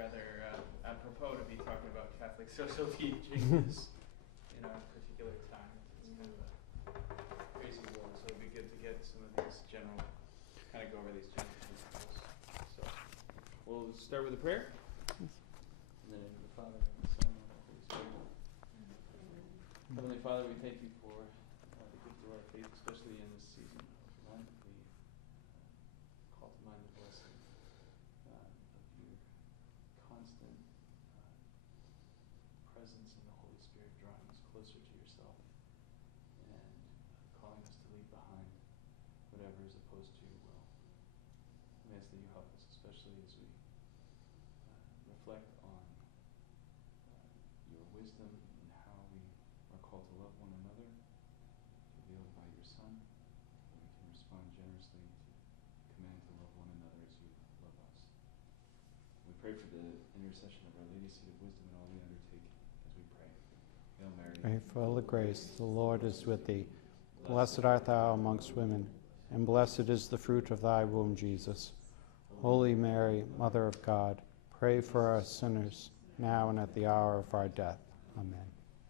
rather apropos to be talking about Catholic social teaching in our particular time. It's kind of a crazy world, so it'd be good to get some of these general, kind of go over these general principles. So we'll start with a prayer. In the name of the Father, and the Son, and the Holy Spirit. Heavenly Father, we thank you for the gift of our faith, especially in this season of Lent. We call to mind the blessing of your constant presence in the Holy Spirit, drawing us closer to yourself and calling us to leave behind whatever is opposed to your will. We ask that you help us, especially as we reflect on your wisdom and how we are called to love one another, revealed by your Son, that we can respond generously to the command to love one another as you love us. We pray for the intercession of Our Lady, Seat of Wisdom, and all we undertake as we pray. Hail Mary. Pray full of grace, the Lord is with thee. Blessed art thou amongst women, and blessed is the fruit of thy womb, Jesus. Holy Mary, Mother of God, pray for us sinners, now and at the hour of our death. Amen.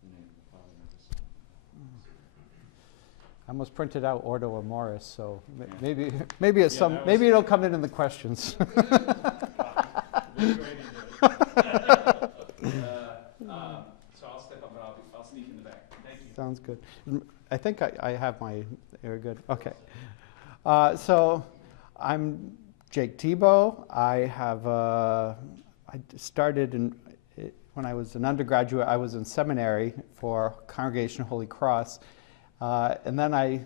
In the name of the Father, and of the Son, and of the Holy Spirit. I almost printed out Ordo or Morris, so Yeah. maybe it's Yeah, some that was- maybe it'll come in the questions. We'll go right into it. So I'll step up, but I'll sneak in the back. Thank you. Sounds good. I think I have my, very good. Okay. So I'm Jake Tebow. I started when I was an undergraduate, I was in seminary for Congregation Holy Cross. And then I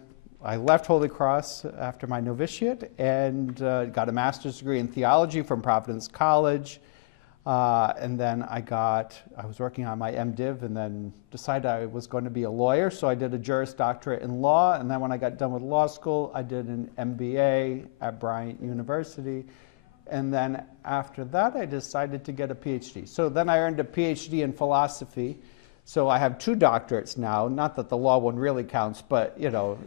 left Holy Cross after my novitiate and got a master's degree in theology from Providence College. And then I was working on my MDiv and then decided I was going to be a lawyer. So I did a Juris Doctorate in law. And then when I got done with law school, I did an MBA at Bryant University. And then after that, I decided to get a PhD. So then I earned a PhD in philosophy. So I have 2 doctorates now. Not that the law one really counts, but you know,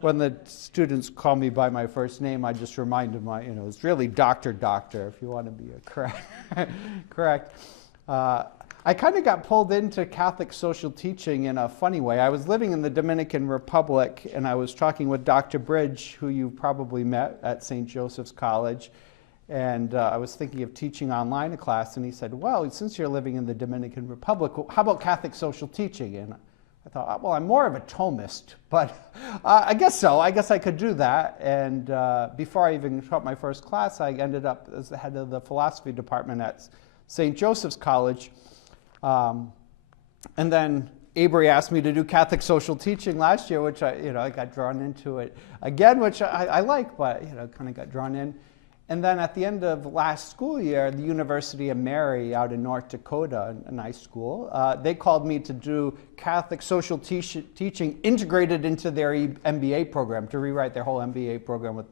when the students call me by my first name, I just remind them, it's really doctor, if you want to be correct. I kind of got pulled into Catholic social teaching in a funny way. I was living in the Dominican Republic, and I was talking with Dr. Bridge, who you probably met at St. Joseph's College. And I was thinking of teaching online a class, and he said, well, since you're living in the Dominican Republic, how about Catholic social teaching? And I thought, well, I'm more of a Thomist, but I guess so. I guess I could do that. And before I even taught my first class, I ended up as the head of the philosophy department at St. Joseph's College. And then Avery asked me to do Catholic social teaching last year, which I got drawn into it again, which I like, but kind of got drawn in. And then at the end of last school year, the University of Mary out in North Dakota, a nice school, they called me to do Catholic social teaching integrated into their MBA program, to rewrite their whole MBA program with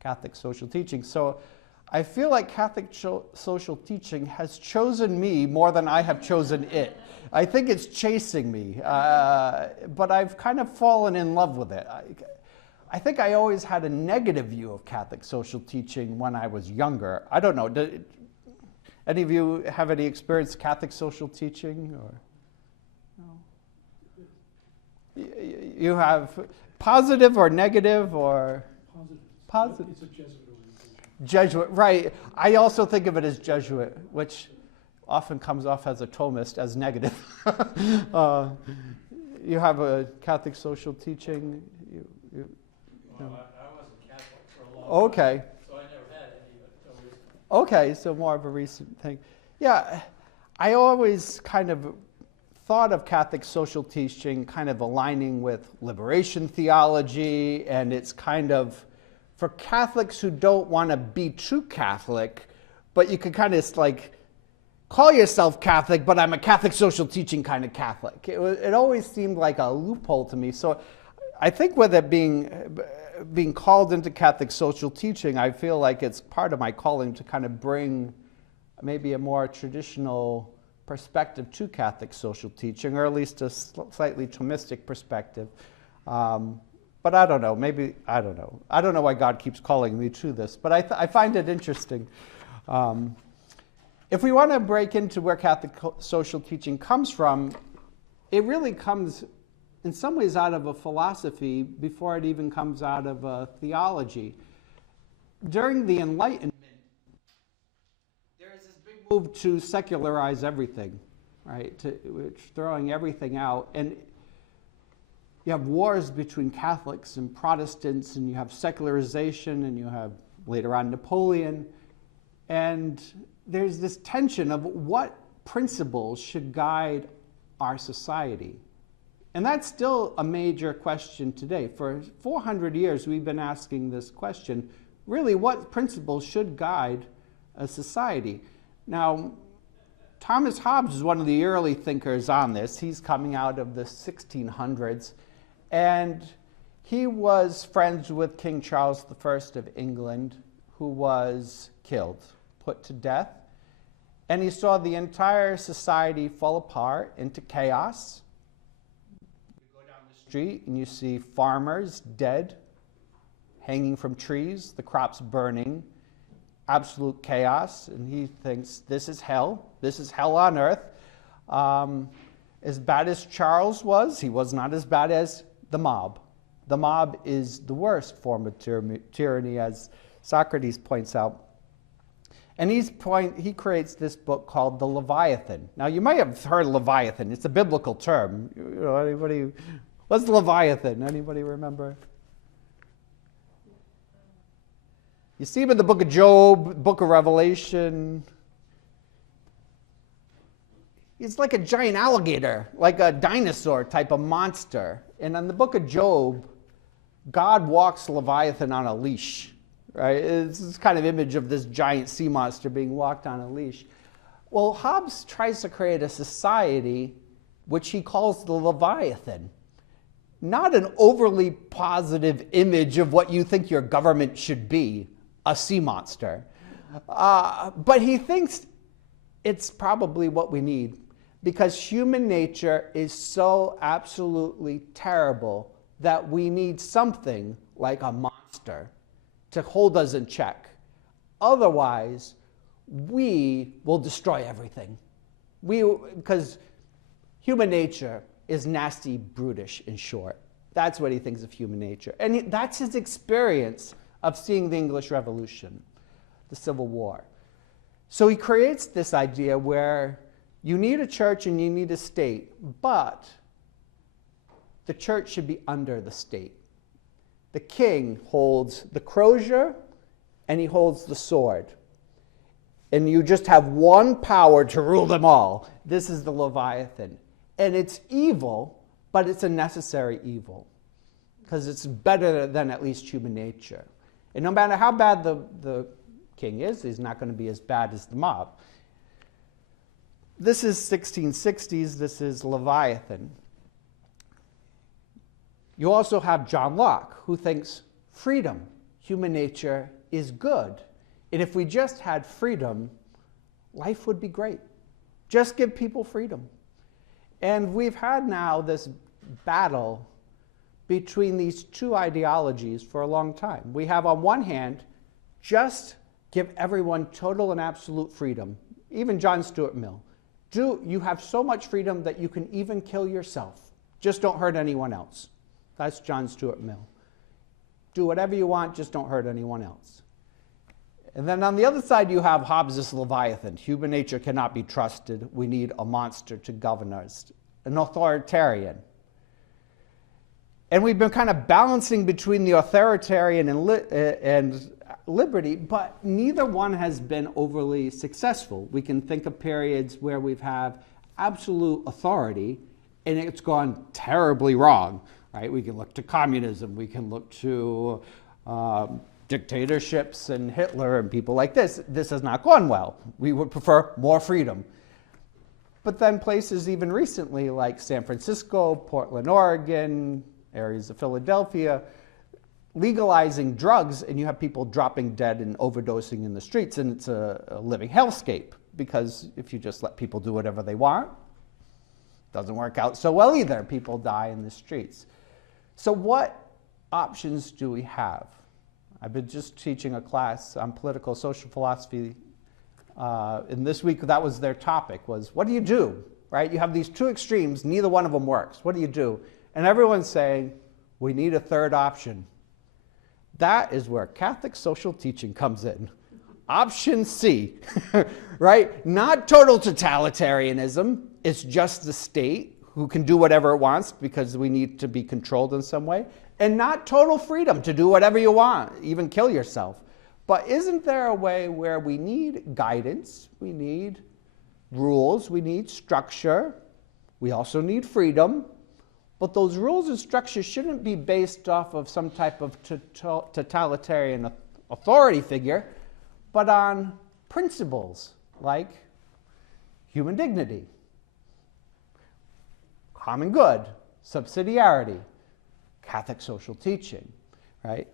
Catholic social teaching. So I feel like Catholic social teaching has chosen me more than I have chosen it. I think it's chasing me, but I've kind of fallen in love with it. I think I always had a negative view of Catholic social teaching when I was younger. I don't know. Any of you have any experience with Catholic social teaching? Or no? You have positive or negative or? Positive. It's a Jesuit organization. Jesuit, right. I also think of it as Jesuit, which often comes off as a Thomist, as negative. You have a Catholic social teaching? Well, I wasn't Catholic for a long Okay. time, so I never had any until recently. Okay, so more of a recent thing. Yeah, I always kind of thought of Catholic social teaching kind of aligning with liberation theology, and it's kind of for Catholics who don't want to be too Catholic, but you could kind of like call yourself Catholic, but I'm a Catholic social teaching kind of Catholic. It always seemed like a loophole to me. So I think with it being called into Catholic social teaching, I feel like it's part of my calling to kind of bring maybe a more traditional perspective to Catholic social teaching, or at least a slightly Thomistic perspective. But I don't know, maybe, I don't know. I don't know why God keeps calling me to this, but I find it interesting. If we want to break into where Catholic social teaching comes from, it really comes in some ways out of a philosophy before it even comes out of a theology. During the Enlightenment, there is this big move to secularize everything, right? Throwing everything out. And you have wars between Catholics and Protestants, and you have secularization, and you have later on Napoleon. And there's this tension of what principles should guide our society. And that's still a major question today. For 400 years, we've been asking this question, really, what principles should guide a society? Now, Thomas Hobbes is one of the early thinkers on this. He's coming out of the 1600s, and he was friends with King Charles I of England, who was killed, put to death. And he saw the entire society fall apart into chaos. Street and you see farmers dead, hanging from trees, the crops burning, absolute chaos, and he thinks this is hell on earth. As bad as Charles was, he was not as bad as the mob. The mob is the worst form of tyranny, as Socrates points out. And he creates this book called the Leviathan. Now, you might have heard Leviathan. It's a biblical term. Anybody? What's Leviathan? Anybody remember? You see him in the book of Job, book of Revelation. He's like a giant alligator, like a dinosaur type of monster. And in the book of Job, God walks Leviathan on a leash, right? It's this kind of image of this giant sea monster being walked on a leash. Well, Hobbes tries to create a society which he calls the Leviathan. Not an overly positive image of what you think your government should be, a sea monster. But he thinks it's probably what we need, because human nature is so absolutely terrible that we need something like a monster to hold us in check. Otherwise, we will destroy everything. Because human nature is nasty, brutish, in short. That's what he thinks of human nature. And that's his experience of seeing the English Revolution, the Civil War. So he creates this idea where you need a church and you need a state, but the church should be under the state. The king holds the crozier and he holds the sword. And you just have one power to rule them all. This is the Leviathan. And it's evil, but it's a necessary evil, because it's better than at least human nature. And no matter how bad the king is, he's not going to be as bad as the mob. This is 1660s. This is Leviathan. You also have John Locke, who thinks freedom, human nature, is good. And if we just had freedom, life would be great. Just give people freedom. And we've had now this battle between these two ideologies for a long time. We have, on one hand, just give everyone total and absolute freedom. Even John Stuart Mill. You have so much freedom that you can even kill yourself. Just don't hurt anyone else. That's John Stuart Mill. Do whatever you want, just don't hurt anyone else. And then on the other side, you have Hobbes' Leviathan. Human nature cannot be trusted. We need a monster to govern us, an authoritarian. And we've been kind of balancing between the authoritarian and liberty, but neither one has been overly successful. We can think of periods where we've had absolute authority and it's gone terribly wrong, right? We can look to communism, we can look to dictatorships and Hitler and people like this. This has not gone well. We would prefer more freedom. But then places even recently like San Francisco, Portland, Oregon, areas of Philadelphia, legalizing drugs, and you have people dropping dead and overdosing in the streets, and it's a living hellscape, because if you just let people do whatever they want, it doesn't work out so well either. People die in the streets. So what options do we have? I've been just teaching a class on political social philosophy And this week, that was their topic, was what do you do, right? You have these two extremes, neither one of them works. What do you do? And everyone's saying, we need a third option. That is where Catholic social teaching comes in. Option C, right? Not total totalitarianism. It's just the state who can do whatever it wants because we need to be controlled in some way. And not total freedom to do whatever you want, even kill yourself. But isn't there a way where we need guidance, we need rules, we need structure, we also need freedom, but those rules and structures shouldn't be based off of some type of totalitarian authority figure, but on principles like human dignity, common good, subsidiarity, Catholic social teaching, right?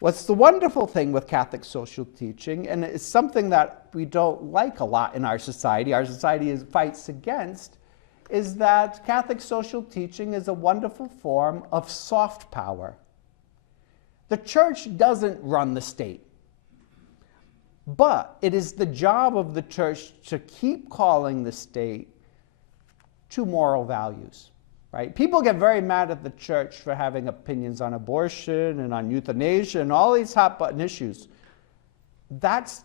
What's the wonderful thing with Catholic social teaching, and it's something that we don't like a lot in our society fights against, is that Catholic social teaching is a wonderful form of soft power. The church doesn't run the state, but it is the job of the church to keep calling the state to moral values. Right? People get very mad at the church for having opinions on abortion and on euthanasia and all these hot button issues. That's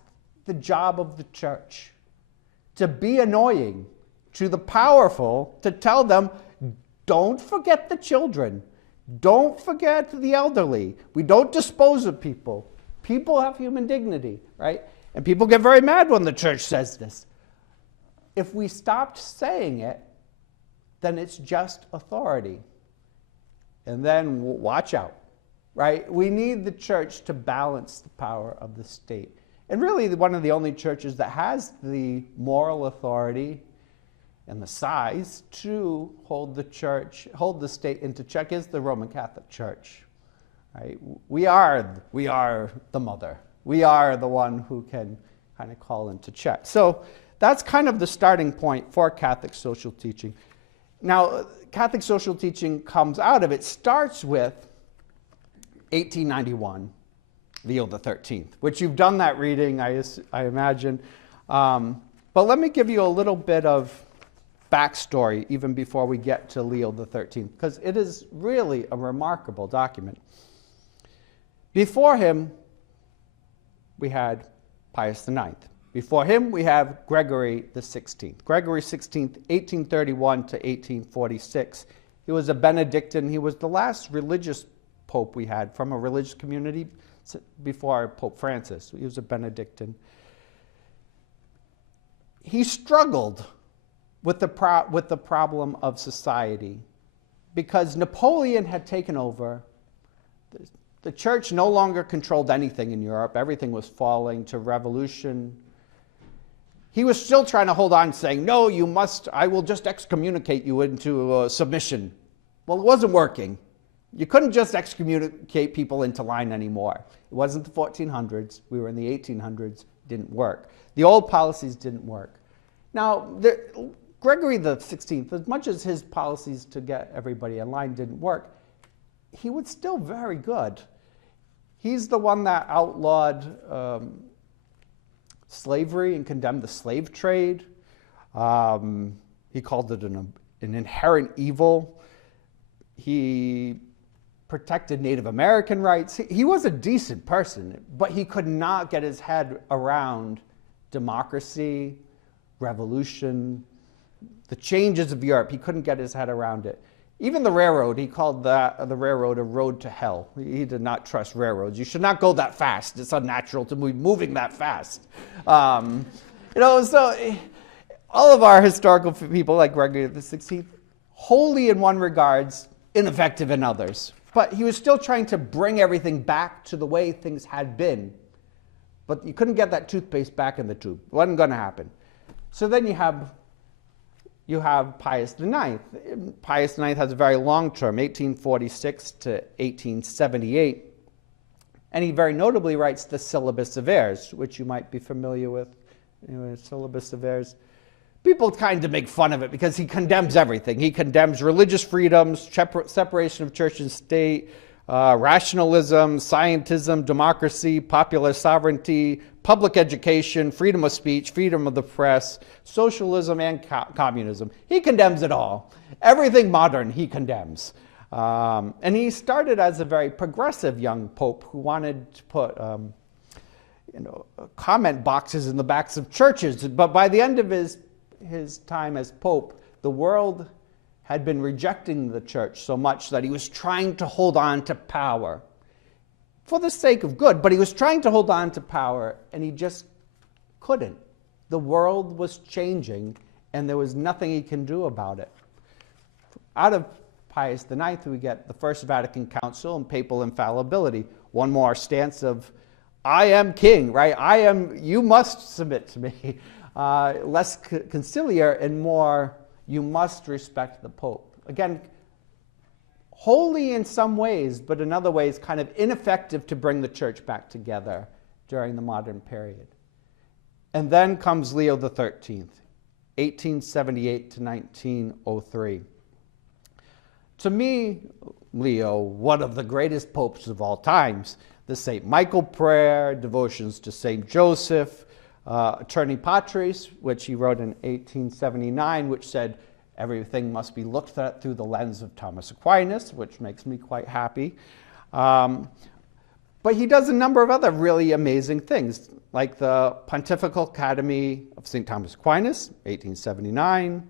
the job of the church, to be annoying to the powerful, to tell them, don't forget the children, don't forget the elderly, we don't dispose of people. People have human dignity, right? And people get very mad when the church says this. If we stopped saying it, then it's just authority. And then watch out, right? We need the church to balance the power of the state. And really, one of the only churches that has the moral authority and the size to hold the state into check is the Roman Catholic Church. Right? We are the mother. We are the one who can kind of call into check. So that's kind of the starting point for Catholic social teaching. Now, Catholic social teaching comes out of, it starts with 1891, Leo XIII, which you've done that reading, I imagine. But let me give you a little bit of backstory even before we get to Leo XIII, because it is really a remarkable document. Before him, we had Pius IX. Before him, we have Gregory XVI. Gregory XVI, 1831 to 1846. He was a Benedictine. He was the last religious pope we had from a religious community before Pope Francis. He was a Benedictine. He struggled with the problem of society because Napoleon had taken over. The church no longer controlled anything in Europe. Everything was falling to revolution. He was still trying to hold on, saying, no, I will just excommunicate you into submission. Well, it wasn't working. You couldn't just excommunicate people into line anymore. It wasn't the 1400s. We were in the 1800s. It didn't work. The old policies didn't work. Now, Gregory XVI, as much as his policies to get everybody in line didn't work, he was still very good. He's the one that outlawed slavery and condemned the slave trade. He called it an inherent evil. He protected Native American rights. He was a decent person, but he could not get his head around democracy, revolution, the changes of Europe. He couldn't get his head around it. Even the railroad, he called the railroad a road to hell. He did not trust railroads. You should not go that fast. It's unnatural to be moving that fast. So all of our historical people like Gregory XVI, holy in one regards, ineffective in others. But he was still trying to bring everything back to the way things had been. But you couldn't get that toothpaste back in the tube. It wasn't going to happen. So then you have Pius IX. Pius IX has a very long term, 1846 to 1878. And he very notably writes the Syllabus of Errors, which you might be familiar with. Syllabus of Errors. People kind of make fun of it because he condemns everything. He condemns religious freedoms, separation of church and state, rationalism, scientism, democracy, popular sovereignty, public education, freedom of speech, freedom of the press, socialism, and communism. He condemns it all. Everything modern he condemns. And he started as a very progressive young pope who wanted to put comment boxes in the backs of churches. But by the end of his time as pope, the world had been rejecting the church so much that he was trying to hold on to power for the sake of good, but he was trying to hold on to power and he just couldn't. The world was changing and there was nothing he can do about it. Out of Pius IX, we get the First Vatican Council and papal infallibility. One more stance of, I am king, right? You must submit to me. Less conciliar and more, you must respect the Pope. Again, holy in some ways, but in other ways kind of ineffective to bring the church back together during the modern period. And then comes Leo XIII, 1878 to 1903. To me, Leo, one of the greatest popes of all times, the St. Michael prayer, devotions to St. Joseph, Aeterni Patris, which he wrote in 1879, which said everything must be looked at through the lens of Thomas Aquinas, which makes me quite happy. But he does a number of other really amazing things, like the Pontifical Academy of St. Thomas Aquinas, 1879.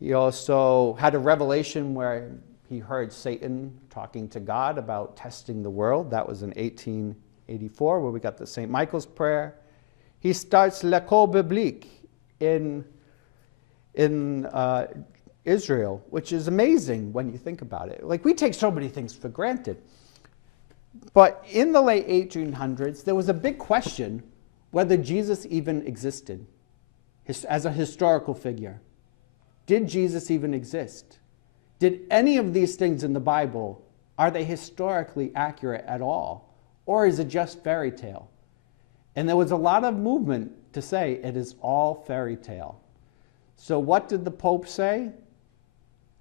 He also had a revelation where he heard Satan talking to God about testing the world. That was in 1884, where we got the St. Michael's prayer. He starts L'École Biblique in Israel, which is amazing when you think about it. Like, we take so many things for granted. But in the late 1800s, there was a big question whether Jesus even existed as a historical figure. Did Jesus even exist? Did any of these things in the Bible, are they historically accurate at all? Or is it just fairy tale? And there was a lot of movement to say it is all fairy tale. So what did the Pope say?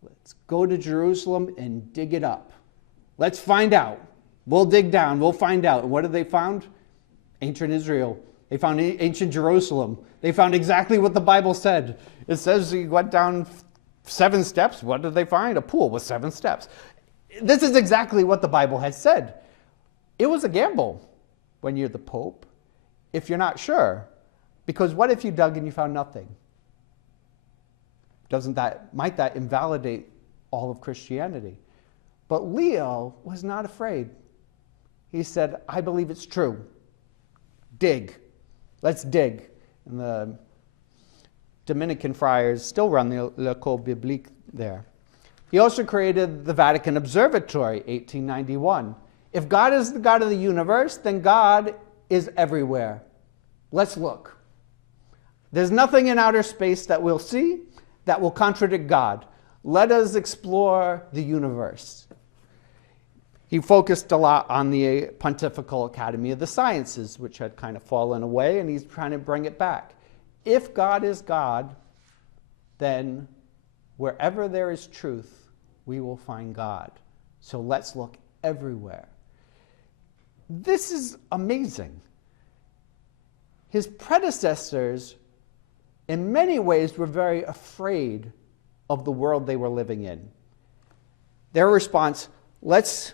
Let's go to Jerusalem and dig it up. Let's find out. We'll dig down. We'll find out. And what did they found? Ancient Israel. They found ancient Jerusalem. They found exactly what the Bible said. It says he went down 7 steps. What did they find? A pool with 7 steps. This is exactly what the Bible has said. It was a gamble when you're the Pope, if you're not sure. Because what if you dug and you found nothing? Might that invalidate all of Christianity? But Leo was not afraid. He said, I believe it's true. Dig. Let's dig. And the Dominican friars still run the L'École Biblique there. He also created the Vatican Observatory, 1891. If God is the God of the universe, then God is everywhere. Let's look. There's nothing in outer space that we'll see that will contradict God. Let us explore the universe. He focused a lot on the Pontifical Academy of the Sciences, which had kind of fallen away, and he's trying to bring it back. If God is God, then wherever there is truth, we will find God. So let's look everywhere. This is amazing. His predecessors, in many ways, were very afraid of the world they were living in. Their response, let's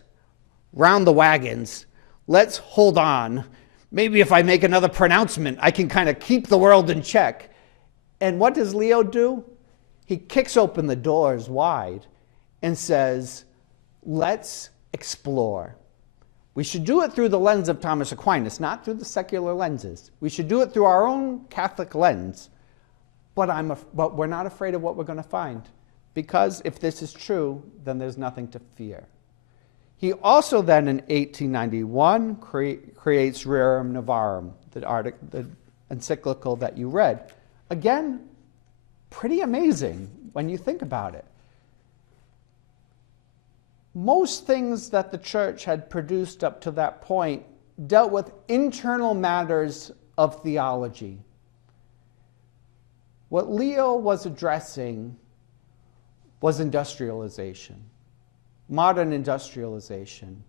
round the wagons. Let's hold on. Maybe if I make another pronouncement, I can kind of keep the world in check. And what does Leo do? He kicks open the doors wide and says, let's explore. We should do it through the lens of Thomas Aquinas, not through the secular lenses. We should do it through our own Catholic lens. But we're not afraid of what we're going to find. Because if this is true, then there's nothing to fear. He also then, in 1891, creates Rerum Novarum, the encyclical that you read. Again, pretty amazing when you think about it. Most things that the church had produced up to that point dealt with internal matters of theology. What Leo was addressing was industrialization, modern industrialization,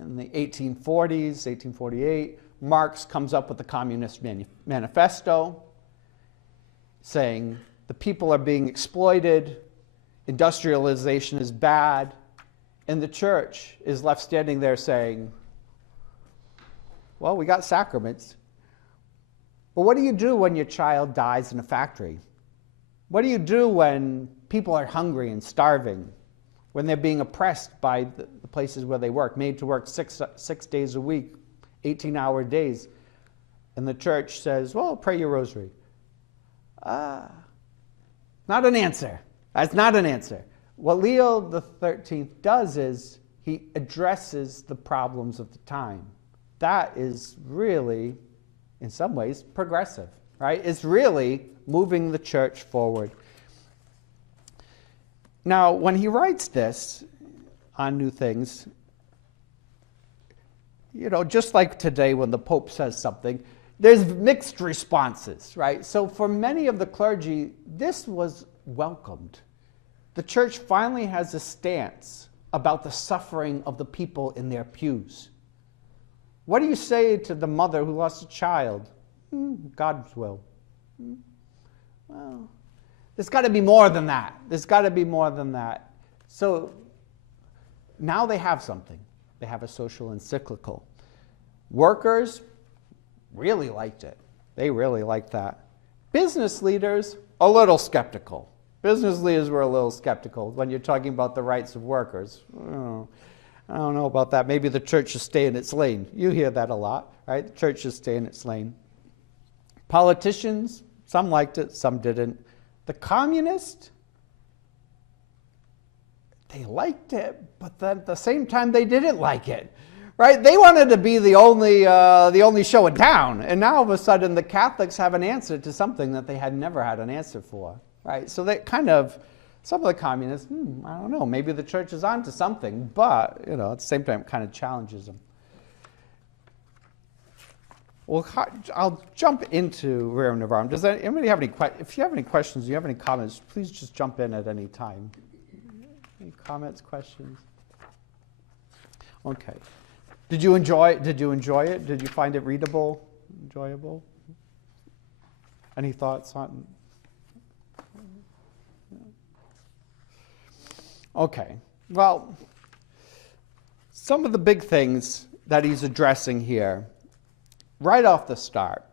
in the 1840s, 1848, Marx comes up with the Communist Manifesto, saying the people are being exploited, industrialization is bad, and the church is left standing there saying, well, we got sacraments, but what do you do when your child dies in a factory? What do you do when people are hungry and starving, when they're being oppressed by the places where they work, made to work six days a week, 18-hour days, and the church says, well, pray your rosary. Not an answer. That's not an answer. What Leo the 13th does is he addresses the problems of the time. That is really, in some ways, progressive, right? It's really moving the church forward. Now, when he writes this on New Things, just like today when the Pope says something, there's mixed responses, right? So for many of the clergy, this was welcomed. The church finally has a stance about the suffering of the people in their pews. What do you say to the mother who lost a child? God's will. Well, there's got to be more than that. There's got to be more than that. So now they have something. They have a social encyclical. Workers really liked it. They really liked that. Business leaders, a little skeptical. Business leaders were a little skeptical when you're talking about the rights of workers. I don't know about that. Maybe the church should stay in its lane. You hear that a lot, right? The church should stay in its lane. Politicians, some liked it, some didn't. The communists, they liked it, but then at the same time they didn't like it, right? They wanted to be the only show in town, and now all of a sudden the Catholics have an answer to something that they had never had an answer for, right? So they some of the communists, I don't know, maybe the church is onto something, but at the same time it kind of challenges them. Well, I'll jump into Rerum Novarum. Does anybody have any questions? If you have any questions, you have any comments, please just jump in at any time. Any comments, questions? Okay. Did you enjoy it? Did you find it readable, enjoyable? Any thoughts on? Okay. Well, some of the big things that he's addressing here, right off the start,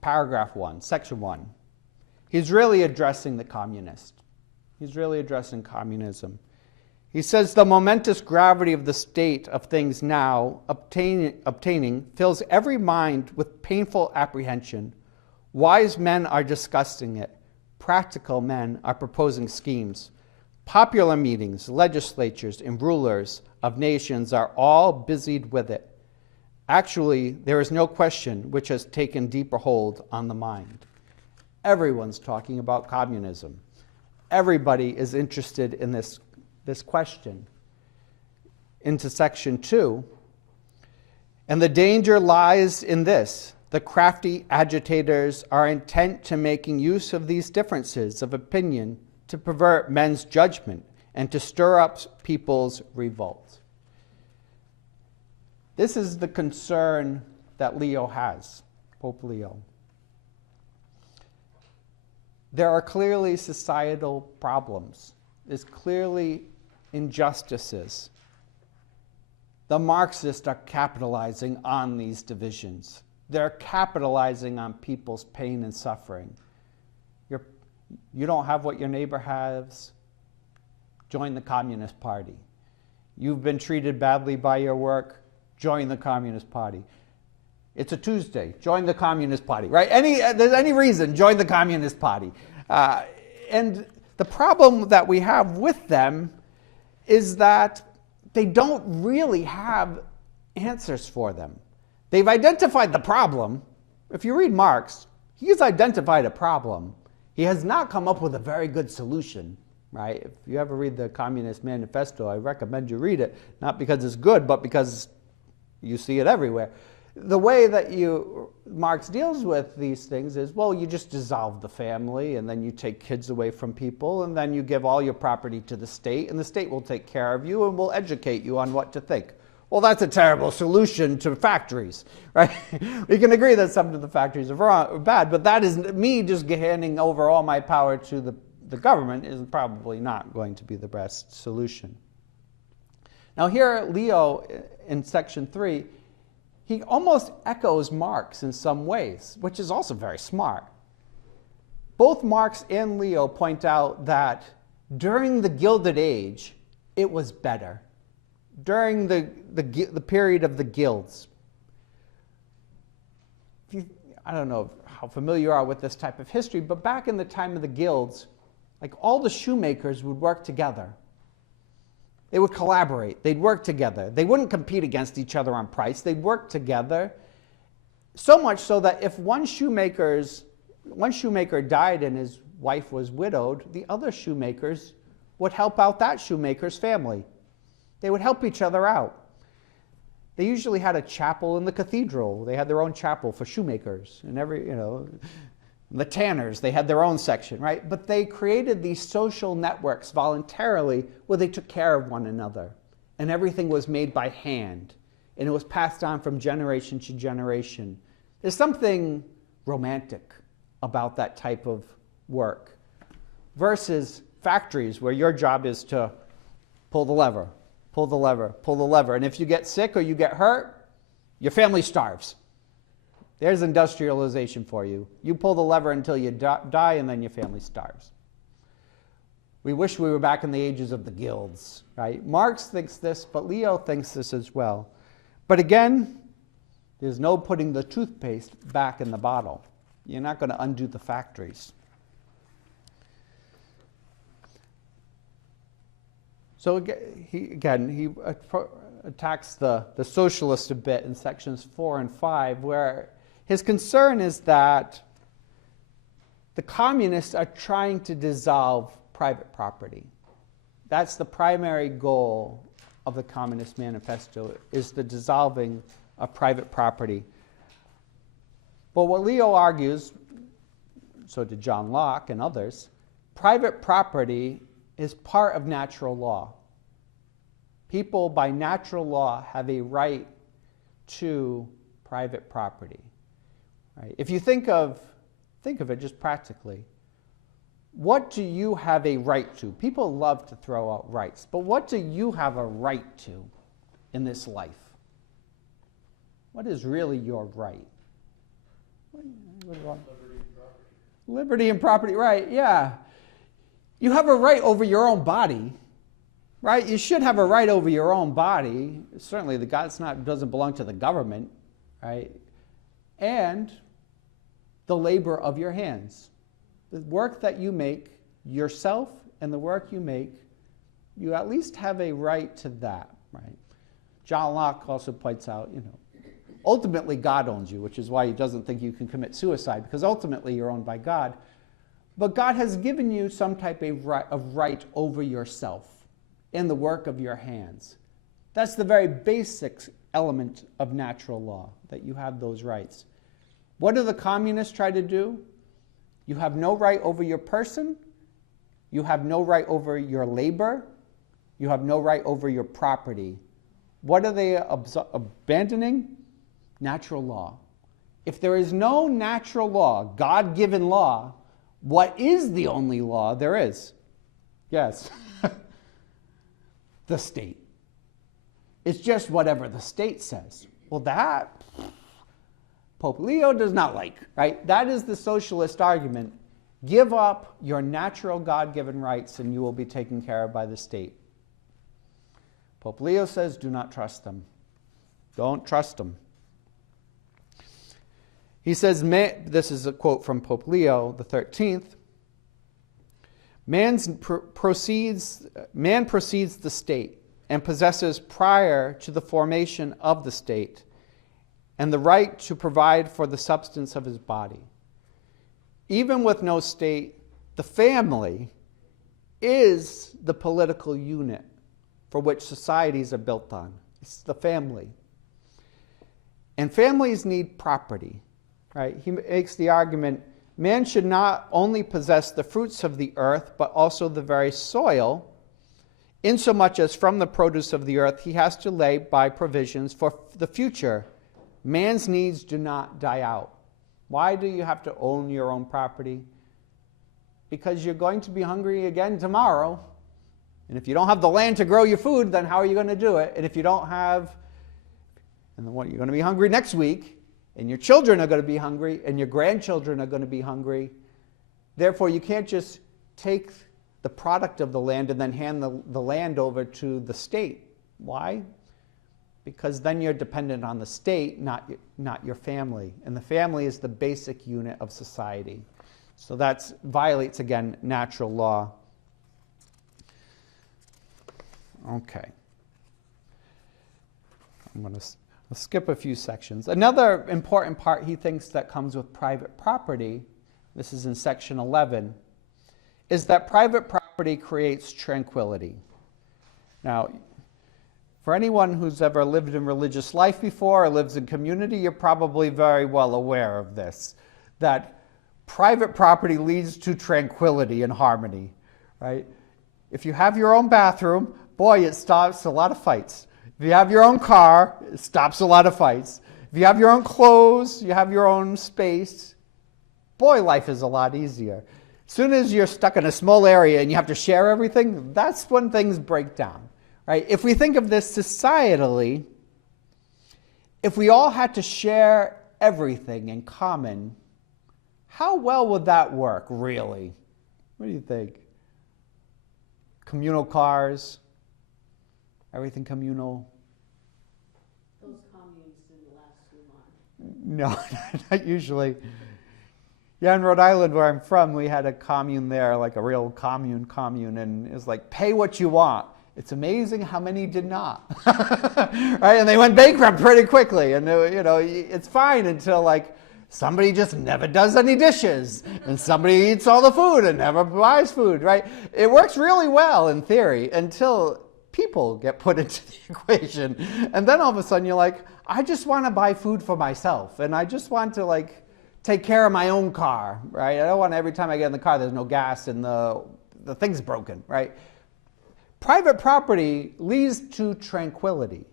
paragraph 1, section 1, he's really addressing the communist. He's really addressing communism. He says the momentous gravity of the state of things now obtaining fills every mind with painful apprehension. Wise men are discussing it. Practical men are proposing schemes. Popular meetings, legislatures, and rulers of nations are all busied with it. Actually, there is no question which has taken deeper hold on the mind. Everyone's talking about communism. Everybody is interested in this question. Into section 2, and the danger lies in this: the crafty agitators are intent to making use of these differences of opinion to pervert men's judgment and to stir up people's revolt. This is the concern that Leo has, Pope Leo. There are clearly societal problems. There's clearly injustices. The Marxists are capitalizing on these divisions. They're capitalizing on people's pain and suffering. You don't have what your neighbor has, join the Communist Party. You've been treated badly by your work, join the Communist Party. It's a Tuesday, join the Communist Party, right? There's any reason, join the Communist Party. And the problem that we have with them is that they don't really have answers for them. They've identified the problem. If you read Marx, he's identified a problem. He has not come up with a very good solution, right? If you ever read the Communist Manifesto, I recommend you read it, not because it's good, but because you see it everywhere. The way that Marx deals with these things is, well, you just dissolve the family, and then you take kids away from people, and then you give all your property to the state, and the state will take care of you and will educate you on what to think. Well, that's a terrible solution to factories, right? We can agree that some of the factories are wrong, or bad, but that is me just handing over all my power to the government is probably not going to be the best solution. Now here, Leo, in section 3, he almost echoes Marx in some ways, which is also very smart. Both Marx and Leo point out that during the Gilded Age, it was better. During the period of the guilds. I don't know how familiar you are with this type of history, but back in the time of the guilds, like all the shoemakers would work together. They would collaborate. They'd work together. They wouldn't compete against each other on price. They'd work together. So much so that if one shoemaker died and his wife was widowed, the other shoemakers would help out that shoemaker's family. They would help each other out. They usually had a chapel in the cathedral. They had their own chapel for shoemakers. And the tanners, they had their own section, right? But they created these social networks voluntarily where they took care of one another. And everything was made by hand. And it was passed on from generation to generation. There's something romantic about that type of work versus factories where your job is to pull the lever, pull the lever, pull the lever. And if you get sick or you get hurt, your family starves. There's industrialization for you. You pull the lever until you die, and then your family starves. We wish we were back in the ages of the guilds, right? Marx thinks this, but Leo thinks this as well. But again, there's no putting the toothpaste back in the bottle. You're not going to undo the factories. So again, he attacks the socialist a bit in sections 4 and 5, where his concern is that the communists are trying to dissolve private property. That's the primary goal of the Communist Manifesto, is the dissolving of private property. But what Leo argues, so did John Locke and others, private property is part of natural law. People by natural law have a right to private property. Right? If you think of it just practically, what do you have a right to? People love to throw out rights, but what do you have a right to in this life? What is really your right? What do you want? Liberty and property. Liberty and property, right, yeah. You have a right over your own body, right? You should have a right over your own body. Certainly, doesn't belong to the government, right? And the labor of your hands. The work that you make yourself and the work you make, you at least have a right to that, right? John Locke also points out, ultimately God owns you, which is why he doesn't think you can commit suicide, because ultimately you're owned by God. But God has given you some type of right over yourself in the work of your hands. That's the very basic element of natural law, that you have those rights. What do the communists try to do? You have no right over your person. You have no right over your labor. You have no right over your property. What are they abandoning? Natural law. If there is no natural law, God-given law, what is the only law there is? Yes. The state. It's just whatever the state says. Well, that Pope Leo does not like, right? That is the socialist argument. Give up your natural God-given rights and you will be taken care of by the state. Pope Leo says, do not trust them. Don't trust them. He says, this is a quote from Pope Leo the 13th, man precedes the state and possesses prior to the formation of the state and the right to provide for the substance of his body. Even with no state, the family is the political unit for which societies are built on. It's the family. And families need property. Right? He makes the argument, man should not only possess the fruits of the earth, but also the very soil insomuch as from the produce of the earth he has to lay by provisions for the future. Man's needs do not die out. Why do you have to own your own property? Because you're going to be hungry again tomorrow. And if you don't have the land to grow your food, then how are you going to do it? And if you don't have, and then what, you're going to be hungry next week, and your children are going to be hungry, and your grandchildren are going to be hungry. Therefore, you can't just take the product of the land and then hand the land over to the state. Why? Because then you're dependent on the state, not your family. And the family is the basic unit of society. So that violates, again, natural law. Okay. I'm going to skip a few sections. Another important part he thinks that comes with private property, this is in section 11, is that private property creates tranquility. Now, for anyone who's ever lived in religious life before or lives in community, you're probably very well aware of this, that private property leads to tranquility and harmony, right? If you have your own bathroom, boy, it stops a lot of fights. If you have your own car, it stops a lot of fights. If you have your own clothes, you have your own space, boy, life is a lot easier. As soon as you're stuck in a small area and you have to share everything, that's when things break down, right? If we think of this societally, if we all had to share everything in common, how well would that work, really? What do you think? Communal cars, everything communal? Those communes didn't last too long. No, not usually. Yeah, in Rhode Island, where I'm from, we had a commune there, like a real commune, and it was like, pay what you want. It's amazing how many did not, right? And they went bankrupt pretty quickly. And it's fine until like somebody just never does any dishes, and somebody eats all the food and never buys food, right? It works really well in theory until people get put into the equation, and then all of a sudden you're like, I just want to buy food for myself, and I just want to like take care of my own car, right? I don't want every time I get in the car there's no gas and the thing's broken, right? Private property leads to tranquility.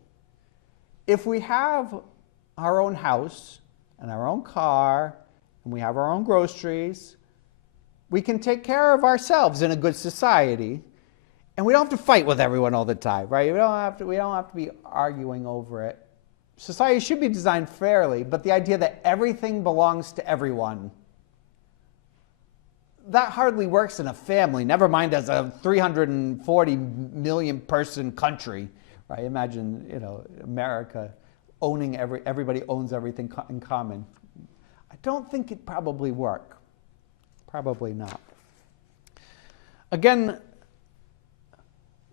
If we have our own house and our own car and we have our own groceries, we can take care of ourselves in a good society, and we don't have to fight with everyone all the time, right? We don't have to be arguing over it. Society should be designed fairly, but the idea that everything belongs to everyone, that hardly works in a family, never mind as a 340 million person country, right? Imagine, America owning everybody owns everything in common. I don't think it'd probably work. Probably not. Again,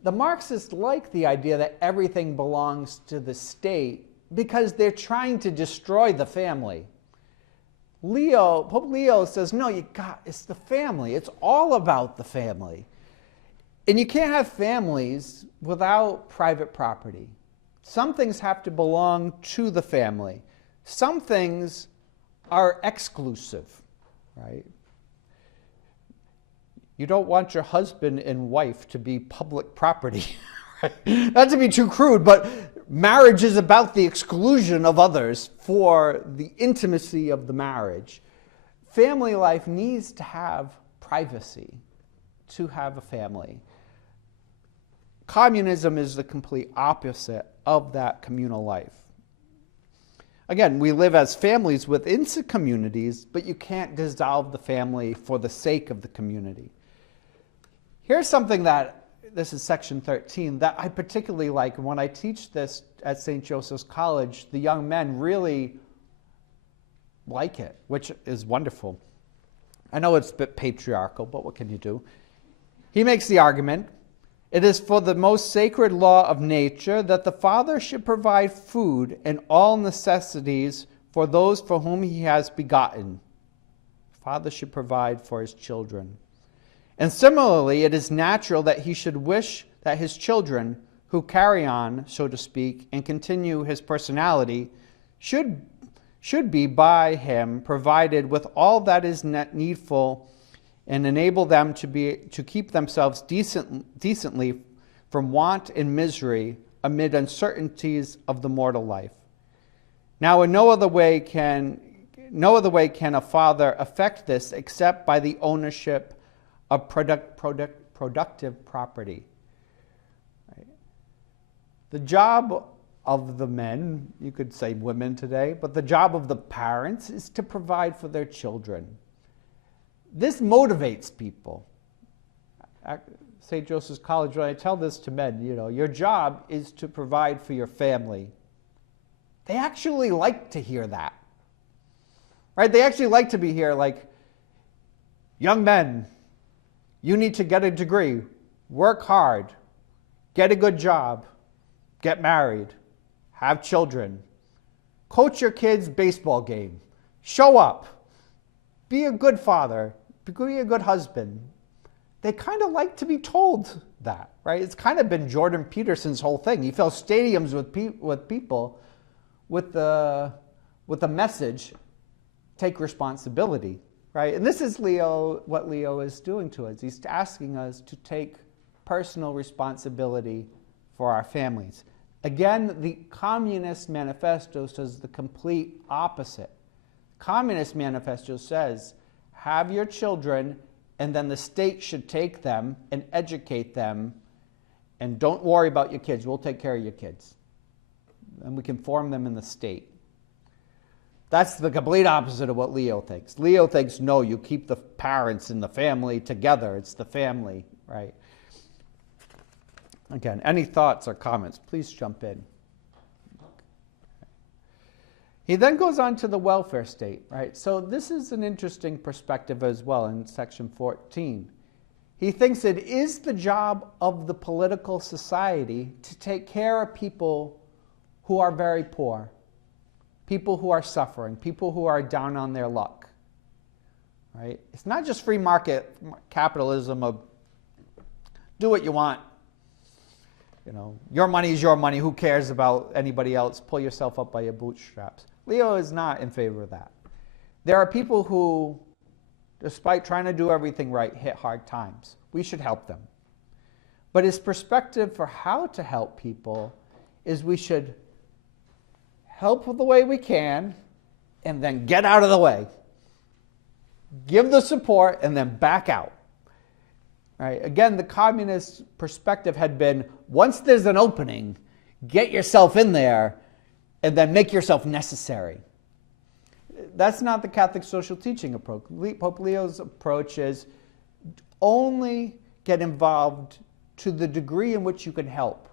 the Marxists like the idea that everything belongs to the state because they're trying to destroy the family. Pope Leo says, no, it's the family. It's all about the family. And you can't have families without private property. Some things have to belong to the family. Some things are exclusive, right? You don't want your husband and wife to be public property. Right? Not to be too crude, but marriage is about the exclusion of others for the intimacy of the marriage. Family life needs to have privacy to have a family. Communism is the complete opposite of that communal life. Again, we live as families within communities, but you can't dissolve the family for the sake of the community. Here's something this is section 13, that I particularly like. And when I teach this at St. Joseph's College, the young men really like it, which is wonderful. I know it's a bit patriarchal, but what can you do? He makes the argument, it is for the most sacred law of nature that the father should provide food and all necessities for those for whom he has begotten. Father should provide for his children. And similarly, it is natural that he should wish that his children, who carry on, so to speak, and continue his personality, should be by him provided with all that is needful and enable them to keep themselves decently from want and misery amid uncertainties of the mortal life. Now, in no other way can a father effect this except by the ownership of productive property. Right? The job of the men, you could say women today, but the job of the parents is to provide for their children. This motivates people. At St. Joseph's College, when I tell this to men, your job is to provide for your family. They actually like to hear that. Right? They actually like to be here like, young men, you need to get a degree, work hard, get a good job, get married, have children, coach your kids' baseball game, show up, be a good father, be a good husband. They kind of like to be told that, right? It's kind of been Jordan Peterson's whole thing. He fills stadiums with people with the message, take responsibility, right? And this is what Leo is doing to us. He's asking us to take personal responsibility for our families. Again, the Communist Manifesto says the complete opposite. Communist Manifesto says, have your children, and then the state should take them and educate them, and don't worry about your kids. We'll take care of your kids. And we can form them in the state. That's the complete opposite of what Leo thinks. Leo thinks, no, you keep the parents and the family together. It's the family, right? Again, any thoughts or comments, please jump in. He then goes on to the welfare state, right? So this is an interesting perspective as well in section 14. He thinks it is the job of the political society to take care of people who are very poor, people who are suffering, people who are down on their luck, right? It's not just free market capitalism of do what you want. Your money is your money. Who cares about anybody else? Pull yourself up by your bootstraps. Leo is not in favor of that. There are people who, despite trying to do everything right, hit hard times. We should help them. But his perspective for how to help people is we should help the way we can and then get out of the way. Give the support and then back out. Right? Again, the communist perspective had been, once there's an opening, get yourself in there and then make yourself necessary. That's not the Catholic social teaching approach. Pope Leo's approach is only get involved to the degree in which you can help,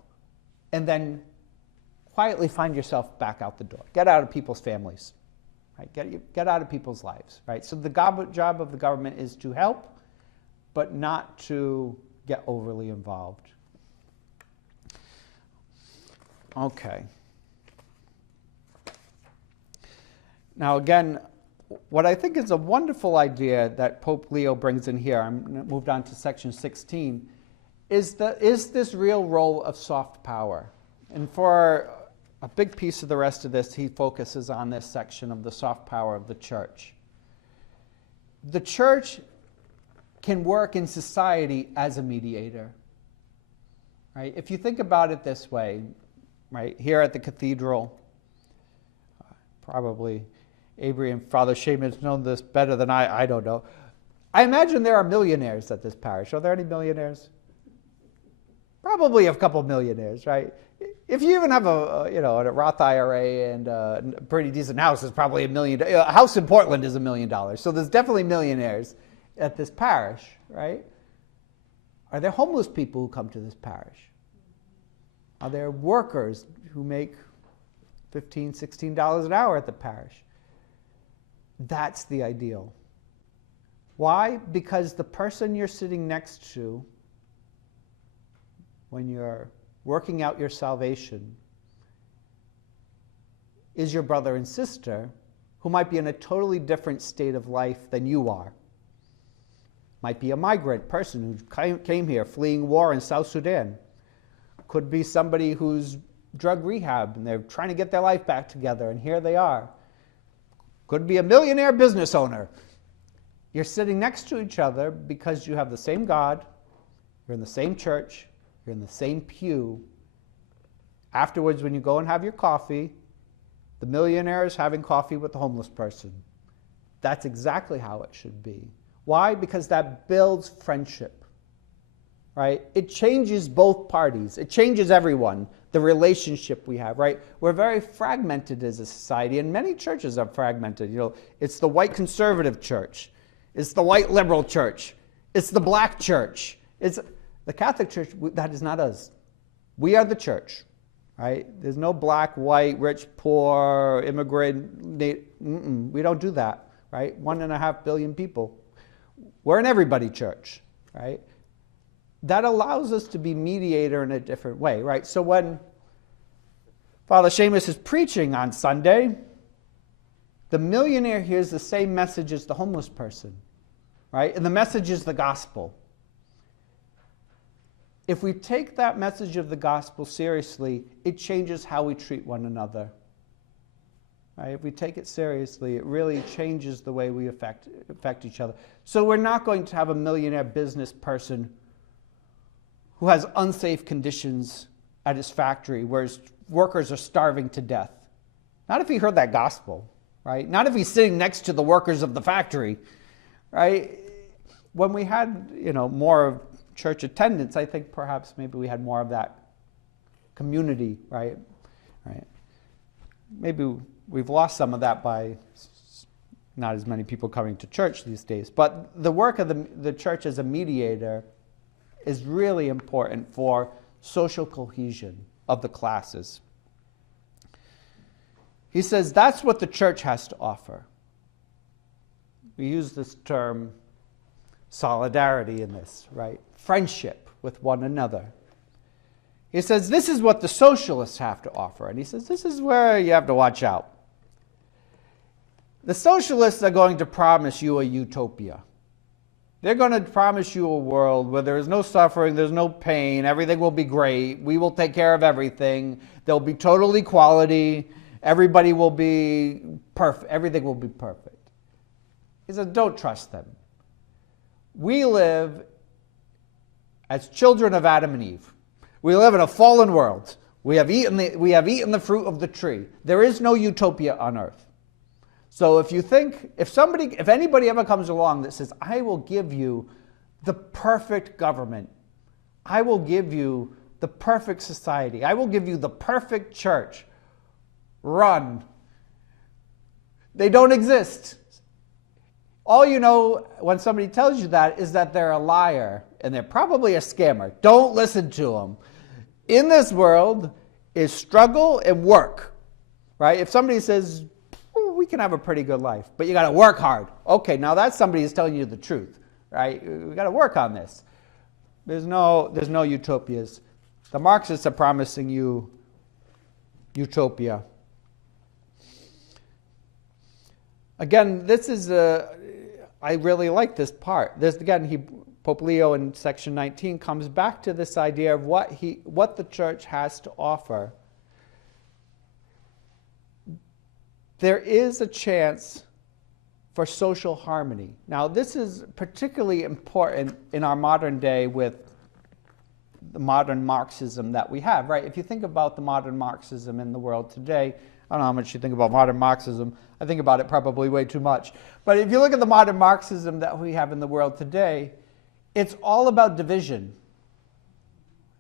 and then quietly find yourself back out the door. Get out of people's families. Right? Get out of people's lives. Right? So the job of the government is to help, but not to get overly involved. Okay. Now again, what I think is a wonderful idea that Pope Leo brings in here, I'm moved on to section 16, is this real role of soft power. And for a big piece of the rest of this, he focuses on this section of the soft power of the church. The church can work in society as a mediator. Right? If you think about it this way, right, here at the cathedral, probably Avery and Father Shaman's known this better than I don't know. I imagine there are millionaires at this parish. Are there any millionaires? Probably a couple millionaires, right? If you even have a Roth IRA and a pretty decent house, it's probably $1 million. A house in Portland is $1 million. So there's definitely millionaires at this parish, right? Are there homeless people who come to this parish? Are there workers who make $15, $16 an hour at the parish? That's the ideal. Why? Because the person you're sitting next to when you're working out your salvation is your brother and sister who might be in a totally different state of life than you are. Might be a migrant person who came here fleeing war in South Sudan. Could be somebody who's drug rehab and they're trying to get their life back together, and here they are. Could be a millionaire business owner. You're sitting next to each other because you have the same God, you're in the same church, You're in the same pew. Afterwards, when you go and have your coffee, the millionaire is having coffee with the homeless person. That's exactly how it should be. Why? Because that builds friendship, right? It changes both parties. It changes everyone, the relationship we have, right? We're very fragmented as a society, and many churches are fragmented. You know, it's the white conservative church. It's the white liberal church. It's the black church. It's the Catholic Church. That is not us. We are the church, right? There's no black, white, rich, poor, immigrant. We don't do that, right? 1.5 billion people. We're an everybody church, right? That allows us to be mediator in a different way, right? So when Father Seamus is preaching on Sunday, the millionaire hears the same message as the homeless person, right? And the message is the gospel. If we take that message of the gospel seriously, it changes how we treat one another. Right? If we take it seriously, it really changes the way we affect each other. So we're not going to have a millionaire business person who has unsafe conditions at his factory where his workers are starving to death. Not if he heard that gospel, right? Not if he's sitting next to the workers of the factory, right? When we had, more of church attendance, I think perhaps maybe we had more of that community, right? Maybe we've lost some of that by not as many people coming to church these days. But the work of the church as a mediator is really important for social cohesion of the classes. He says that's what the church has to offer. We use this term solidarity in this, right? Friendship with one another. He says this is what the socialists have to offer. And he says this is where you have to watch out. The socialists are going to promise you a utopia. They're going to promise you a world where there is no suffering, there's no pain, everything will be great, we will take care of everything, there'll be total equality, everybody will be perfect, everything will be perfect. He says, don't trust them. We live as children of Adam and Eve. We live in a fallen world. We have eaten the fruit of the tree. There is no utopia on earth. So if anybody ever comes along that says, I will give you the perfect government, I will give you the perfect society, I will give you the perfect church, run. They don't exist. All you know when somebody tells you that is that they're a liar and they're probably a scammer. Don't listen to them. In this world is struggle and work, right? If somebody says, we can have a pretty good life, but you got to work hard. Okay, now that's somebody who's telling you the truth, right? We got to work on this. There's no utopias. The Marxists are promising you utopia. Again, I really like this part. Pope Leo in section 19 comes back to this idea of what the church has to offer. There is a chance for social harmony. Now, this is particularly important in our modern day with the modern Marxism that we have, right? If you think about the modern Marxism in the world today, I don't know how much you think about modern Marxism. I think about it probably way too much. But if you look at the modern Marxism that we have in the world today, it's all about division.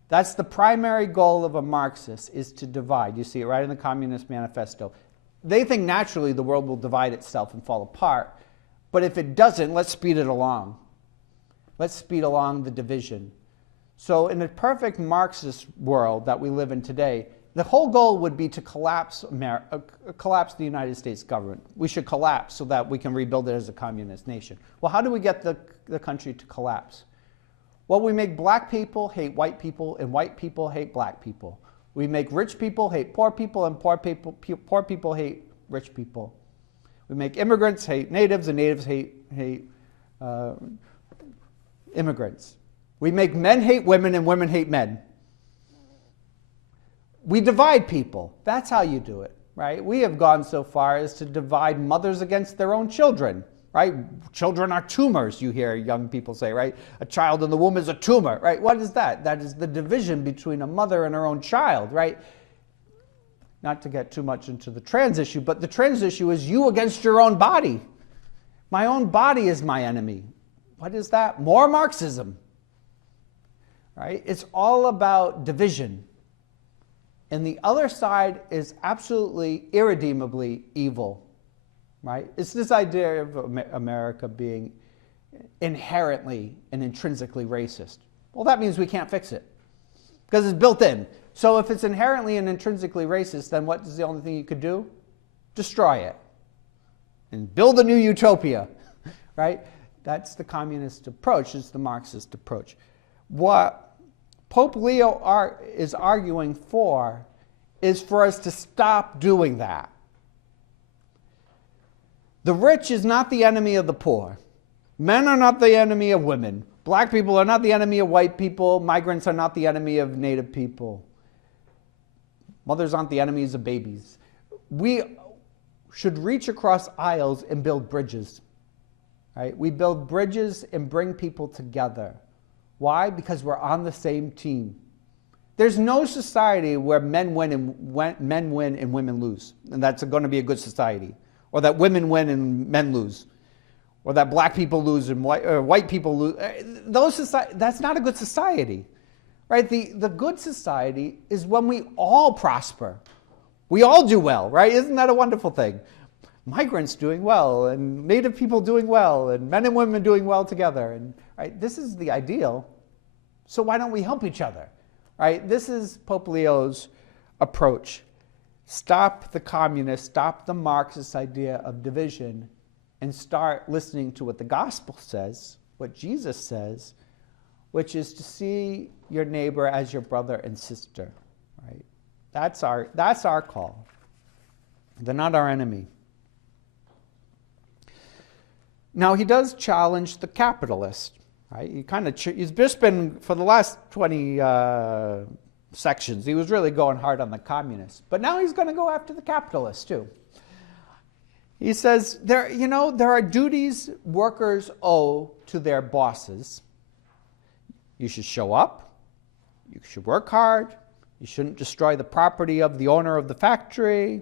That's the primary goal of a Marxist, is to divide. You see it right in the Communist Manifesto. They think naturally the world will divide itself and fall apart. But if it doesn't, let's speed it along. Let's speed along the division. So in a perfect Marxist world that we live in today, the whole goal would be to collapse the United States government. We should collapse so that we can rebuild it as a communist nation. Well, how do we get the country to collapse? Well, we make black people hate white people, and white people hate black people. We make rich people hate poor people, and poor people hate rich people. We make immigrants hate natives, and natives hate immigrants. We make men hate women, and women hate men. We divide people. That's how you do it, right? We have gone so far as to divide mothers against their own children. right? Children are tumors, you hear young people say, right? A child in the womb is a tumor, right? What is that? That is the division between a mother and her own child, right? Not to get too much into the trans issue, but the trans issue is you against your own body. My own body is my enemy. What is that? More Marxism, right? It's all about division. And the other side is absolutely irredeemably evil, right? It's this idea of America being inherently and intrinsically racist. Well, that means we can't fix it because it's built in. So if it's inherently and intrinsically racist, then what is the only thing you could do? Destroy it and build a new utopia, right? That's the communist approach. It's the Marxist approach. What Pope Leo is arguing for is for us to stop doing that. The rich is not the enemy of the poor. Men are not the enemy of women. Black people are not the enemy of white people. Migrants are not the enemy of native people. Mothers aren't the enemies of babies. We should reach across aisles and build bridges. Right? We build bridges and bring people together. Why? Because we're on the same team. There's no society where men win and women lose, and that's going to be a good society. Or that women win and men lose, or that black people lose and white people lose. That's not a good society, right? The good society is when we all prosper. We all do well, right? Isn't that a wonderful thing? Migrants doing well, and native people doing well, and men and women doing well together. And right, this is the ideal. So why don't we help each other? Right? This is Pope Leo's approach. Stop the communist, stop the Marxist idea of division, and start listening to what the gospel says, what Jesus says, which is to see your neighbor as your brother and sister. Right? That's our call. They're not our enemy. Now, he does challenge the capitalist. Right? He's just been, for the last 20 sections, he was really going hard on the communists. But now he's going to go after the capitalists, too. He says, there are duties workers owe to their bosses. You should show up. You should work hard. You shouldn't destroy the property of the owner of the factory.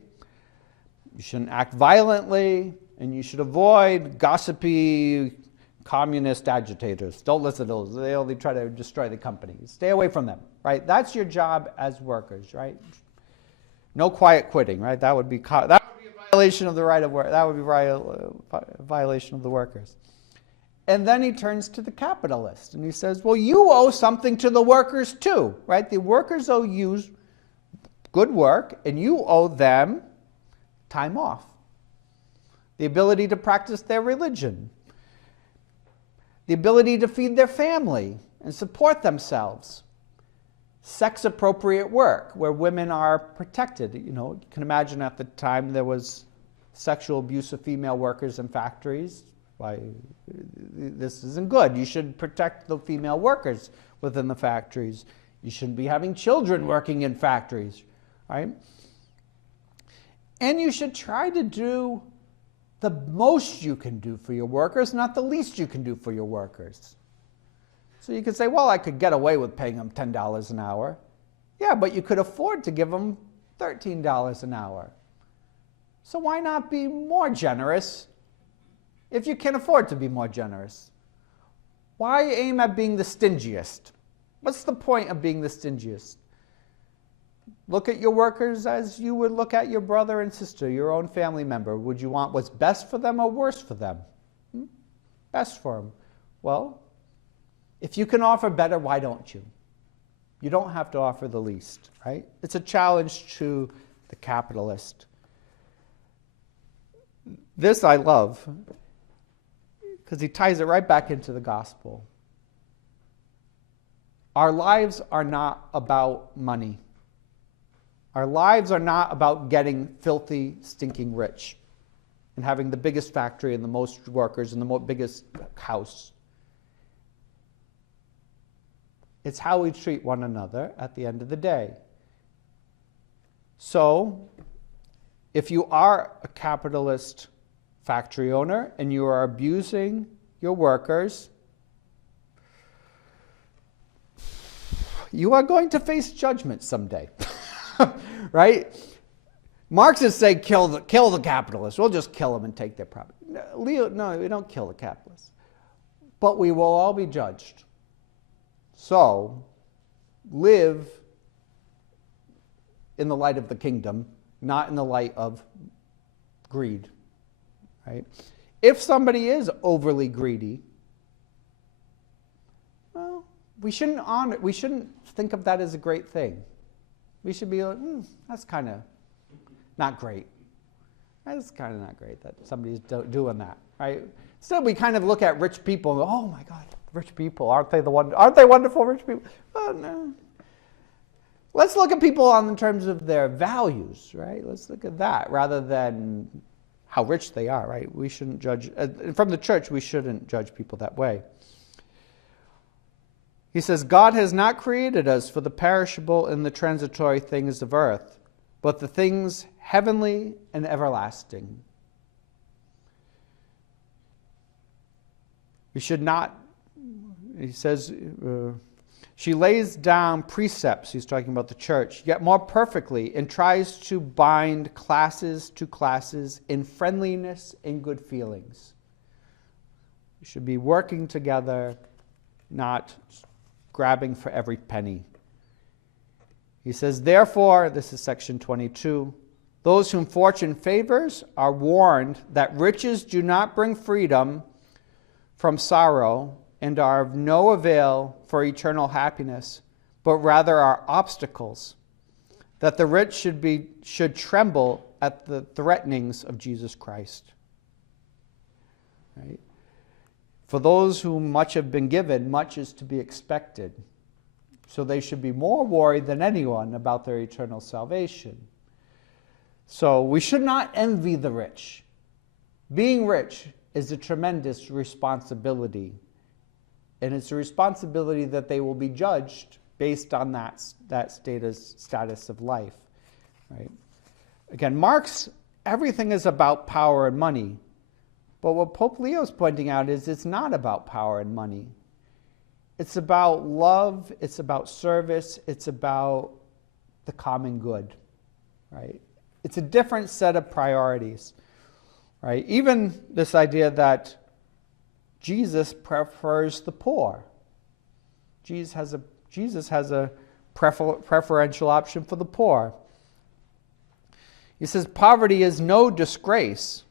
You shouldn't act violently. And you should avoid gossipy communist agitators. Don't listen to those. They only try to destroy the company. Stay away from them, right? That's your job as workers, right? No quiet quitting, right? That would be a violation of the right of work. That would be a violation of the workers. And then he turns to the capitalist and he says, well, you owe something to the workers too, right? The workers owe you good work and you owe them time off. The ability to practice their religion. The ability to feed their family and support themselves. Sex-appropriate work, where women are protected. You can imagine at the time there was sexual abuse of female workers in factories. Why, this isn't good. You should protect the female workers within the factories. You shouldn't be having children working in factories, right? And you should try to do the most you can do for your workers, not the least you can do for your workers. So you could say, well, I could get away with paying them $10 an hour. Yeah, but you could afford to give them $13 an hour. So why not be more generous if you can afford to be more generous? Why aim at being the stingiest? What's the point of being the stingiest? Look at your workers as you would look at your brother and sister, your own family member. Would you want what's best for them or worse for them? Best for them. Well, if you can offer better, why don't you? You don't have to offer the least, right? It's a challenge to the capitalist. This I love because he ties it right back into the gospel. Our lives are not about money. Our lives are not about getting filthy, stinking rich and having the biggest factory and the most workers and the biggest house. It's how we treat one another at the end of the day. So, if you are a capitalist factory owner, and you are abusing your workers, you are going to face judgment someday. Right? Marxists say kill the capitalists. We'll just kill them and take their property. No, we don't kill the capitalists. But we will all be judged. So, live in the light of the kingdom, not in the light of greed. Right? If somebody is overly greedy, well, we shouldn't think of that as a great thing. We should be like, that's kind of not great. That's kind of not great that somebody's doing that, right? Still, we kind of look at rich people and go, oh my God, rich people, aren't they wonderful rich people? Oh, no. Let's look at people in terms of their values, right? Let's look at that rather than how rich they are, right? We shouldn't judge, from the church, we shouldn't judge people that way. He says, God has not created us for the perishable and the transitory things of earth, but the things heavenly and everlasting. We should not, he says, she lays down precepts, he's talking about the church, yet more perfectly, and tries to bind classes to classes in friendliness and good feelings. We should be working together, not grabbing for every penny. He says, therefore, this is section 22, those whom fortune favors are warned that riches do not bring freedom from sorrow and are of no avail for eternal happiness, but rather are obstacles, that the rich should tremble at the threatenings of Jesus Christ. Right? For those whom much have been given, much is to be expected. So they should be more worried than anyone about their eternal salvation. So we should not envy the rich. Being rich is a tremendous responsibility. And it's a responsibility that they will be judged based on that status of life. Right? Again, Marx, everything is about power and money. But what Pope Leo is pointing out is it's not about power and money. It's about love, it's about service, it's about the common good, right? It's a different set of priorities, right? Even this idea that Jesus prefers the poor. Jesus has a preferential option for the poor. He says poverty is no disgrace,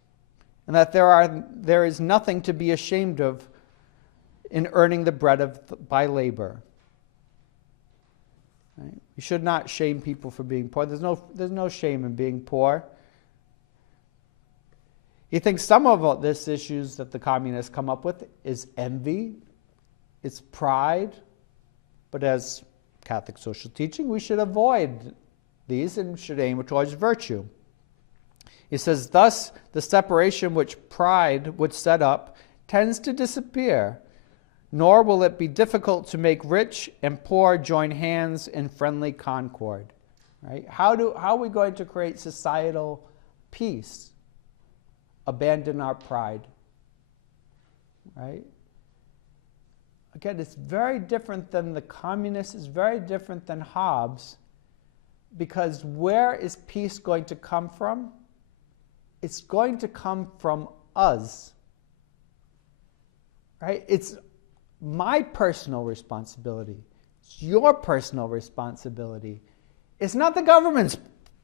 and that there is nothing to be ashamed of in earning the bread by labor. Right? We should not shame people for being poor. There's no shame in being poor. He thinks some of these issues that the communists come up with is envy, it's pride, but as Catholic social teaching, we should avoid these and should aim towards virtue. He says, thus, the separation which pride would set up tends to disappear, nor will it be difficult to make rich and poor join hands in friendly concord. Right? How are we going to create societal peace? Abandon our pride. Right? Again, it's very different than the communists, it's very different than Hobbes, because where is peace going to come from? It's going to come from us. Right? It's my personal responsibility. It's your personal responsibility. It's not the government's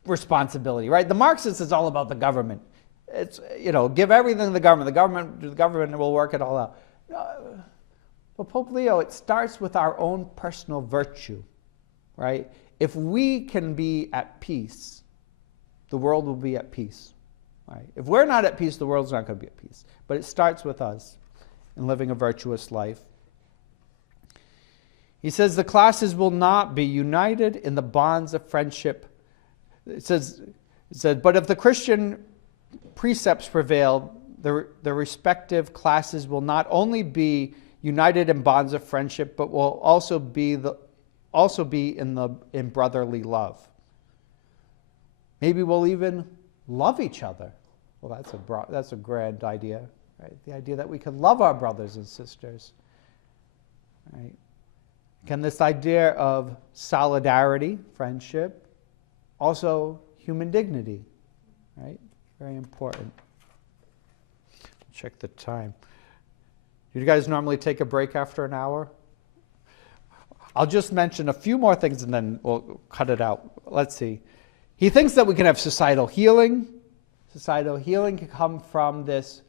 responsibility, right? The Marxist is all about the government. It's, give everything to the government. The government will work it all out. No, but Pope Leo, it starts with our own personal virtue, right? If we can be at peace, the world will be at peace. Right? If we're not at peace, the world's not going to be at peace. But it starts with us in living a virtuous life. He says the classes will not be united in the bonds of friendship. It says, but if the Christian precepts prevail, the respective classes will not only be united in bonds of friendship, but will also be in brotherly love. Maybe we'll even love each other. Well, that's a grand idea, right? The idea that we can love our brothers and sisters, right? Can this idea of solidarity, friendship, also human dignity, right? Very important. Check the time. Do you guys normally take a break after an hour? I'll just mention a few more things and then we'll cut it out. Let's see. He thinks that we can have societal healing. Societal healing can come from this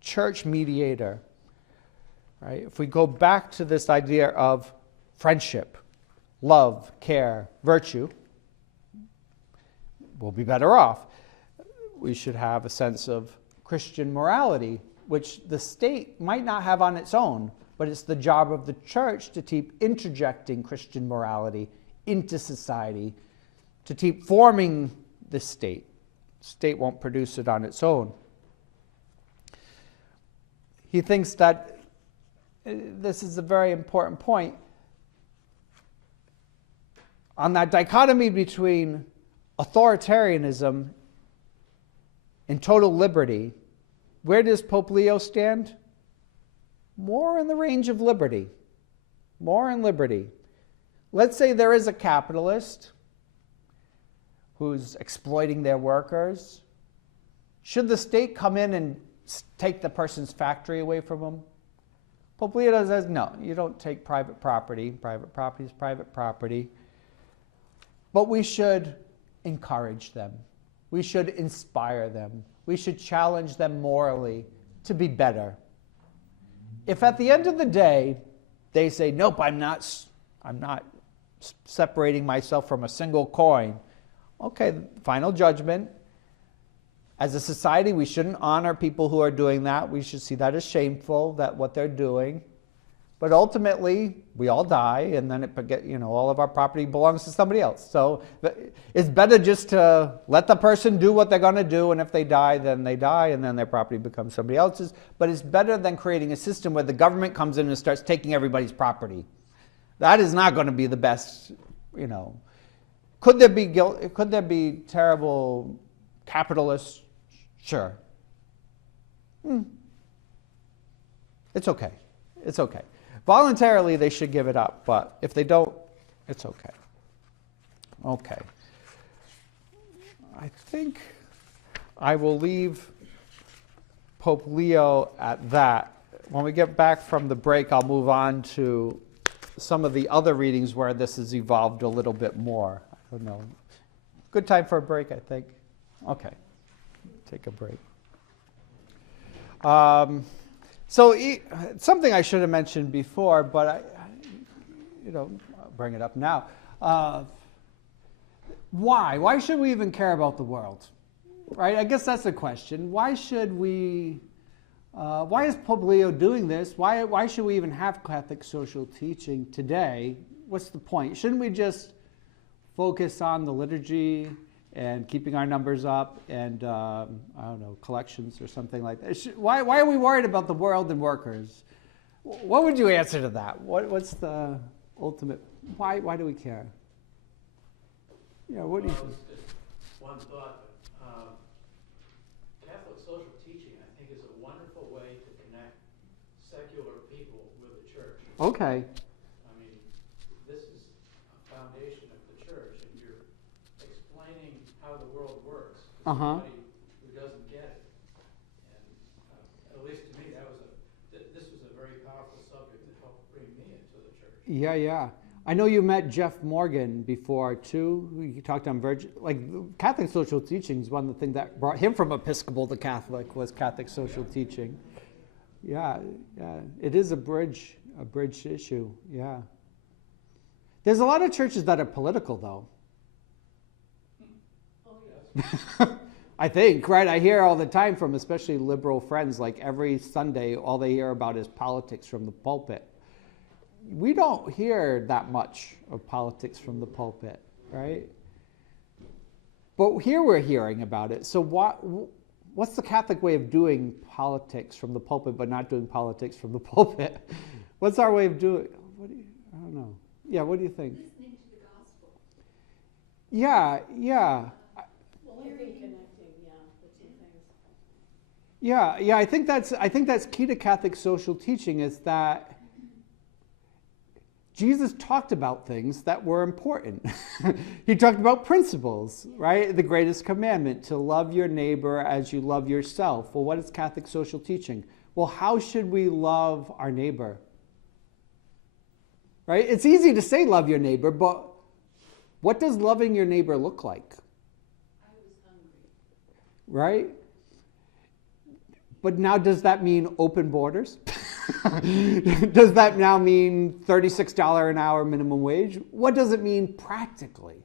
church mediator, right? If we go back to this idea of friendship, love, care, virtue, we'll be better off. We should have a sense of Christian morality, which the state might not have on its own, but it's the job of the church to keep interjecting Christian morality into society, to keep forming the state. The state won't produce it on its own. He thinks that this is a very important point. On that dichotomy between authoritarianism and total liberty, where does Pope Leo stand? More in the range of liberty. More in liberty. Let's say there is a capitalist who's exploiting their workers. Should the state come in and take the person's factory away from them? Pope Leo says, no, you don't take private property. Private property is private property. But we should encourage them. We should inspire them. We should challenge them morally to be better. If at the end of the day they say, nope, I'm not separating myself from a single coin, okay, final judgment. As a society, we shouldn't honor people who are doing that. We should see that as shameful, that what they're doing. But ultimately, we all die, and then all of our property belongs to somebody else. So it's better just to let the person do what they're going to do, and if they die, then they die, and then their property becomes somebody else's. But it's better than creating a system where the government comes in and starts taking everybody's property. That is not going to be the best, Could there be guilt? Could there be terrible capitalists? Sure. It's okay. It's okay. Voluntarily, they should give it up, but if they don't, it's okay. Okay. I think I will leave Pope Leo at that. When we get back from the break, I'll move on to some of the other readings where this has evolved a little bit more. I don't know. Good time for a break, I think. Okay. Take a break. Something I should have mentioned before, but I'll bring it up now. Why? Why should we even care about the world? Right? I guess that's the question. Why should we? Why is Pope Leo doing this? Why should we even have Catholic social teaching today? What's the point? Shouldn't we just focus on the liturgy and keeping our numbers up and, collections or something like that? Why are we worried about the world and workers? What would you answer to that? What's the ultimate, why do we care? What do you think? One thought, Catholic social teaching, I think, is a wonderful way to connect secular people with the church. Okay. I mean, this is a foundation of the church, and you're explaining how the world works to somebody who doesn't get it. And at least to me, this was a very powerful subject that helped bring me into the church. Yeah. I know you met Jeff Morgan before too. You talked on Catholic social teaching is one of the things that brought him from Episcopal to Catholic was Catholic social teaching. Yeah, it is a bridge issue. Yeah. There's a lot of churches that are political though. Oh, yes. I think, right? I hear all the time from especially liberal friends, like every Sunday, all they hear about is politics from the pulpit. We don't hear that much of politics from the pulpit, right? But here we're hearing about it. So what's the Catholic way of doing politics from the pulpit, but not doing politics from the pulpit? What's our way of doing? I don't know. Yeah, what do you think? Listening to the gospel. Yeah. Well, connecting, the two things. Yeah, I think that's key to Catholic social teaching, is that Jesus talked about things that were important. He talked about principles, right? The greatest commandment, to love your neighbor as you love yourself. Well, what is Catholic social teaching? Well, how should we love our neighbor? Right? It's easy to say love your neighbor, but what does loving your neighbor look like? I was hungry. Right? But now, does that mean open borders? Does that now mean $36 an hour minimum wage? What does it mean practically?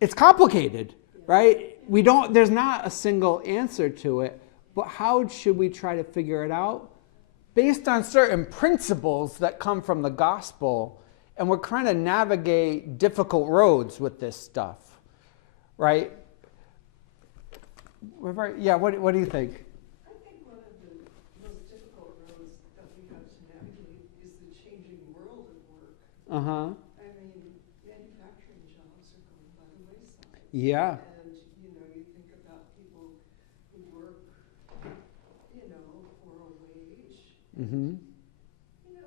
It's complicated, right? There's not a single answer to it, but how should we try to figure it out? Based on certain principles that come from the gospel, and we're trying to navigate difficult roads with this stuff, right? Yeah, what do you think? I think one of the most difficult roads that we have to navigate is the changing world of work. Uh-huh. I mean, manufacturing jobs are going by the wayside. Yeah. And, you think about people who work, for a wage. Mm-hmm. I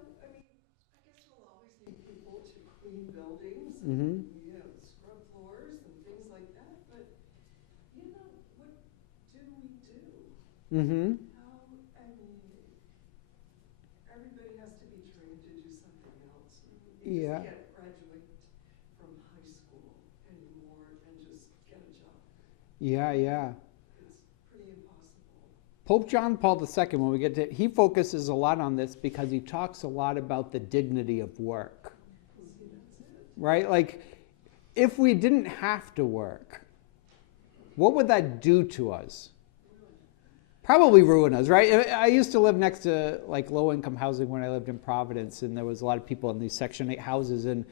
guess we'll always need people to clean buildings Mm-hmm. and, scrub floors and things like that. But, what do we do? Mm-hmm. Everybody has to be trained to do something else. Yeah. You just can't graduate from high school anymore and just get a job. Yeah. It's pretty impossible. Pope John Paul II, when we get to, he focuses a lot on this because he talks a lot about the dignity of work. See, that's it. Right? Like, if we didn't have to work, what would that do to us? Probably ruin us, right? I used to live next to low-income housing when I lived in Providence, and there was a lot of people in these Section 8 houses, and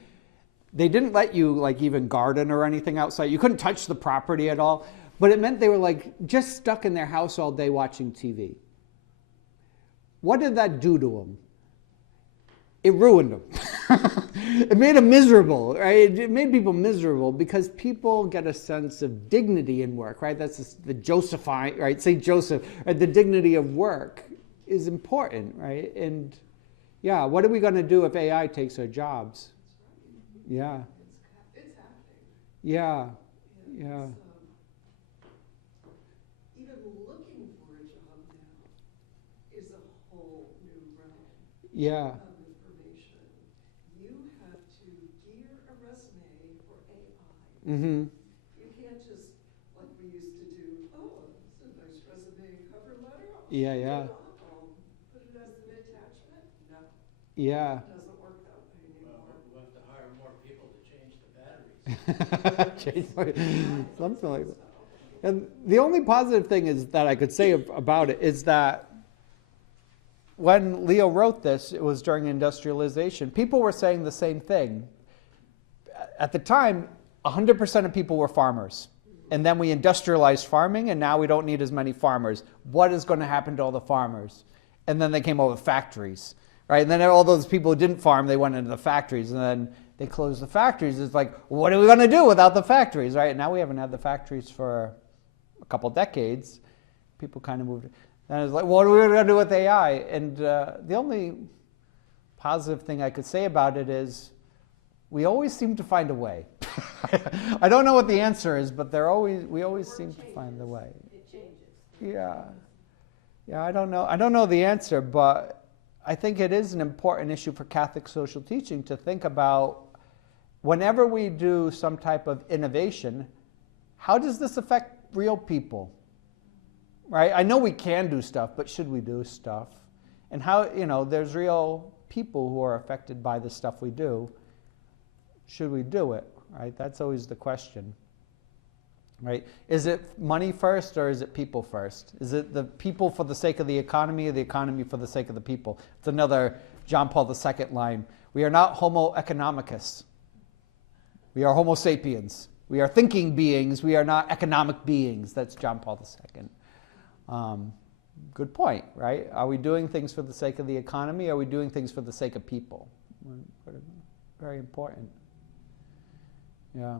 they didn't let you even garden or anything outside. You couldn't touch the property at all, but it meant they were just stuck in their house all day watching TV. What did that do to them? It ruined them. It made them miserable, right? It made people miserable because people get a sense of dignity in work, right? That's the Josephine, right? St. Joseph, right? The dignity of work is important, right? And yeah, what are we going to do if AI takes our jobs? Yeah. It's happening. Yeah. And Yeah. even looking for a job now is a whole new realm Yeah. of information. You have to gear a resume for AI. Mm-hmm. You can't just, like we used to do, oh, it's a nice resume and cover letter. Yeah. I'll put it as an attachment. No, Yeah. it doesn't work that way anymore. We'll have to hire more people to change the batteries. Something like that. And the only positive thing is that I could say about it is that when Leo wrote this, it was during industrialization. People were saying the same thing. At the time, 100% of people were farmers. And then we industrialized farming, and now we don't need as many farmers. What is going to happen to all the farmers? And then they came all the factories, right? And then all those people who didn't farm, they went into the factories, and then they closed the factories. It's like, what are we going to do without the factories, right? Now we haven't had the factories for a couple decades. People kind of moved. And it's like, what are we going to do with AI? And the only positive thing I could say about it is we always seem to find a way. I don't know what the answer is, but we always seem to find the way. It changes. Yeah, I don't know the answer, but I think it is an important issue for Catholic social teaching to think about whenever we do some type of innovation, how does this affect real people? Right? I know we can do stuff, but should we do stuff? And how, there's real people who are affected by the stuff we do. Should we do it? Right? That's always the question. Right? Is it money first or is it people first? Is it the people for the sake of the economy or the economy for the sake of the people? It's another John Paul II line. We are not Homo economicus. We are Homo sapiens. We are thinking beings. We are not economic beings. That's John Paul II. Good point, right? Are we doing things for the sake of the economy? Or are we doing things for the sake of people? Very important. Yeah.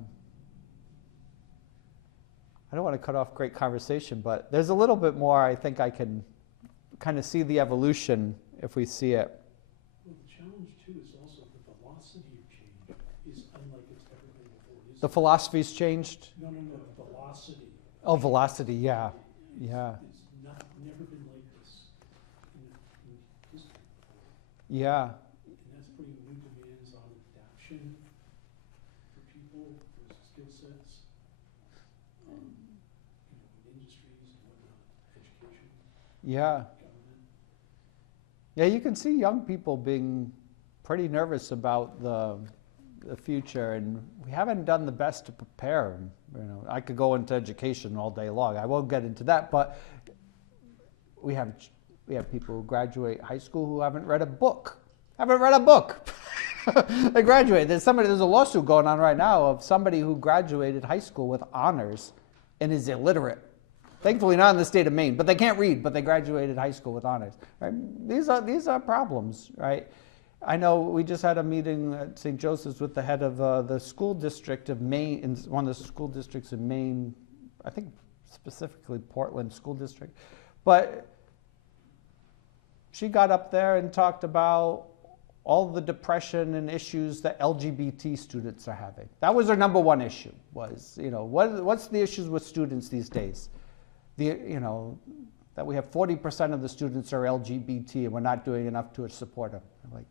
don't want to cut off great conversation, but there's a little bit more I think I can kind of see the evolution if we see it. Well, the challenge too is also the velocity of change is unlike it's ever been before. The philosophy's changed? No, the velocity. Oh, velocity, yeah. Yeah. It's never been like this in history before. Yeah. And that's putting new demands on adaptation for people, for skill sets, in industries and whatnot, education, Yeah. government. Yeah, you can see young people being pretty nervous about the future, and we haven't done the best to prepare them. I could go into education all day long. I won't get into that, but we have people who graduate high school who haven't read a book. They graduate. There's a lawsuit going on right now of somebody who graduated high school with honors and is illiterate. Thankfully not in the state of Maine, but they can't read, but they graduated high school with honors. Right? These are problems, right? I know we just had a meeting at St. Joseph's with the head of the school district of Maine, in one of the school districts in Maine, I think specifically Portland School District. But she got up there and talked about all the depression and issues that LGBT students are having. That was her number one issue, was, what's the issues with students these days? That we have 40% of the students are LGBT and we're not doing enough to support them. I'm like,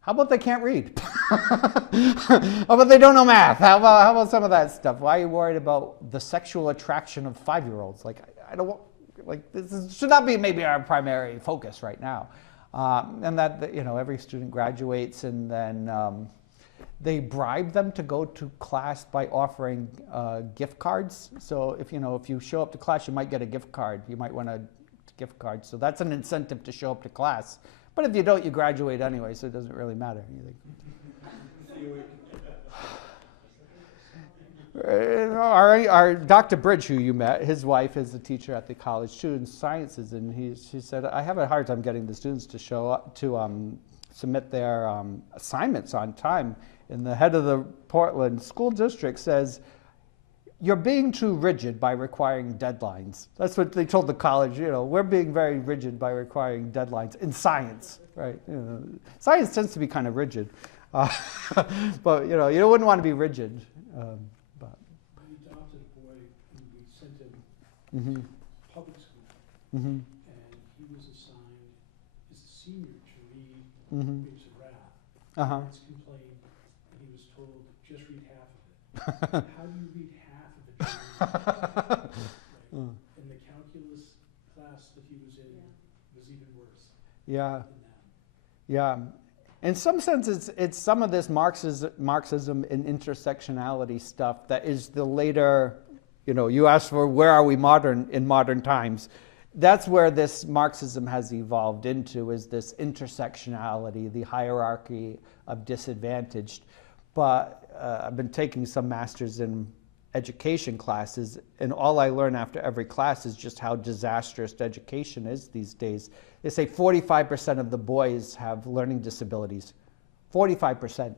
how about they can't read? How about they don't know math? How about some of that stuff? Why are you worried about the sexual attraction of 5-year-olds? Like, I don't want, should not be maybe our primary focus right now. And that, every student graduates and then they bribe them to go to class by offering gift cards. So if you show up to class, you might get a gift card. You might want a gift card. So that's an incentive to show up to class. But if you don't, you graduate anyway, so it doesn't really matter. Our Dr. Bridge, who you met, his wife is a teacher at the college too in sciences, and she said, I have a hard time getting the students to show up to submit their assignments on time. And the head of the Portland School District says, you're being too rigid by requiring deadlines. That's what they told the college, we're being very rigid by requiring deadlines in science, right? Science tends to be kind of rigid. But, you wouldn't want to be rigid. But. We adopted a boy and we sent him Mm-hmm. to public school. Mm-hmm. And he was assigned as a senior to read Mm-hmm. Grapes of Wrath. Uh-huh. Parents complained, and he was told, just read half of it. How do you read half of it? Right. And the calculus class that he was in was even worse Yeah. than that. Yeah. In some sense, it's some of this Marxism and intersectionality stuff that is the later, you asked for where are we in modern times. That's where this Marxism has evolved into, is this intersectionality, the hierarchy of disadvantaged. But I've been taking some masters in education classes, and all I learn after every class is just how disastrous education is these days. They say 45% of the boys have learning disabilities. 45%.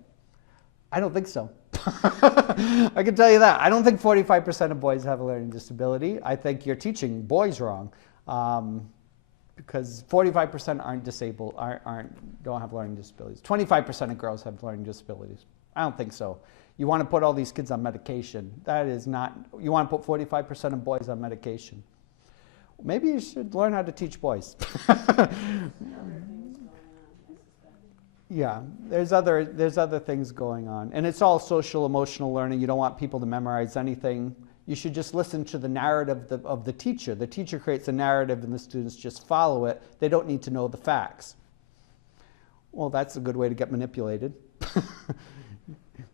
I don't think so. I can tell you that. I don't think 45% of boys have a learning disability. I think you're teaching boys wrong, because 45% aren't disabled, don't have learning disabilities. 25% of girls have learning disabilities. I don't think so. You want to put all these kids on medication. That is not, you want to put 45% of boys on medication. Maybe you should learn how to teach boys. Yeah, there's other things going on. And it's all social emotional learning. You don't want people to memorize anything. You should just listen to the narrative of the teacher. The teacher creates a narrative and the students just follow it. They don't need to know the facts. Well, that's a good way to get manipulated.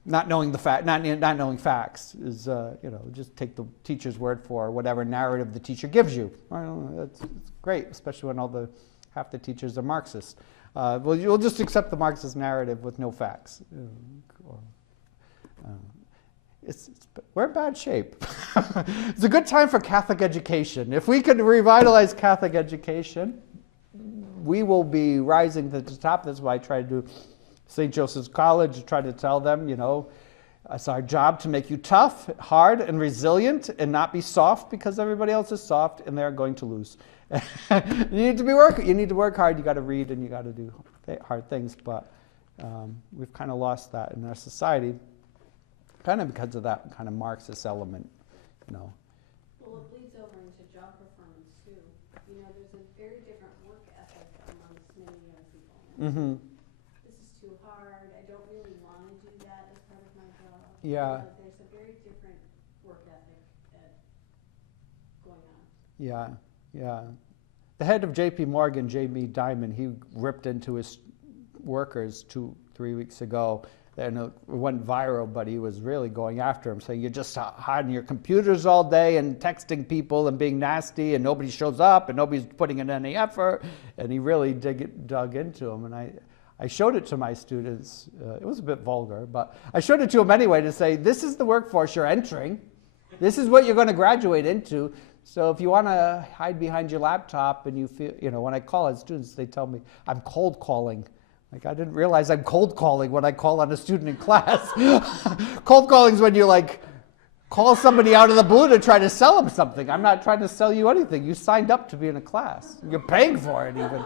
Not knowing facts is, just take the teacher's word for whatever narrative the teacher gives you. It's great, especially when half the teachers are Marxist. Well, you'll just accept the Marxist narrative with no facts. We're in bad shape. It's a good time for Catholic education. If we could revitalize Catholic education, we will be rising to the top. That's why I try to do St. Joseph's College, try to tell them, It's our job to make you tough, hard, and resilient, and not be soft because everybody else is soft and they're going to lose. You need to work hard. You got to read and you got to do hard things. But we've kind of lost that in our society, kind of because of that kind of Marxist element, you know. Well, it bleeds over into job performance too. You know, there's a very different work ethic amongst many young people. Mm-hmm. This is too hard. I don't really want to do that as part of my job. Yeah. There's a very different work ethic going on. Yeah, yeah. The head of J.P. Morgan, Jamie Dimon, he ripped into his workers 2-3 weeks ago, and it went viral, but he was really going after him, saying, you're just hiding your computers all day and texting people and being nasty, and nobody shows up, and nobody's putting in any effort, and he really dug into him, and I showed it to my students. It was a bit vulgar, but I showed it to them anyway to say, this is the workforce you're entering. This is what you're going to graduate into. So if you want to hide behind your laptop and you feel, you know, when I call on students, they tell me I'm cold calling. Like, I didn't realize I'm cold calling when I call on a student in class. Cold calling is when you like call somebody out of the blue to try to sell them something. I'm not trying to sell you anything. You signed up to be in a class. You're paying for it even.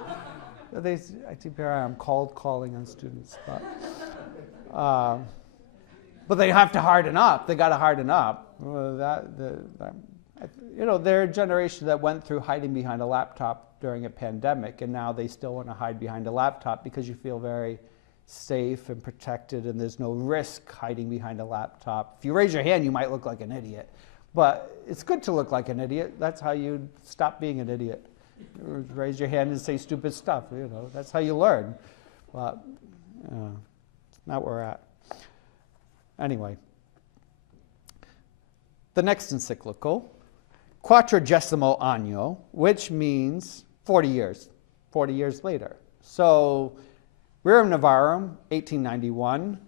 I think here I am cold calling on students. But they have to harden up. They got to harden up. You know, they're a generation that went through hiding behind a laptop during a pandemic, and now they still want to hide behind a laptop because you feel very safe and protected, and there's no risk hiding behind a laptop. If you raise your hand, you might look like an idiot. But it's good to look like an idiot. That's how you stop being an idiot. Raise your hand and say stupid stuff. You know, that's how you learn. But not where we're at. Anyway, the next encyclical, Quadragesimo Anno, which means 40 years later. So, Rerum Novarum, 1891,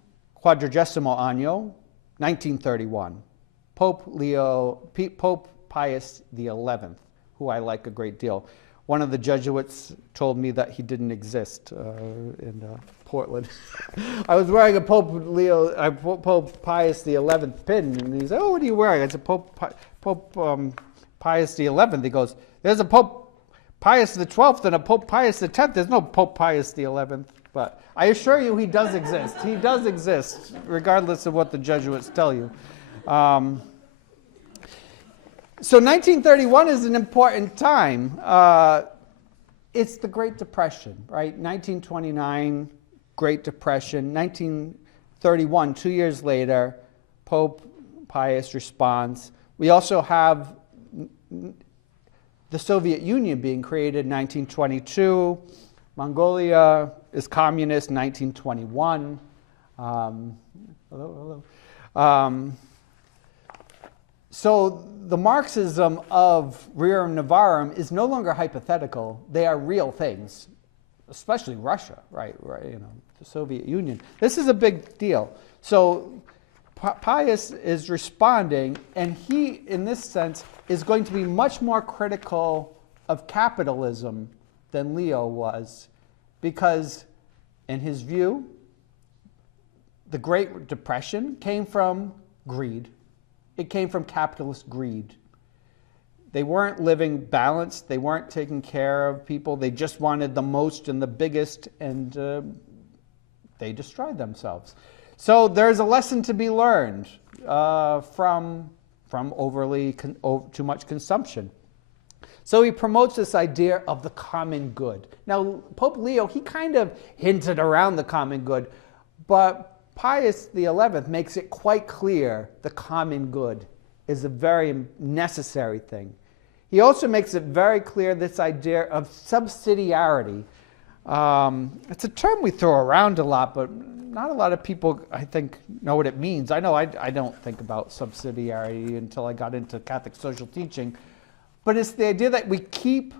Quadragesimo Anno, 1931. Pope Pius XI, who I like a great deal. One of the Jesuits told me that he didn't exist in Portland. I was wearing a Pope Pius XI pin, and he said, "Oh, what are you wearing?" I said, Pope Pius XI. He goes, "There's a Pope Pius XII and a Pope Pius X. There's no Pope Pius XI." But I assure you, he does exist. He does exist, regardless of what the Jesuits tell you. So 1931 is an important time. It's the Great Depression, right? 1929, Great Depression. 1931, 2 years later, Pope Pius responds. We also have the Soviet Union being created in 1922. Mongolia is communist in 1921. So the Marxism of Rerum Novarum is no longer hypothetical. They are real things, especially Russia, right? You know, the Soviet Union. This is a big deal. So Pius is responding, and he, in this sense, is going to be much more critical of capitalism than Leo was, because, in his view, the Great Depression came from greed. It came from capitalist greed. They weren't living balanced. They weren't taking care of people. They just wanted the most and the biggest, and they destroyed themselves. So there's a lesson to be learned from too much consumption. So he promotes this idea of the common good. Now, Pope Leo, he kind of hinted around the common good, but Pius XI makes it quite clear the common good is a very necessary thing. He also makes it very clear this idea of subsidiarity. It's a term we throw around a lot, but not a lot of people, I think, know what it means. I know I don't think about subsidiarity until I got into Catholic social teaching. But it's the idea that we keep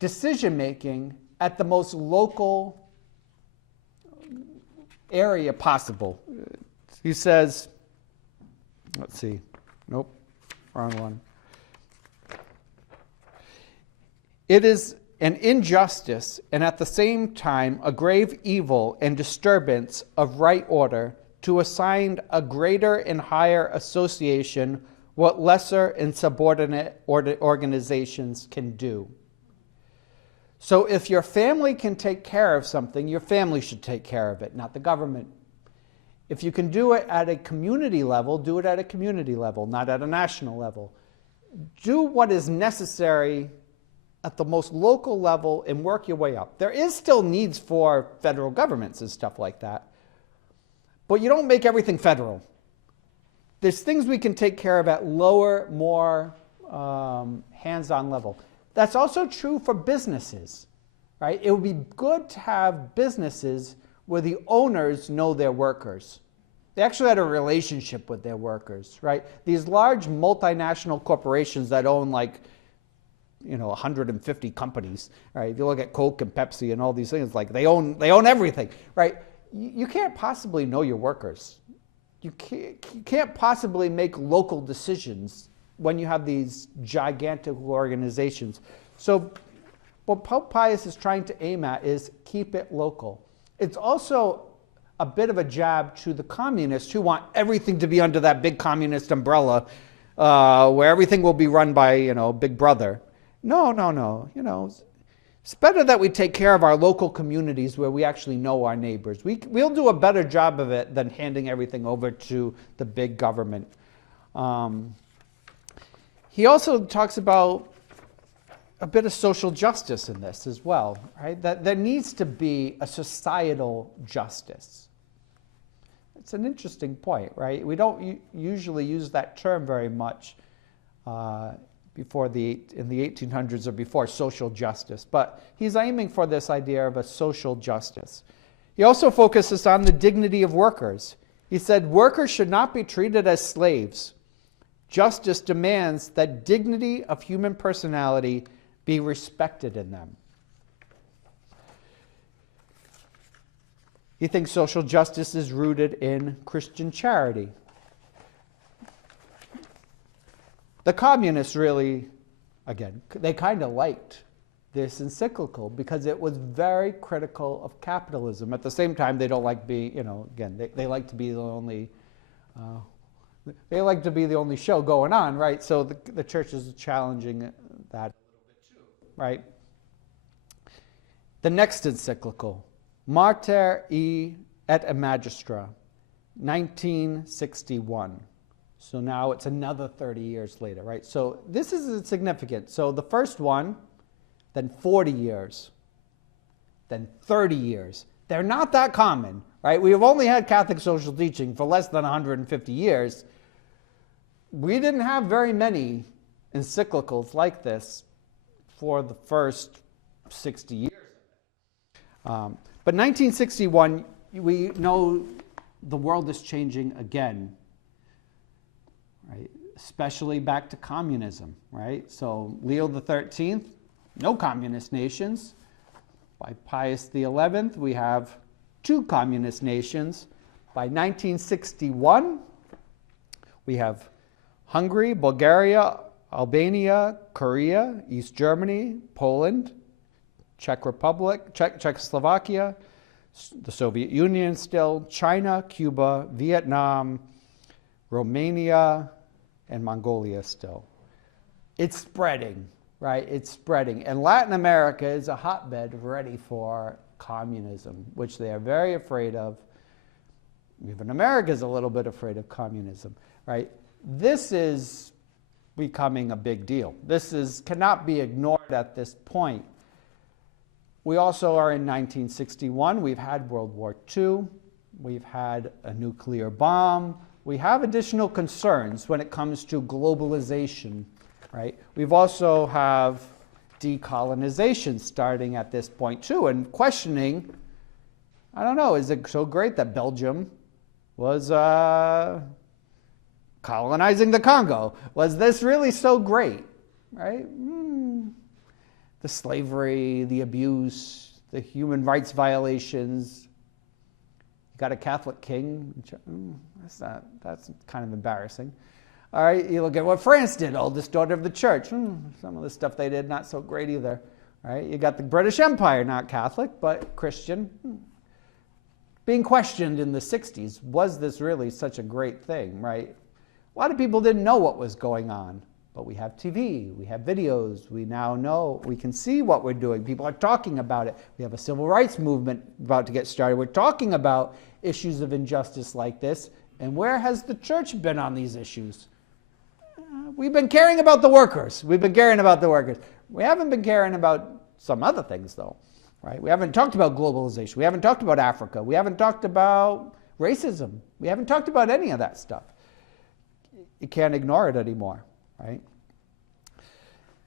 decision-making at the most local area possible. He says, let's see, nope, wrong one. It is an injustice and at the same time a grave evil and disturbance of right order to assign a greater and higher association what lesser and subordinate organizations can do. So if your family can take care of something, your family should take care of it, not the government. If you can do it at a community level, do it at a community level, not at a national level. Do what is necessary at the most local level and work your way up. There is still needs for federal governments and stuff like that, but you don't make everything federal. There's things we can take care of at lower, more hands-on level. That's also true for businesses, right? It would be good to have businesses where the owners know their workers. They actually had a relationship with their workers, right? These large multinational corporations that own 150 companies, right? If you look at Coke and Pepsi and all these things, like they own everything, right? You can't possibly know your workers. You can't possibly make local decisions when you have these gigantic organizations. So what Pope Pius is trying to aim at is keep it local. It's also a bit of a jab to the communists who want everything to be under that big communist umbrella where everything will be run by, Big Brother. No. It's better that we take care of our local communities where we actually know our neighbors. We'll do a better job of it than handing everything over to the big government. He also talks about a bit of social justice in this as well, right? That there needs to be a societal justice. It's an interesting point, right? We don't usually use that term very much in the 1800s or before, social justice. But he's aiming for this idea of a social justice. He also focuses on the dignity of workers. He said, workers should not be treated as slaves. Justice demands that dignity of human personality be respected in them. He thinks social justice is rooted in Christian charity. The communists really, again, they kind of liked this encyclical because it was very critical of capitalism. At the same time, they don't like being, they like to be the only, show going on, right? So the church is challenging that a little bit too, right? The next encyclical, Mater et Magistra, 1961. So now it's another 30 years later, right? So this is significant. So the first one, then 40 years, then 30 years. They're not that common, right? We have only had Catholic social teaching for less than 150 years. We didn't have very many encyclicals like this for the first 60 years of it. But 1961, we know the world is changing again. Right? Especially back to communism, right? So Leo XIII, no communist nations. By Pius XI, we have 2 communist nations. By 1961, we have Hungary, Bulgaria, Albania, Korea, East Germany, Poland, Czech Republic, Czechoslovakia, the Soviet Union still, China, Cuba, Vietnam, Romania, and Mongolia still. It's spreading, right? It's spreading. And Latin America is a hotbed ready for communism, which they are very afraid of. Even America is a little bit afraid of communism, right? This is becoming a big deal. Cannot be ignored at this point. We also are in 1961. We've had World War II. We've had a nuclear bomb. We have additional concerns when it comes to globalization, right? We've also have decolonization starting at this point too, and questioning, I don't know, is it so great that Belgium was colonizing the Congo? Was this really so great, right? The slavery, the abuse, the human rights violations. You got a Catholic king. That's kind of embarrassing. All right, you look at what France did, oldest daughter of the church. Some of the stuff they did, not so great either. Right? You got the British Empire, not Catholic, but Christian. being questioned in the 60s. Was this really such a great thing, right? A lot of people didn't know what was going on, but we have TV, we have videos, we now know, we can see what we're doing. People are talking about it. We have a civil rights movement about to get started. We're talking about issues of injustice like this. And where has the church been on these issues? We've been caring about the workers. We've been caring about the workers. We haven't been caring about some other things, though, right? We haven't talked about globalization. We haven't talked about Africa. We haven't talked about racism. We haven't talked about any of that stuff. You can't ignore it anymore, right?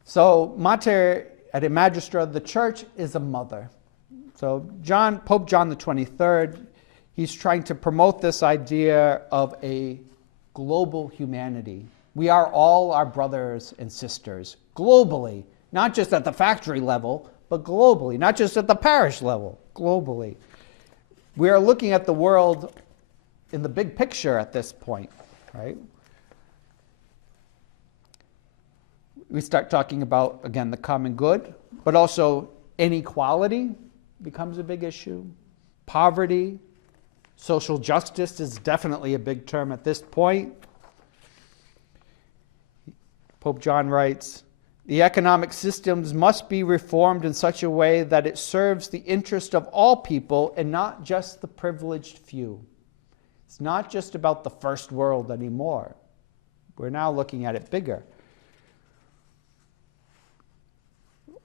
So Mater et Magistra, the church is a mother. So Pope John the 23rd, he's trying to promote this idea of a global humanity. We are all our brothers and sisters globally, not just at the factory level, but globally, not just at the parish level, globally. We are looking at the world in the big picture at this point, right? We start talking about, again, the common good, but also inequality becomes a big issue. Poverty, social justice is definitely a big term at this point. Pope John writes, the economic systems must be reformed in such a way that it serves the interest of all people and not just the privileged few. It's not just about the first world anymore. We're now looking at it bigger.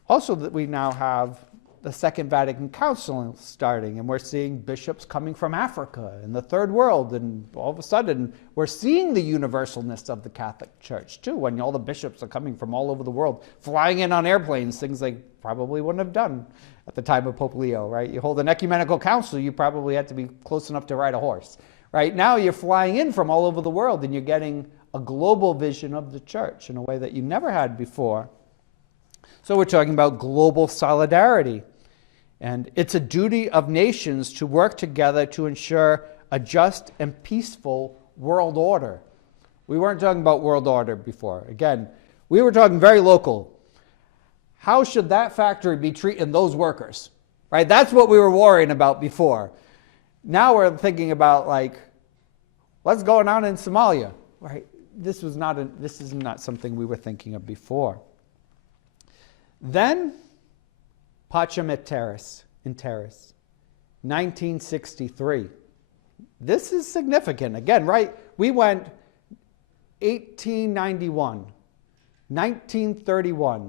Also, that we now have the Second Vatican Council starting, and we're seeing bishops coming from Africa and the Third World, and all of a sudden we're seeing the universalness of the Catholic Church too, when all the bishops are coming from all over the world, flying in on airplanes, things they probably wouldn't have done at the time of Pope Leo, right? You hold an ecumenical council, you probably had to be close enough to ride a horse, right? Now you're flying in from all over the world and you're getting a global vision of the church in a way that you never had before. So we're talking about global solidarity. And it's a duty of nations to work together to ensure a just and peaceful world order. We weren't talking about world order before. Again, we were talking very local. How should that factory be treating those workers? Right? That's what we were worrying about before. Now we're thinking about, like, what's going on in Somalia? Right? This is not something we were thinking of before. Then, Pacem et Terris, in Terris, 1963. This is significant. Again, right? We went 1891, 1931,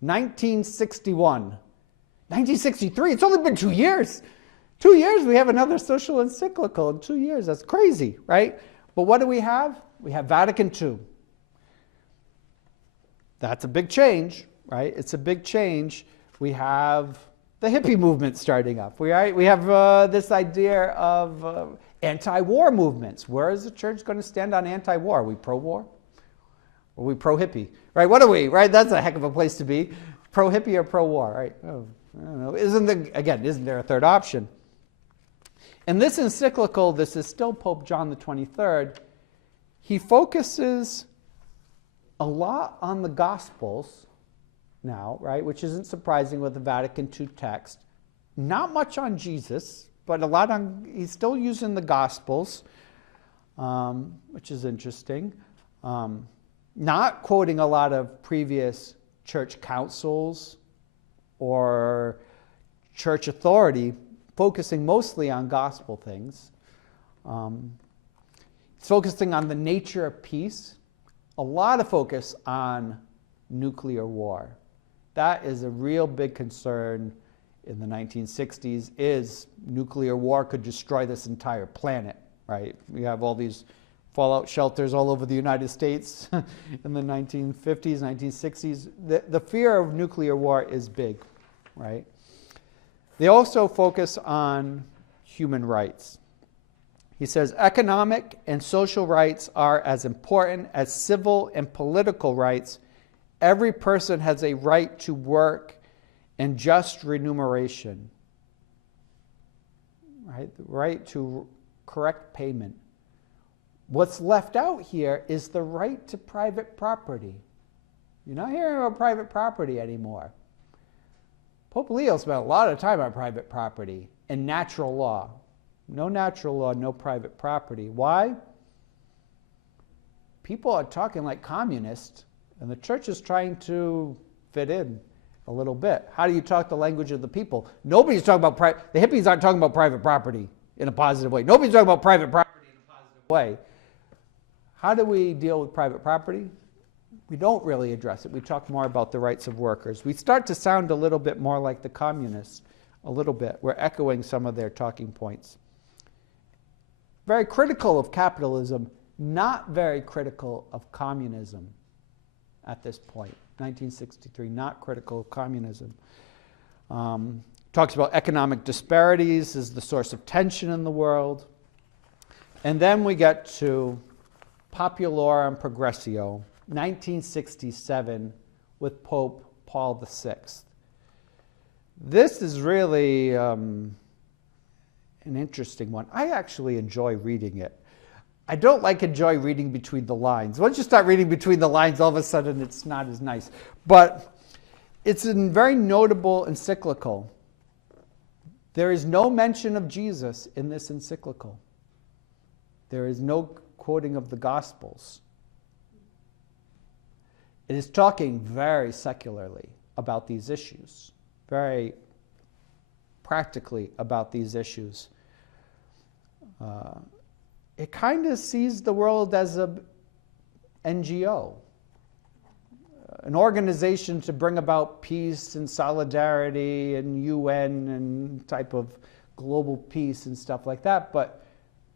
1961, 1963. It's only been 2 years. 2 years, we have another social encyclical in 2 years. That's crazy, right? But what do we have? We have Vatican II. That's a big change, right? It's a big change. We have the hippie movement starting up. We have this idea of anti-war movements. Where is the church going to stand on anti-war? Are we pro-war? Or are we pro-hippie? Right? What are we? Right? That's a heck of a place to be. Pro-hippie or pro-war? Right? Oh, I don't know. Isn't there a third option? And this encyclical, this is still Pope John the 23rd, he focuses a lot on the Gospels now, right, which isn't surprising with the Vatican II text. Not much on Jesus, but a lot on, he's still using the Gospels, which is interesting. Not quoting a lot of previous church councils or church authority, focusing mostly on gospel things. It's focusing on the nature of peace. A lot of focus on nuclear war. That is a real big concern in the 1960s, is nuclear war could destroy this entire planet, right? We have all these fallout shelters all over the United States in the 1950s, 1960s. The fear of nuclear war is big, right? They also focus on human rights. He says, economic and social rights are as important as civil and political rights. Every person has a right to work and just remuneration, right? The right to correct payment. What's left out here is the right to private property. You're not hearing about private property anymore. Pope Leo spent a lot of time on private property and natural law. No natural law, no private property. Why? People are talking like communists, and the church is trying to fit in a little bit. How do you talk the language of the people? Nobody's talking about the hippies aren't talking about private property in a positive way. Nobody's talking about private property in a positive way. How do we deal with private property? We don't really address it. We talk more about the rights of workers. We start to sound a little bit more like the communists, a little bit. We're echoing some of their talking points. Very critical of capitalism, not very critical of communism at this point. 1963, not critical of communism. Talks about economic disparities as the source of tension in the world. And then we get to Populorum Progressio, 1967, with Pope Paul VI. This is really an interesting one. I actually enjoy reading it. I don't enjoy reading between the lines. Once you start reading between the lines, all of a sudden it's not as nice. But it's a very notable encyclical. There is no mention of Jesus in this encyclical. There is no quoting of the Gospels. It is talking very secularly about these issues, very practically about these issues. It kind of sees the world as an NGO, an organization to bring about peace and solidarity and UN and type of global peace and stuff like that. But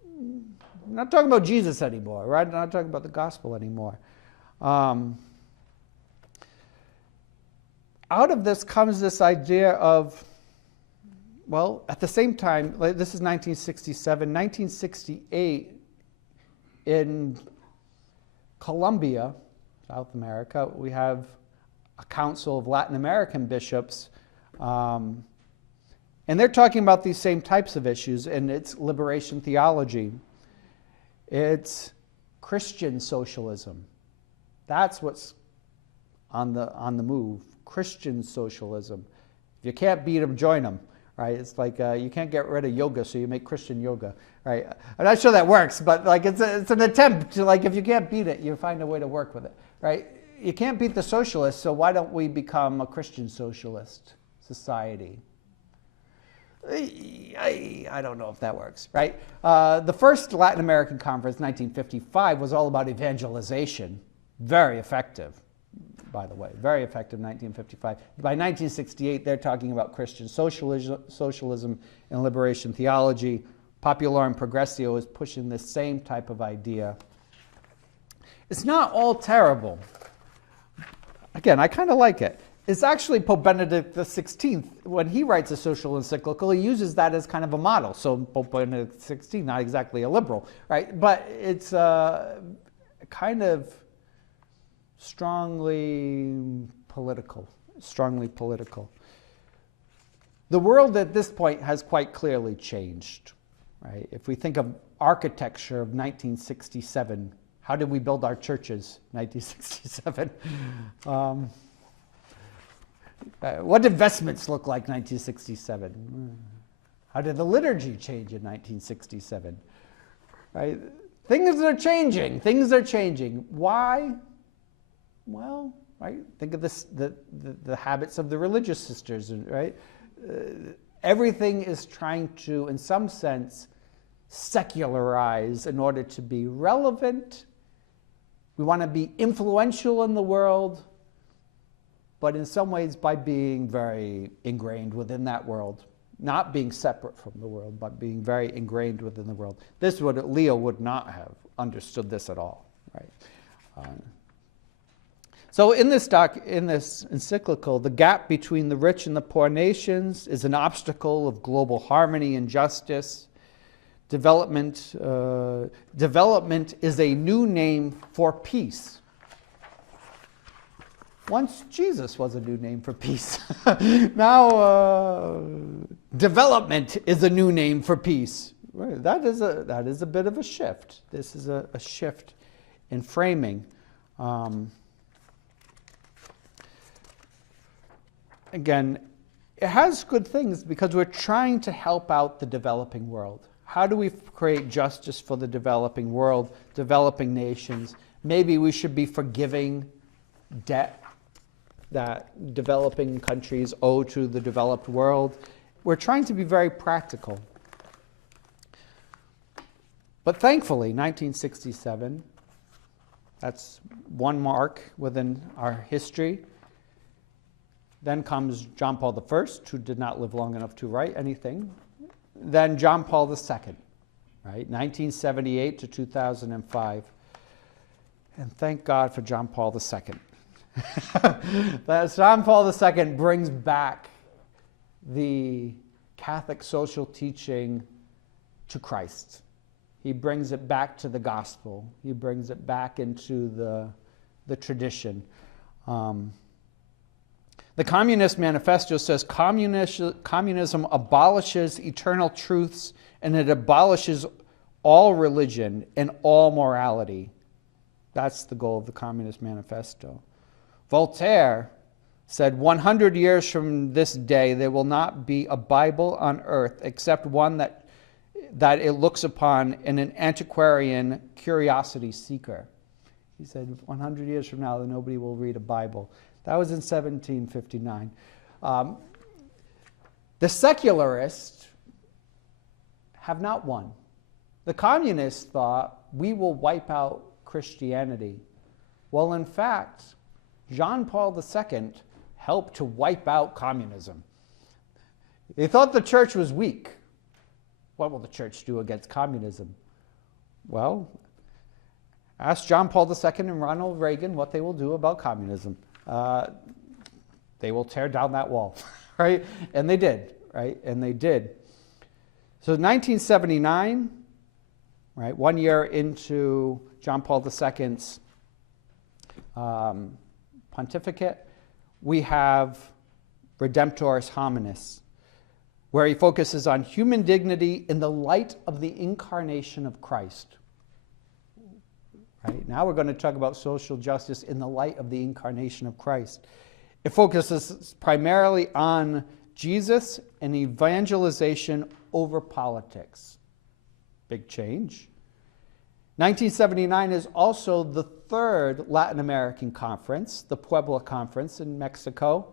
we're not talking about Jesus anymore, right? We're not talking about the gospel anymore. Out of this comes this idea of, well, at the same time, this is 1967, 1968, in Colombia, South America, we have a council of Latin American bishops, and they're talking about these same types of issues, and it's liberation theology. It's Christian socialism. That's what's on the move. Christian socialism. If you can't beat them, join them. Right? It's like you can't get rid of yoga, so you make Christian yoga. Right? I'm not sure that works, but it's an attempt to, if you can't beat it, you find a way to work with it. Right? You can't beat the socialists, so why don't we become a Christian socialist society? I don't know if that works. Right? The first Latin American conference, 1955, was all about evangelization. Very effective, by the way, very effective, 1955. By 1968, they're talking about Christian socialism and liberation theology. Populorum Progressio is pushing the same type of idea. It's not all terrible. Again, I kind of like it. It's actually Pope Benedict XVI, when he writes a social encyclical, he uses that as kind of a model. So Pope Benedict XVI, not exactly a liberal, right? But it's kind of strongly political. The world at this point has quite clearly changed, right? If we think of architecture of 1967, how did we build our churches, 1967? What did vestments look like, 1967? How did the liturgy change in 1967? Right? Things are changing. Why? Well, right? Think of this, the habits of the religious sisters, right? Everything is trying to, in some sense, secularize in order to be relevant. We want to be influential in the world, but in some ways by being very ingrained within that world. Not being separate from the world, but being very ingrained within the world. Leo would not have understood this at all, right? So in this encyclical, the gap between the rich and the poor nations is an obstacle of global harmony and justice. Development is a new name for peace. Once Jesus was a new name for peace. Now development is a new name for peace. That is a bit of a shift. This is a shift in framing. Again, it has good things because we're trying to help out the developing world. How do we create justice for the developing world, developing nations? Maybe we should be forgiving debt that developing countries owe to the developed world. We're trying to be very practical. But thankfully, 1967, that's one mark within our history. Then comes John Paul I, who did not live long enough to write anything. Then John Paul II, right? 1978 to 2005. And thank God for John Paul II. That John Paul II brings back the Catholic social teaching to Christ. He brings it back to the gospel. He brings it back into the tradition. The Communist Manifesto says communism abolishes eternal truths and it abolishes all religion and all morality. That's the goal of the Communist Manifesto. Voltaire said, 100 years from this day, there will not be a Bible on earth except one that it looks upon in an antiquarian curiosity seeker. He said 100 years from now, nobody will read a Bible. That was in 1759. The secularists have not won. The communists thought, we will wipe out Christianity. Well, in fact, John Paul II helped to wipe out communism. They thought the church was weak. What will the church do against communism? Well, ask John Paul II and Ronald Reagan what they will do about communism. They will tear down that wall, right? And they did, right? And they did. So 1979, right, 1 year into John Paul II's pontificate, we have Redemptoris Hominis, where he focuses on human dignity in the light of the incarnation of Christ. Right? Now we're going to talk about social justice in the light of the incarnation of Christ. It focuses primarily on Jesus and evangelization over politics. Big change. 1979 is also the third Latin American conference, the Puebla Conference in Mexico.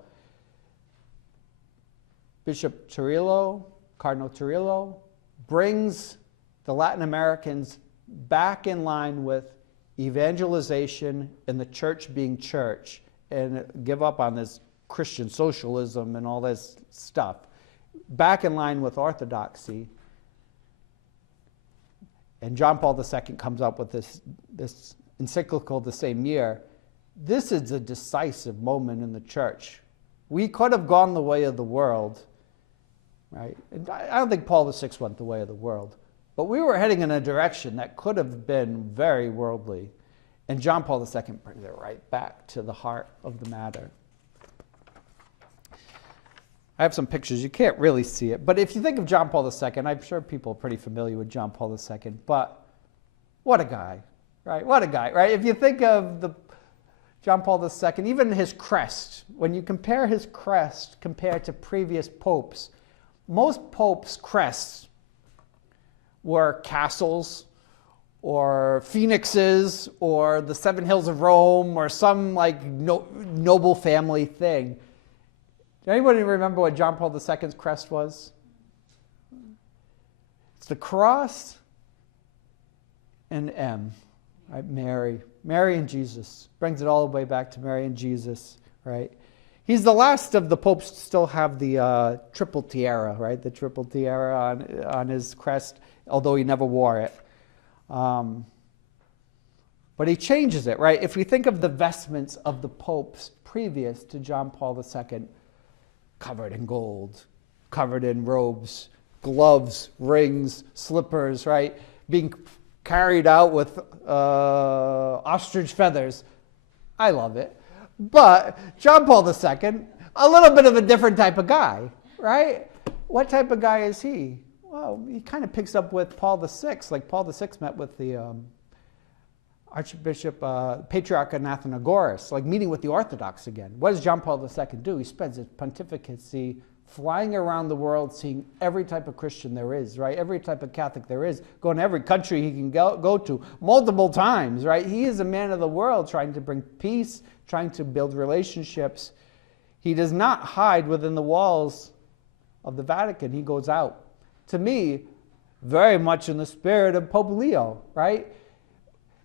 Bishop Cirillo, Cardinal Cirillo, brings the Latin Americans back in line with evangelization and the church being church, and give up on this Christian socialism and all this stuff. Back in line with orthodoxy. And John Paul II comes up with this encyclical the same year. This is a decisive moment in the church. We could have gone the way of the world, right? And I don't think Paul VI went the way of the world, but we were heading in a direction that could have been very worldly. And John Paul II brings it right back to the heart of the matter. I have some pictures. You can't really see it. But if you think of John Paul II, I'm sure people are pretty familiar with John Paul II. But what a guy, right? What a guy, right? If you think of the John Paul II, even his crest, when you compare his crest compared to previous popes, most popes' crests were castles or phoenixes or the Seven Hills of Rome or some like noble family thing. Does anybody remember what John Paul II's crest was? It's the cross and M, right? Mary and Jesus. Brings it all the way back to Mary and Jesus, right? He's the last of the popes to still have the triple tiara, right? The triple tiara on his crest, although he never wore it. But he changes it, right? If we think of the vestments of the popes previous to John Paul II, covered in gold, covered in robes, gloves, rings, slippers, right? Being carried out with ostrich feathers. I love it. But John Paul II, a little bit of a different type of guy, right? What type of guy is he? Well, he kind of picks up with Paul VI, like Paul VI met with the Archbishop, Patriarch Athanagoras, like meeting with the Orthodox again. What does John Paul II do? He spends his pontificacy flying around the world, seeing every type of Christian there is, right? Every type of Catholic there is, going to every country he can go to multiple times, right? He is a man of the world trying to bring peace, trying to build relationships. He does not hide within the walls of the Vatican. He goes out. To me, very much in the spirit of Pope Leo, right?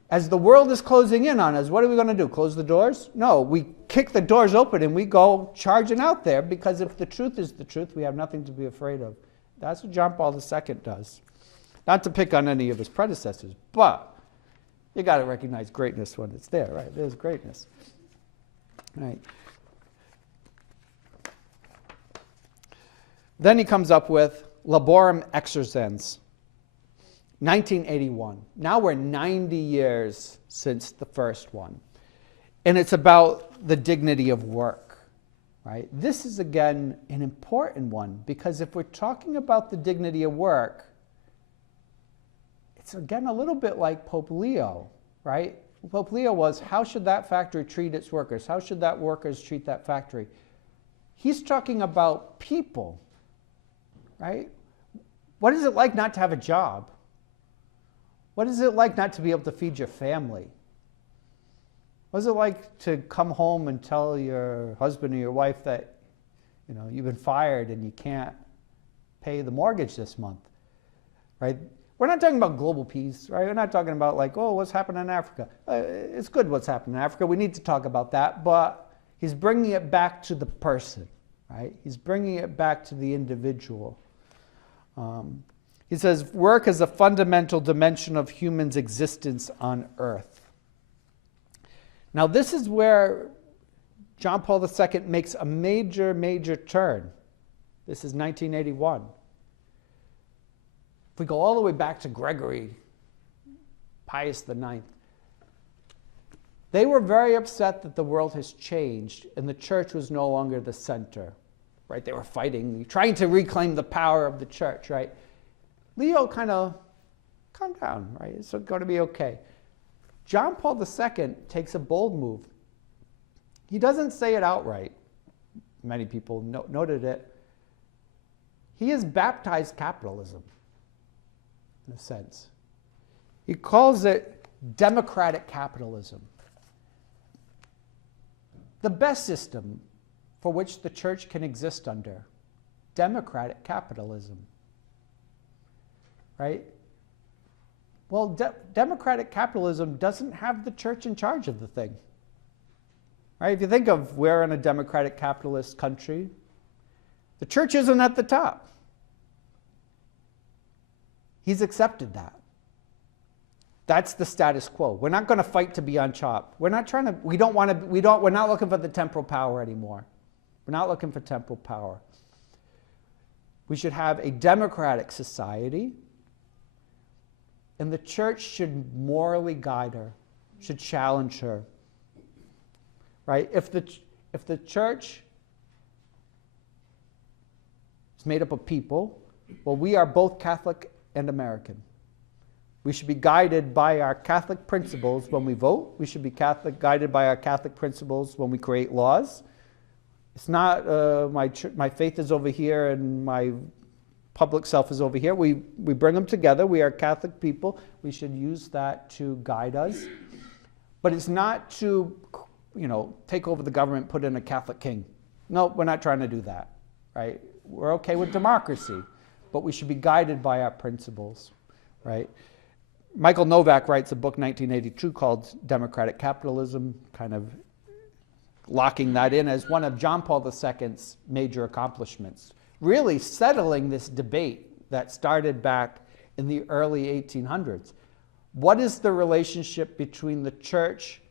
As the world is closing in on us, what are we going to do? Close the doors? No, we kick the doors open and we go charging out there, because if the truth is the truth, we have nothing to be afraid of. That's what John Paul II does. Not to pick on any of his predecessors, but you got to recognize greatness when it's there, right? There's greatness. Right. Then he comes up with Laborem Exercens, 1981. Now we're 90 years since the first one. And it's about the dignity of work, right? This is, again, an important one, because if we're talking about the dignity of work, it's, again, a little bit like Pope Leo, right? Pope Leo was, how should that factory treat its workers? How should that workers treat that factory? He's talking about people, right? What is it like not to have a job? What is it like not to be able to feed your family? What is it like to come home and tell your husband or your wife that, you've been fired and you can't pay the mortgage this month, right? We're not talking about global peace, right? We're not talking about like, oh, what's happening in Africa? It's good what's happening in Africa. We need to talk about that, but he's bringing it back to the person, right? He's bringing it back to the individual. He says, work is a fundamental dimension of humans' existence on earth. Now, this is where John Paul II makes a major, major turn. This is 1981. If we go all the way back to Gregory, Pius IX, they were very upset that the world has changed and the church was no longer the center, right? They were fighting, trying to reclaim the power of the church, right? Leo kind of, calm down, right? It's going to be okay. John Paul II takes a bold move. He doesn't say it outright. Many people noted it. He has baptized capitalism, in a sense. He calls it democratic capitalism. The best system for which the church can exist under, democratic capitalism. Right? Well, democratic capitalism doesn't have the church in charge of the thing. Right? If you think of we're in a democratic capitalist country, the church isn't at the top. He's accepted that. That's the status quo. We're not going to fight to be on top. We're not looking for the temporal power anymore. We're not looking for temporal power. We should have a democratic society, and the church should morally guide her, should challenge her. Right? If the church is made up of people, well, we are both Catholic and American. We should be guided by our Catholic principles when we vote. We should be guided by our Catholic principles when we create laws. It's not my faith is over here and my public self is over here. We bring them together. We are Catholic people. We should use that to guide us. But it's not to, take over the government, put in a Catholic king. No, we're not trying to do that, right? We're okay with democracy, but we should be guided by our principles, right? Michael Novak writes a book, 1982, called Democratic Capitalism, kind of locking that in as one of John Paul II's major accomplishments, really settling this debate that started back in the early 1800s. What is the relationship between the church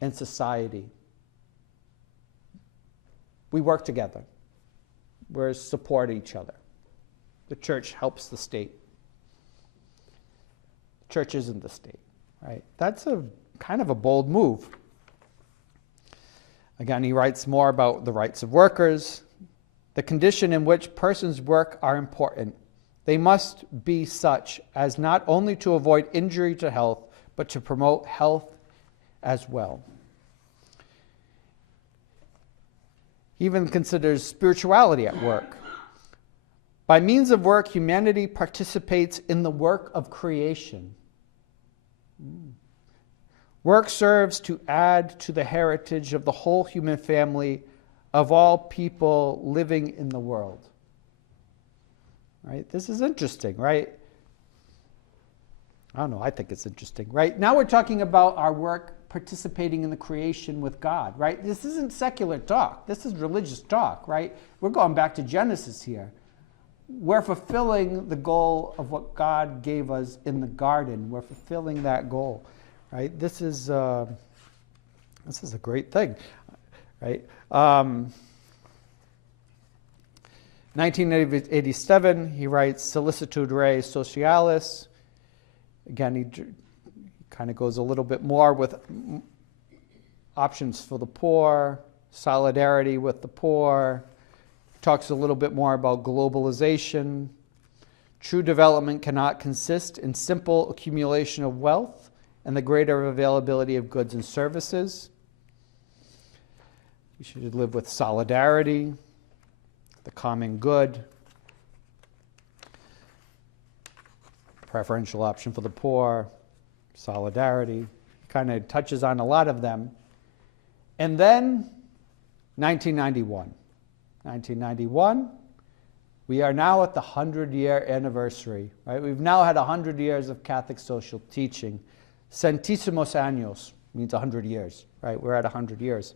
and society? We work together. We support each other. The church helps the state. The church isn't the state, right? That's a kind of a bold move. Again, he writes more about the rights of workers. The condition in which persons work are important. They must be such as not only to avoid injury to health, but to promote health as well. He even considers spirituality at work. By means of work, humanity participates in the work of creation. Work serves to add to the heritage of the whole human family of all people living in the world. Right? This is interesting, right? I don't know, I think it's interesting, right? Now we're talking about our work participating in the creation with God, right? This isn't secular talk. This is religious talk, right? We're going back to Genesis here. We're fulfilling the goal of what God gave us in the garden. We're fulfilling that goal, right? This is a great thing, right? 1987, he writes Solicitude Rei Socialis. Again, he kind of goes a little bit more with options for the poor, solidarity with the poor, talks a little bit more about globalization. True development cannot consist in simple accumulation of wealth and the greater availability of goods and services. You should live with solidarity, the common good, preferential option for the poor, solidarity. Kind of touches on a lot of them. And then 1991. 1991, we are now at the 100-year anniversary, right? We've now had 100 years of Catholic social teaching. Centísimos años means 100 years, right? We're at 100 years.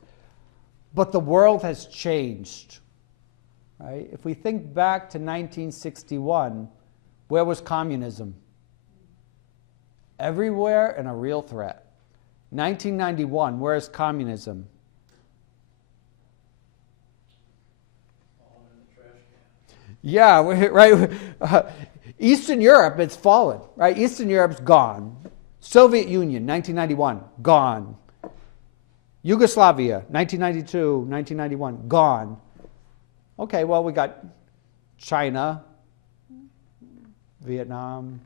But the world has changed, right? If we think back to 1961, where was communism? Everywhere and a real threat. 1991, where is communism? All in the trash can. Yeah, right. Eastern Europe, it's fallen, right? Eastern Europe's gone. Soviet Union, 1991, gone. Yugoslavia, 1992, 1991, gone. Okay, well, we got China, Vietnam,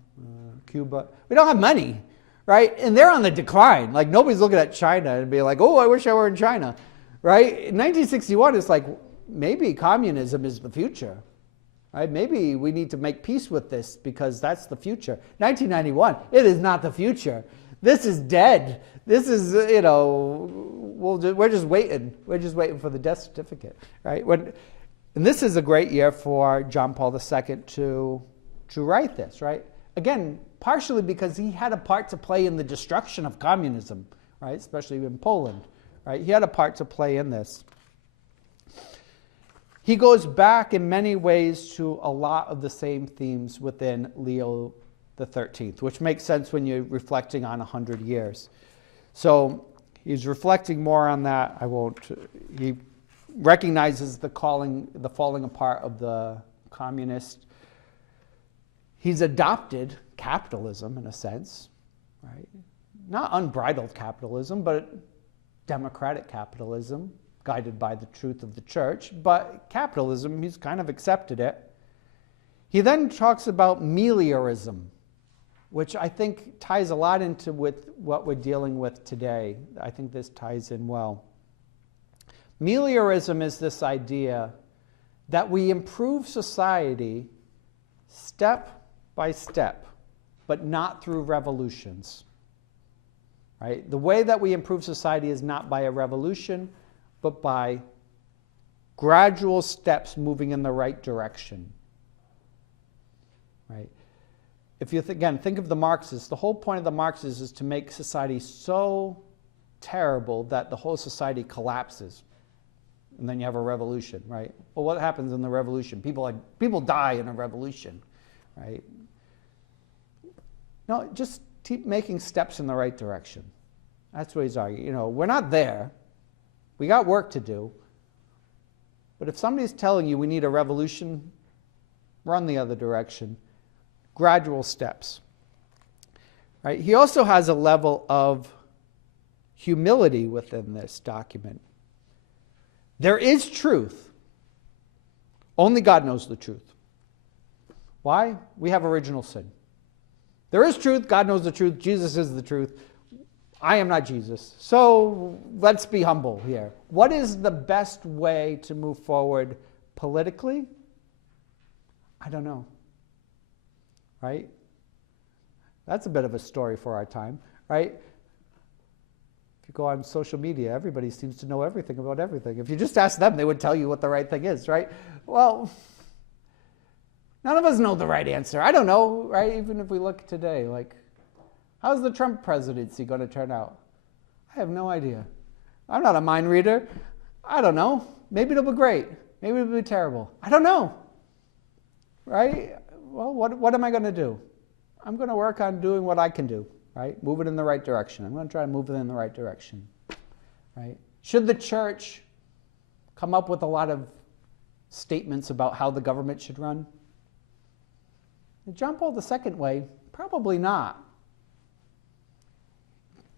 Cuba. We don't have money, right? And they're on the decline. Like, nobody's looking at China and being like, oh, I wish I were in China, right? In 1961, it's like, maybe communism is the future, right? Maybe we need to make peace with this because that's the future. 1991, it is not the future. This is dead. This is, we're just waiting. We're just waiting for the death certificate, right? And this is a great year for John Paul II to write this, right? Again, partially because he had a part to play in the destruction of communism, right? Especially in Poland, right? He had a part to play in this. He goes back in many ways to a lot of the same themes within Leo the 13th, which makes sense when you're reflecting on 100 years. So he's reflecting more on that. He recognizes the falling apart of the communist. He's adopted capitalism in a sense, right? Not unbridled capitalism, but democratic capitalism, guided by the truth of the church. But capitalism, he's kind of accepted it. He then talks about meliorism, which I think ties a lot into with what we're dealing with today. I think this ties in well. Meliorism is this idea that we improve society step by step, but not through revolutions. Right? The way that we improve society is not by a revolution, but by gradual steps moving in the right direction. Right? If you think of the Marxists, the whole point of the Marxists is to make society so terrible that the whole society collapses. And then you have a revolution, right? Well, what happens in the revolution? People die in a revolution, right? No, just keep making steps in the right direction. That's what he's arguing. We're not there. We got work to do. But if somebody's telling you we need a revolution, run the other direction. Gradual steps. Right? He also has a level of humility within this document. There is truth. Only God knows the truth. Why? We have original sin. There is truth. God knows the truth. Jesus is the truth. I am not Jesus. So let's be humble here. What is the best way to move forward politically? I don't know. Right? That's a bit of a story for our time, right? If you go on social media, everybody seems to know everything about everything. If you just ask them, they would tell you what the right thing is, right? Well, none of us know the right answer. I don't know, right? Even if we look today, like, how's the Trump presidency going to turn out? I have no idea. I'm not a mind reader. I don't know. Maybe it'll be great. Maybe it'll be terrible. I don't know. Right? Well, what am I going to do? I'm going to work on doing what I can do, right? Move it in the right direction. I'm going to try to move it in the right direction, right? Should the church come up with a lot of statements about how the government should run? In John Paul II way, probably not.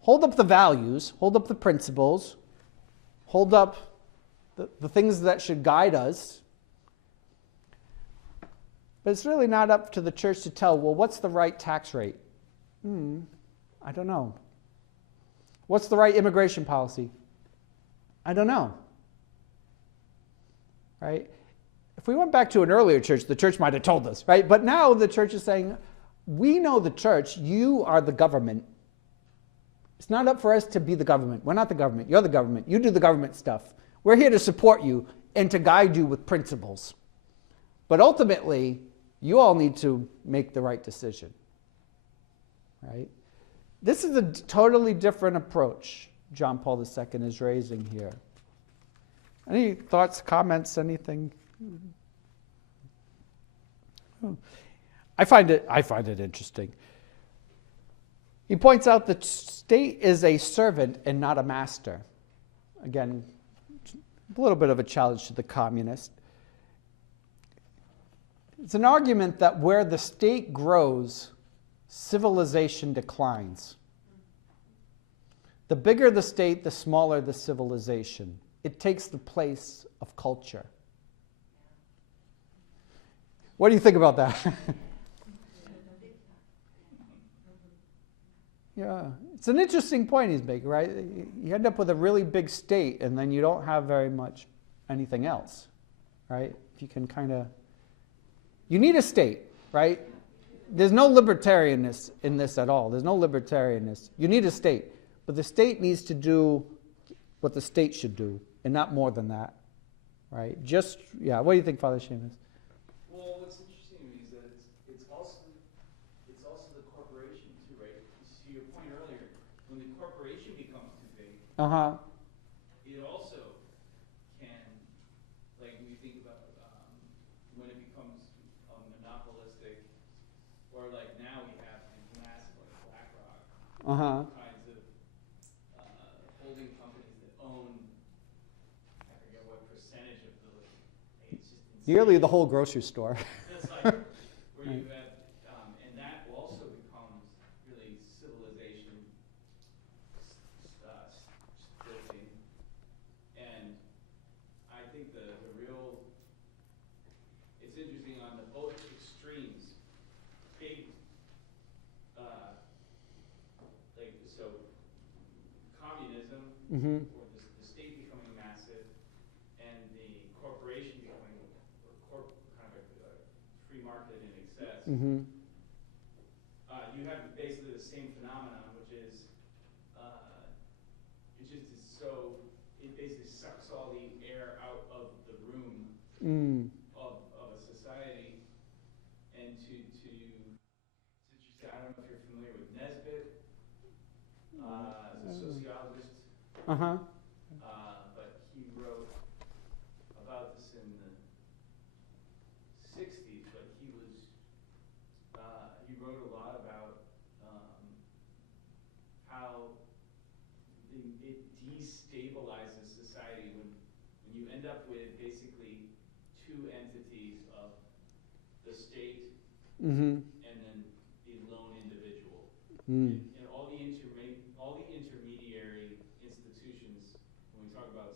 Hold up the values, hold up the principles, hold up the things that should guide us. But it's really not up to the church to tell, well, what's the right tax rate? I don't know. What's the right immigration policy? I don't know. Right? If we went back to an earlier church, the church might have told us, right? But now the church is saying, we know the church, you are the government. It's not up for us to be the government. We're not the government. You're the government. You do the government stuff. We're here to support you and to guide you with principles. But ultimately, you all need to make the right decision. Right? This is a totally different approach John Paul II is raising here. Any thoughts, comments, anything? I find it interesting. He points out that state is a servant and not a master. Again, a little bit of a challenge to the communist. It's an argument that where the state grows, civilization declines. The bigger the state, the smaller the civilization. It takes the place of culture. What do you think about that? Yeah, it's an interesting point he's making, right? You end up with a really big state, and then you don't have very much anything else, right? If you can kind of... You need a state, right? There's no libertarianness in this at all. There's no libertarianness. You need a state. But the state needs to do what the state should do, and not more than that, right? What do you think, Father Seamus? Well, what's interesting to me is that it's also the corporation too, right? To your point earlier, when the corporation becomes too big, it also can, like when you think about when it becomes monopolistic, or like now we have these massive like BlackRock kinds of holding companies that own, I forget what percentage of the, it's just insane. Nearly the whole grocery store. It's like where you have, and that also becomes really civilization stilting. And I think the real, it's interesting on the both extremes, big, like, so communism, or the state becoming massive, and the corporation becoming, kind of a free market in excess. You have basically the same phenomenon, which is, it basically sucks all the air out of the room of a society, and to it's interesting, I don't know if you're familiar with Nesbitt, as a sociologist, but he wrote about this in the 60s, but he wrote a lot about how it destabilizes society when you end up with basically two entities of the state and then the lone individual. And all the intermediary institutions, when we talk about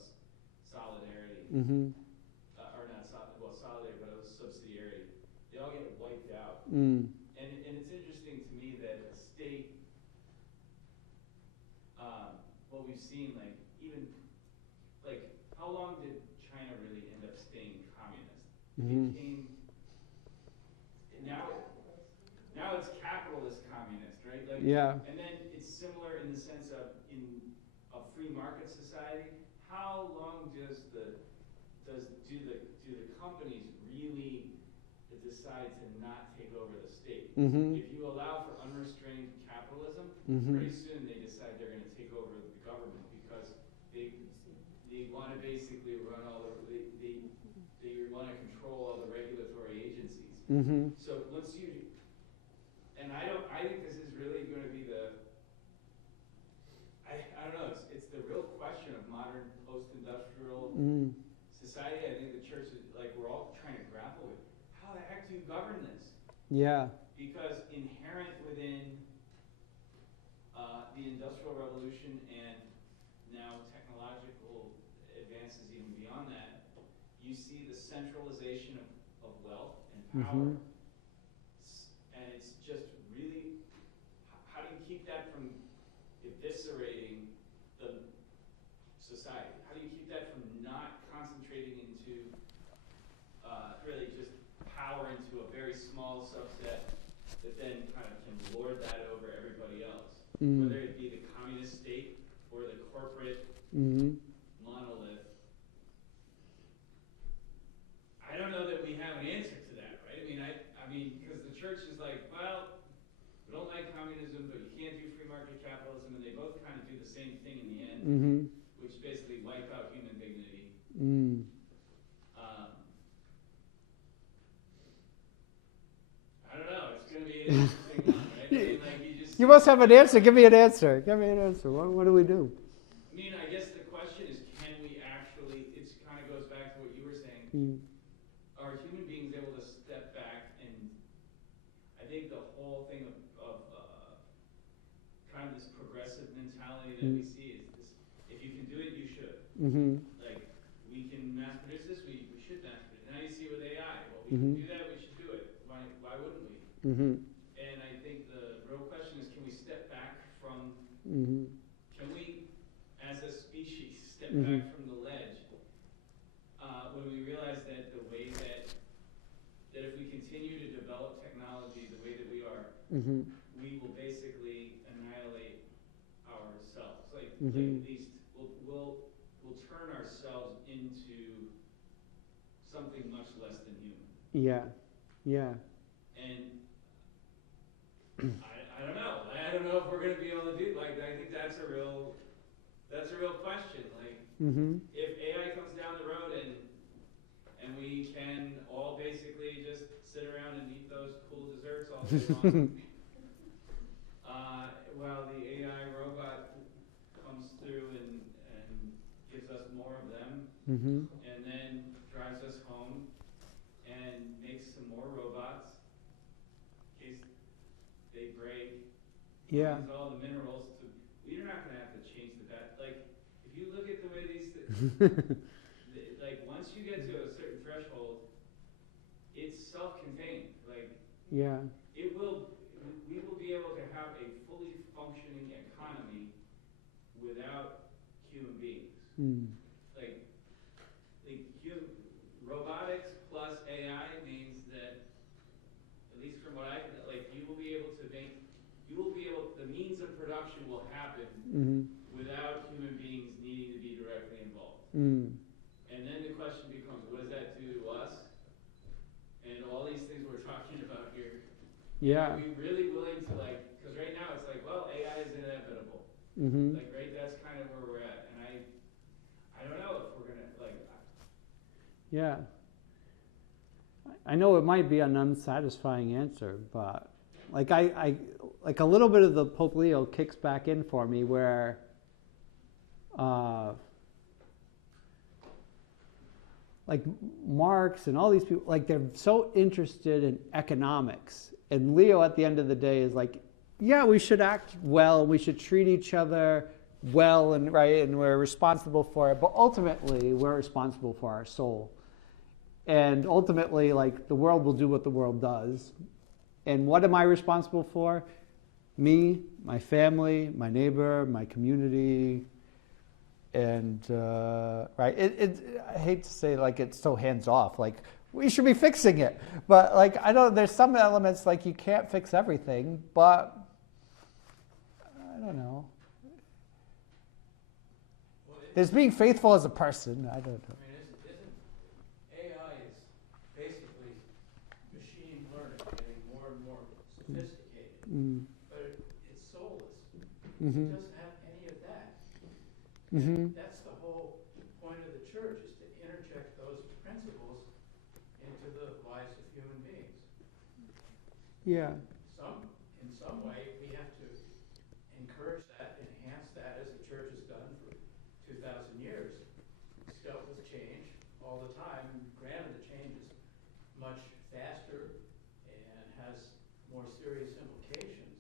solidarity, or not solidarity, but it was subsidiarity, they all get wiped out. And it's interesting to me that a state we've seen, like, even, like, how long did China really end up staying communist? It became, now it's capitalist communist, right? Like, Yeah. and then it's similar in the sense of in a free market society. How long do the companies really decide to not take over the state? If you allow for unrestrained capitalism, pretty soon they decide they're going to take over the government because they want to basically run they want to control all the regulatory agencies. So once you, and I think this is really going to be I don't know, it's the real question of modern post-industrial society. I think the church is, like, we're all trying to grapple with, how the heck do you govern this? Yeah. Because inherent within the Industrial Revolution and now technological advances even beyond that, you see the centralization of wealth and power. And it's just really, how do you keep that from eviscerating the society? How do you keep that from not concentrating into really just power into a very small subset that then kind of can lord that over everybody else? Whether it be the communist state or the corporate monolith. I don't know that we have an answer to that, right? I mean, because the church is like, well, we don't like communism, but you can't do free market capitalism, and they both kind of do the same thing in the end, which basically wipe out human dignity. I don't know. It's going to be an interesting one, right? I mean, like, You must have an answer. Give me an answer. Give me an answer. What do we do? I mean, I guess the question is, can we actually, it kind of goes back to what you were saying, are human beings able to step back? And I think the whole thing of kind of this progressive mentality that we see is this, if you can do it, you should. Like, we can mass produce this, we should mass produce it. Now you see with AI, well, we can do that, we should do it. Why wouldn't we? And I think the real question is, can we step back from, can we, as a species, step back from the ledge when we realize that the way that if we continue to develop technology the way that we are, we will basically annihilate ourselves. Like at least we'll turn ourselves into something much less than human. Yeah. And I don't know. I don't know if we're going to be able to do, like, I think that's a real question. Like, if AI comes down the road and we can all basically just sit around and eat those cool desserts all day long, while the AI robot comes through and gives us more of them, and then drives us home and makes some more robots in case they break. Yeah. Finds all the minerals. You're not going to have to change the bat. Like, if you look at the way these, like, once you get to a certain threshold, it's self-contained. Like, we will be able to have a fully functioning economy without human beings. Like robotics plus AI means that, at least from what the means of production will happen without human beings needing to be directly involved. And then the question becomes, what does that do to us? And all these things we're talking about here. Are we really willing to, like, because right now it's like, well, AI is inevitable. Like, right, that's kind of where we're at. And I don't know if we're going to, like. Yeah. I know it might be an unsatisfying answer, but like I like a little bit of the Pope Leo kicks back in for me where like Marx and all these people, like they're so interested in economics, and Leo at the end of the day is like, yeah, we should act well, we should treat each other well, and right, and we're responsible for it, but ultimately we're responsible for our soul. And ultimately, like, the world will do what the world does. And what am I responsible for? Me, my family, my neighbor, my community, and right, I hate to say like it's so hands off. Like we should be fixing it, but like I don't. There's some elements like you can't fix everything, but I don't know. Well, There's being faithful as a person. I don't know. I mean, isn't AI is basically machine learning, getting more and more sophisticated, Mm. but it's soulless. Mm-hmm. It doesn't have any of that. Mm-hmm. That's the whole point of the church, is to interject those principles into the lives of human beings. Yeah. In some way, we have to encourage that, enhance that, as the church has done for 2,000 years. It's dealt with change all the time. Granted, the change is much faster and has more serious implications.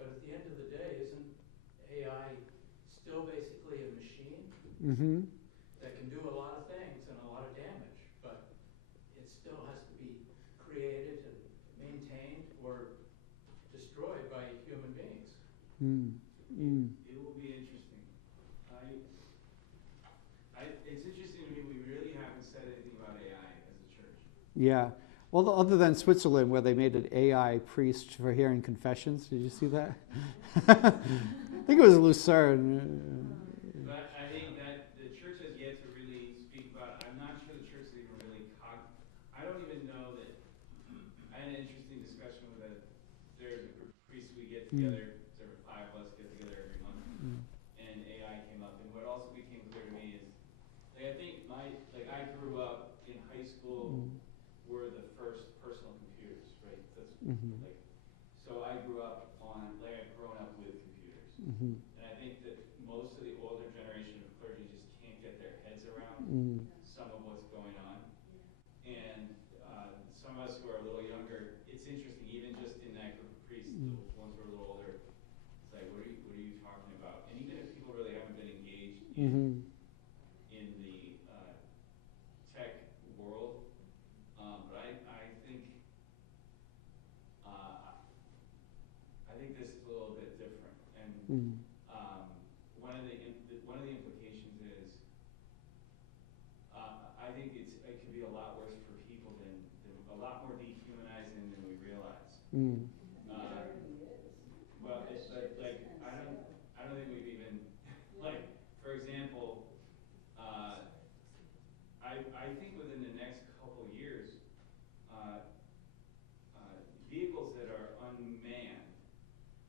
But at the end of the day, isn't AI still basically a machine Mm-hmm. that can do a lot of things and a lot of damage, but it still has to be created and maintained or destroyed by human beings? Mm. Mm. It will be interesting. It's interesting to me, we really haven't said anything about AI as a church. Yeah. Well, other than Switzerland, where they made an AI priest for hearing confessions. Did you see that? I think it was Lucerne. But I think that the church has yet to really speak about it. I'm not sure the church is even really I don't even know that. I had an interesting discussion with there's a group of priests we get together, there were 5 of us get together every month, and AI came up. And what also became clear to me is, like, I think I grew up in high school were the first personal computers, right? That's like, so I grew up I've grown up with computers. Mm-hmm. And I think that most of the older generation of clergy just can't get their heads around some of what's going on. And some of us who are a little younger, it's interesting, even just in that group of priests, the ones who are a little older, it's like, what are you talking about? And even if people really haven't been engaged in the tech world, but I think this is a little bit different. And one of the implications is, I think it could be a lot worse for people than a lot more dehumanizing than we realize. Well, it's like I don't think we've even like, for example, I think within the next couple years, vehicles that are unmanned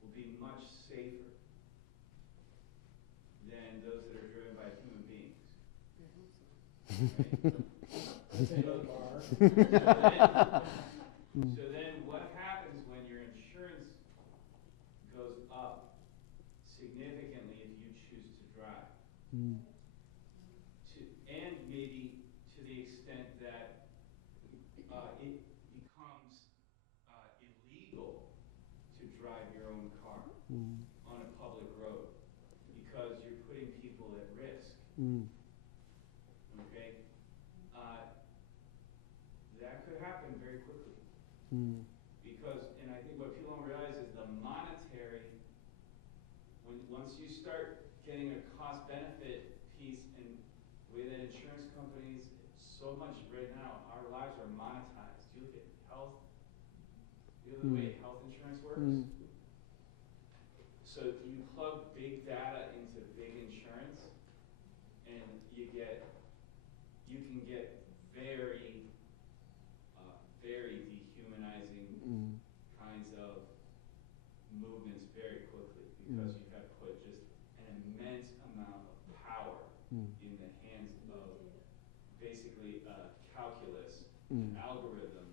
will be much safer than those that are driven by human beings. Right? So then what happens when your insurance goes up significantly if you choose to drive? And maybe to the extent that it becomes illegal to drive your own car on a public road because you're putting people at risk. Okay? That could happen very quickly. Because, and I think what people don't realize is the monetary, once you start getting a cost benefit piece, and the way that insurance companies, so much right now, our lives are monetized. You look at health, you know the way health insurance works? So you plug big data into big insurance, and you can get very, very dehumanizing kinds of movements very quickly, because you have put just an immense amount of power in the hands of basically calculus, an algorithm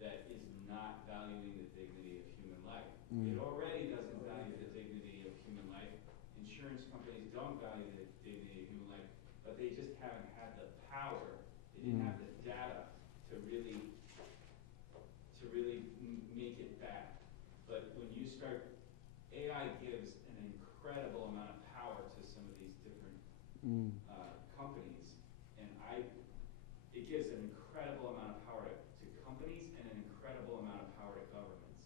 that is not valuing the dignity of human life. It already doesn't value the dignity of human life. Insurance companies don't value the dignity of human life, but they just haven't had the power. They didn't have the data to really make it back. But when you start, AI gives an incredible amount of power to some of these different companies, and it gives an incredible amount of power to companies and an incredible amount of power to governments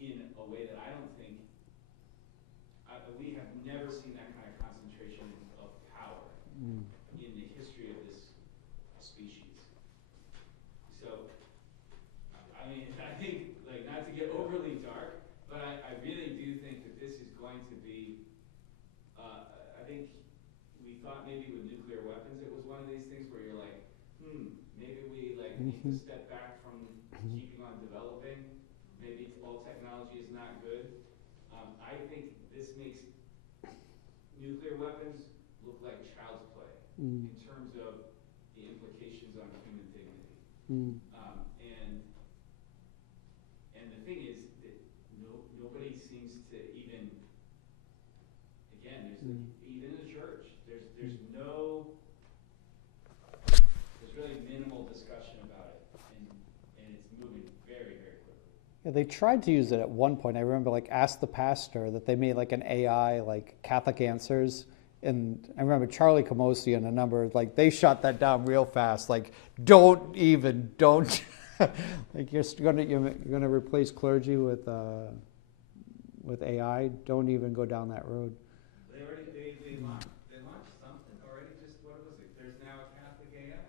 in a way that I don't think, we have never seen that kind of concentration of going to be, I think we thought maybe with nuclear weapons it was one of these things where you're like, maybe we like need to step back from keeping on developing. Maybe all technology is not good. I think this makes nuclear weapons look like child's play in terms of the implications on human dignity. And the thing is that nobody seems to even, again, even in the church, there's really minimal discussion about it, and it's moving very, very quickly. Yeah, they tried to use it at one point. I remember, like, Ask the Pastor, that they made like an AI, like Catholic Answers. And I remember Charlie Camosi and a number, like, they shut that down real fast. Like, don't. Like, you're gonna replace clergy with AI. Don't even go down that road. They launched something already. Just what was it? There's now a Catholic AI.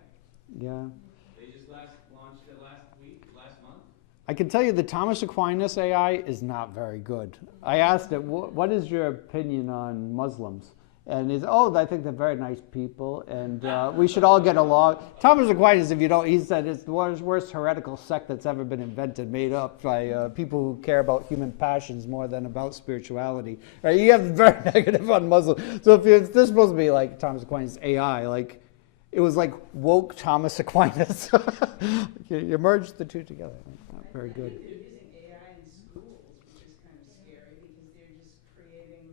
Yeah. They just launched it last month. I can tell you the Thomas Aquinas AI is not very good. I asked it, what is your opinion on Muslims? And he's, I think they're very nice people, and we should all get along. Thomas Aquinas, he said it's the worst heretical sect that's ever been invented, made up by people who care about human passions more than about spirituality. Right? You have very negative on Muslims. So if this is supposed to be like Thomas Aquinas AI, like it was like woke Thomas Aquinas. You merged the two together. Not very good. I think they're using AI in schools, which is kind of scary because they're just creating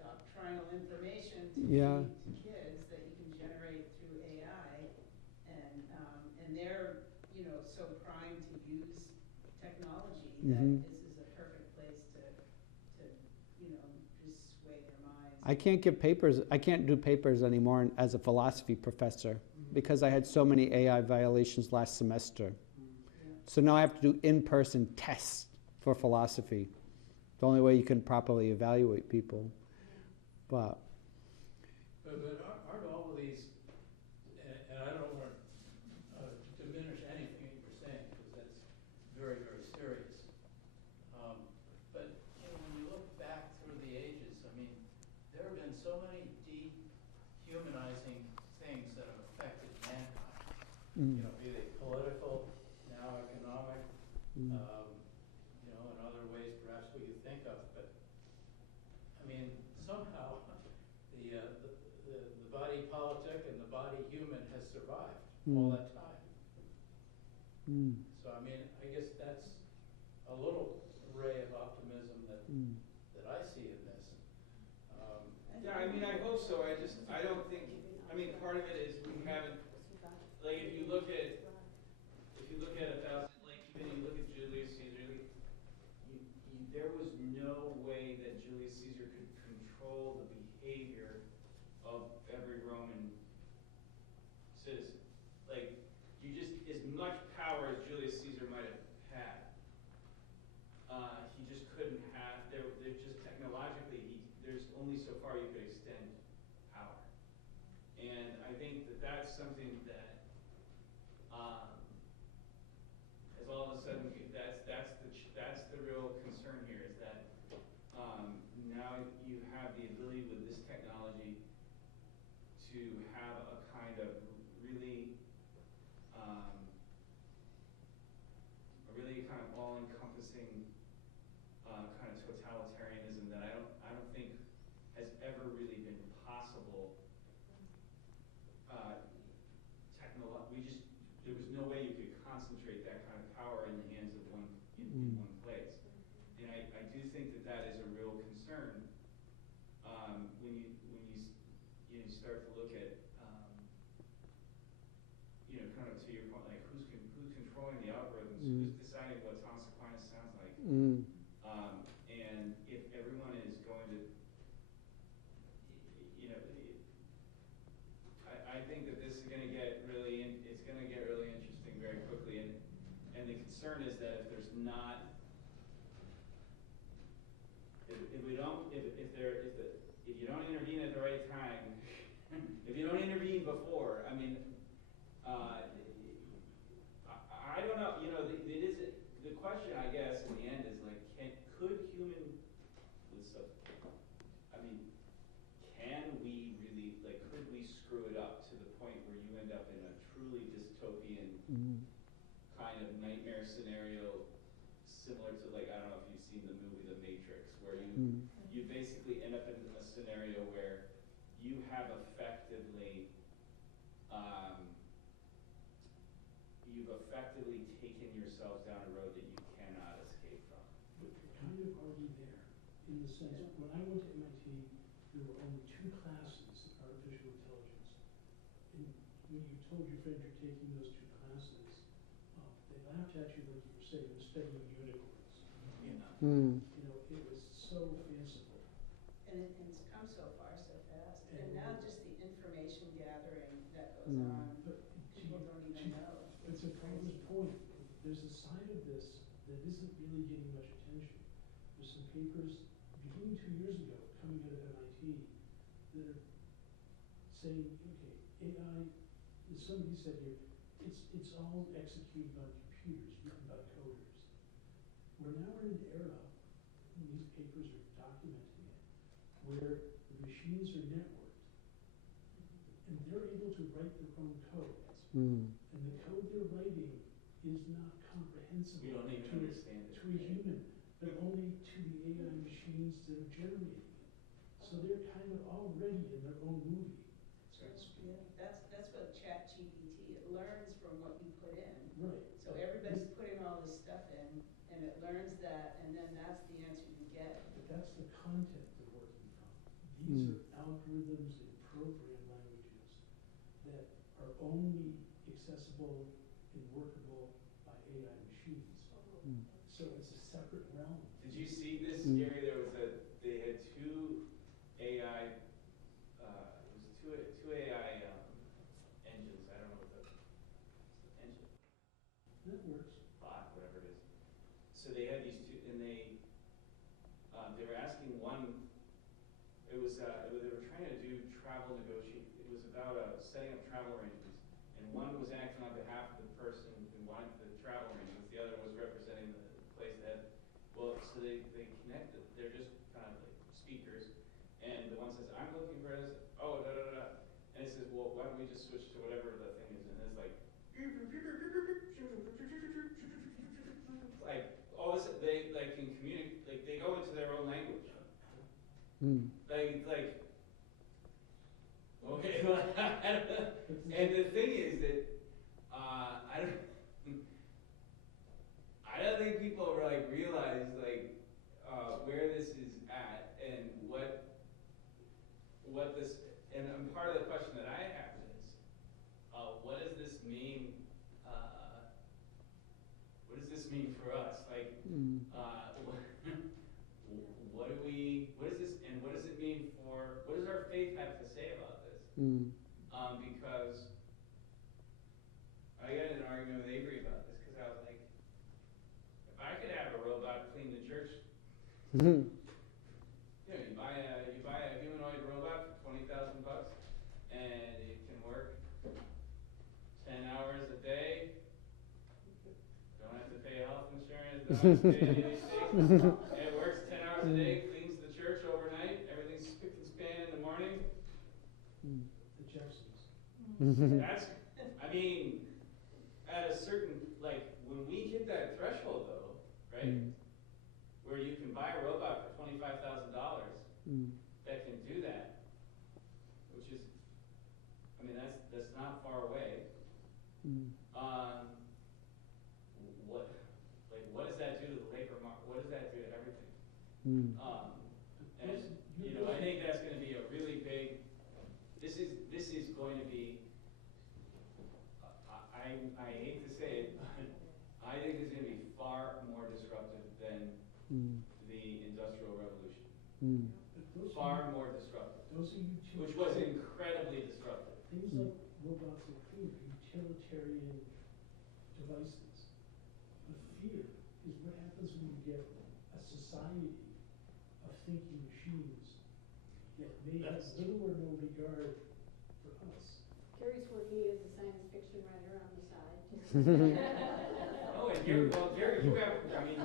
doctrinal information to kids that you can generate through AI, and they're so primed to use technology that this is a perfect place to just sway their minds. I can't give papers. I can't do papers anymore as a philosophy professor because I had so many AI violations last semester. So now I have to do in-person tests for philosophy. The only way you can properly evaluate people. But aren't all of these, and I don't want to diminish anything you're saying, because that's very, very serious. But when you look back through the ages, I mean, there have been so many dehumanizing things that have affected mankind. Be they political, now economic, in other ways perhaps we could think of. But I mean, somehow the body politic and the body human has survived all that time. So I mean, I guess that's a little ray of optimism that I see in this. Yeah, I mean, I hope so. I don't think. I mean, part of it is we haven't. Like, if you look at 1,000, like even you look at Julius Caesar, there was no way that Julius Caesar could control the behavior of every Roman citizen. Like, you just, as much power as Julius Caesar might have had, he just couldn't have, there's just technologically, there's only so far you could extend power. And I think that that's something that, as all of a sudden, that's the real concern here, is that now you have the ability with this technology to have a kind of really kind of all-encompassing kind of totalitarianism that I don't think has ever really been possible. There was no way you could concentrate that kind of power in the hands of one one place. And I do think that is a real concern when you start to look at kind of to your point, like who's controlling the algorithms, who's deciding what Thomas Aquinas sounds like, and if everyone is going to, I think that this is going to get really interesting very quickly, and the concern is that if there's not, if you don't intervene at the right time, if you don't intervene before, I mean, I don't know. The question, I guess, in the end is like, could human, with scenario similar to, like, I don't know if you've seen the movie The Matrix, where you basically end up in a scenario where you have effectively, you've effectively taken yourselves down a road that you cannot escape from. But you're kind of already there, in the sense, when I went to MIT, there were only 2 classes in artificial intelligence. And when you told your friend you're taking those 2 classes, they laughed at you like you were saying, you're studying unicorns. Yeah. You know, it was so fanciful. And it's come so far so fast. And And- now just the information gathering that goes on, But people don't even know. But to Father's point, there's a side of this that isn't really getting much attention. There's some papers, beginning 2 years ago, coming out of MIT, that are saying, okay, AI, as somebody said here, it's all executed on computers, written by coders. We're now in an era, and these papers are documenting it, where the machines are networked, and they're able to write their own code. And the code they're writing is not comprehensible We don't even to understand it. a human, but only to the AI machines that are generating it. So they're kind of already in their own movie, so to speak. Yeah, that's what ChatGPT, it learns from what you put in. Right. So everybody's putting all this stuff in, and it learns that, and then that's the answer you get. But that's the content they're working from. These are algorithms and program languages that are only accessible and workable by AI machines. So it's a separate realm. Did you see this, Gary? They had 2 AI, it was two AI engines. I don't know what the engine, That works. bot, whatever it is. So they had these 2, and they were asking one. They were trying to do travel negotiate. It was about setting up travel arrangements, and one was acting on behalf of the person who wanted the travel arrangements. The other was representing the place that. Well, so they connected. They're just kind of like speakers, and the one says, "I'm looking for this." Oh, da da da, and it says, "Well, why don't we just switch to whatever the thing is?" And it's like, like all this. They like can communicate. Like they go into their own language. Like. Okay, and the thing is that I don't think people like realize like where this is at and what this, and part of the question that I have is what does this mean? What does this mean for us? Like what is this, and what does it mean for? What does our faith have to say about this? Because I got in an argument with Avery about this because I was like, if I could have a robot clean the church, you buy a humanoid robot for $20,000 and it can work 10 hours a day. Don't have to pay health insurance. Don't have to pay any of these things. It works 10 hours a day, cleans the church overnight. Everything's spick and span in the morning. The Jetsons. That's, I mean, at a certain, like, when we hit that threshold though, right? Where you can buy a robot for $25,000 that can do that, which is, I mean, that's not far away. What does that do to the labor market? What does that do to everything? And I think that's going to be a really big. This is going to be. I hate to say it, but I think it's going to be far more disruptive than the Industrial Revolution. Far more disruptive. Those are Which was incredibly disruptive. Things like robots and clean are utilitarian devices. The fear is what happens when you get a society of thinking machines that may have little or no regard for us. Gary's working as a science fiction writer on the side. Oh, and Gary, you have. I mean,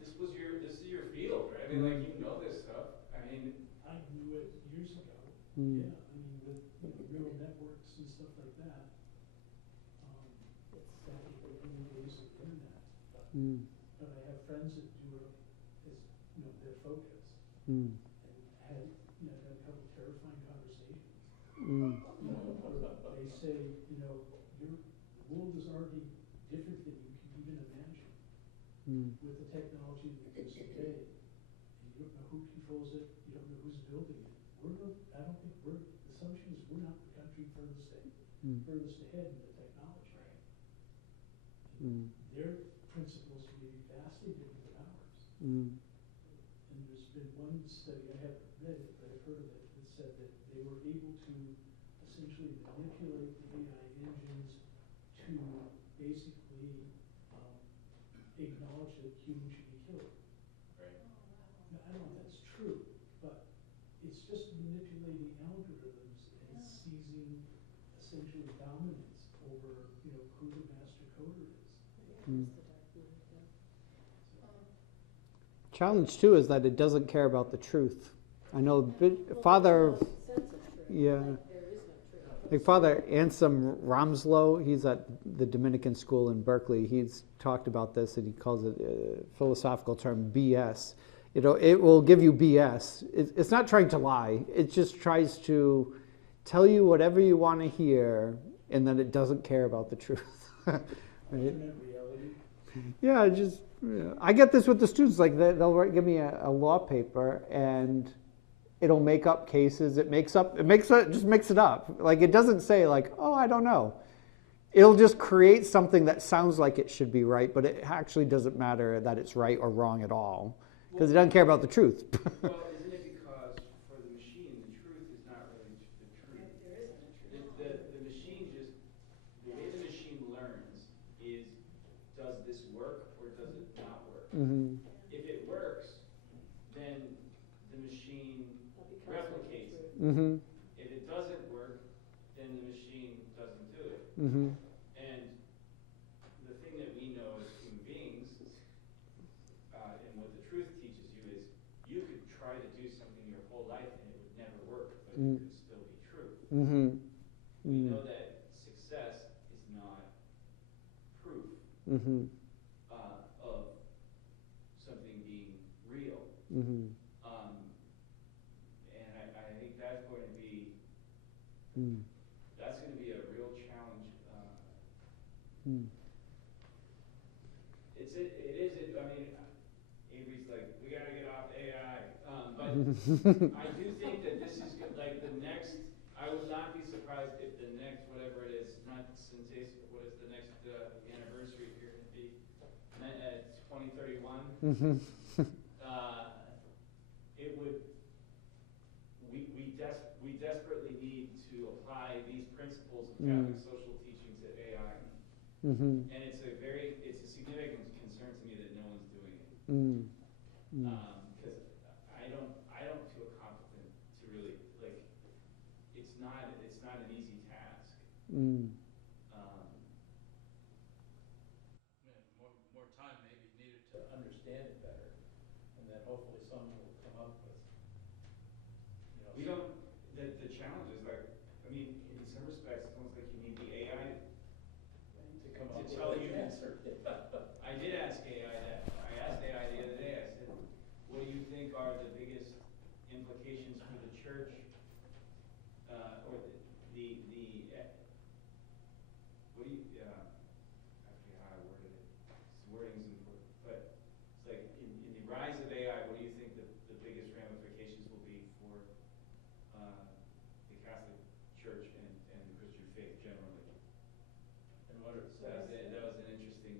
this is your field, right? I mean, like you know this stuff. I mean, I knew it years ago. Yeah, I mean, with neural networks and stuff like that. Back in the early days of the internet. but I have friends that do it as, their focus. Mm. And had, had a couple terrifying conversations. Mm. They say, your world is already different than you can even imagine Mm. with the technology that exists today. And you don't know who controls it, you don't know who's building it. I don't think the assumption is we're not the country furthest ahead in the technology. Mm. Their principles may be vastly different than ours. Mm. And there's been one study, I haven't read it, but I've heard of it, that said that they were able to essentially manipulate the AI engines to basically acknowledge that humans should be killed. Right. Now, I don't know if that's true, but it's just manipulating algorithms and seizing essentially dominance over, who the master coder is. Mm. Challenge too is that it doesn't care about the truth. I know Father, yeah, like Father Anselm Ramslow, he's at the Dominican school in Berkeley. He's talked about this and he calls it a philosophical term BS. It will give you BS. It's not trying to lie. It just tries to tell you whatever you want to hear, and then it doesn't care about the truth. Right? Yeah, I get this with the students. Like they'll give me a law paper, and it'll make up cases. Just makes it up. Like it doesn't say like, oh, I don't know. It'll just create something that sounds like it should be right, but it actually doesn't matter that it's right or wrong at all, because it doesn't care about the truth. Well, isn't it because for the machine, the truth is not really the truth? There isn't a truth. The machine the way the machine learns is, does this work or does it not work? Mm-hmm. If it works, then the machine replicates it. Mm-hmm. If it doesn't work, then the machine doesn't do it. Mm-hmm. And the thing that we know as human beings, and what the truth teaches you is, you could try to do something your whole life and it would never work, but it could still be true. Mm-hmm. We know that success is not proof Mm-hmm. of something being real. Mm-hmm. And I think that's going to be Mm. a real challenge. Mm. I mean, Avery's like, we got to get off AI, but I do think that this is like the next. I would not be surprised if the next, whatever it is, not Synthesis, what is the next anniversary here going to be? 2031. Mm-hmm. It would. We desperately need to apply these principles of Catholic social teaching to AI, Mm-hmm. and it's a significant concern to me that no one's doing it. Because I don't feel competent to really it's not an easy task. More time may be needed to understand it better, and then hopefully someone will come up with, We don't. The challenge is in some respects, it's almost like you need the AI to come to up tell with you. an answer. I did ask AI that. I asked AI the other day. I said, "What do you think are the biggest implications for the church, or the what do you? I forget how I worded it. Wording's important, but it's like in the rise of AI, what do you think the biggest ramifications will be for the Catholic Church and the Christian faith generally?" And what it That says. was an interesting.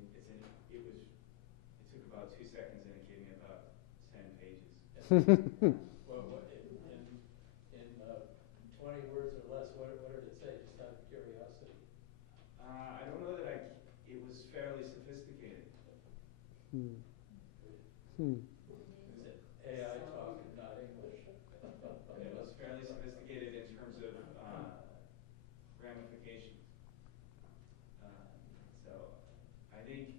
It took about 2 seconds and it gave me about 10 pages. Well, in 20 words or less, what did it say, just out of curiosity? I don't know that it was fairly sophisticated. Is it AI talk and not English? It was fairly sophisticated in terms of ramifications. So I think.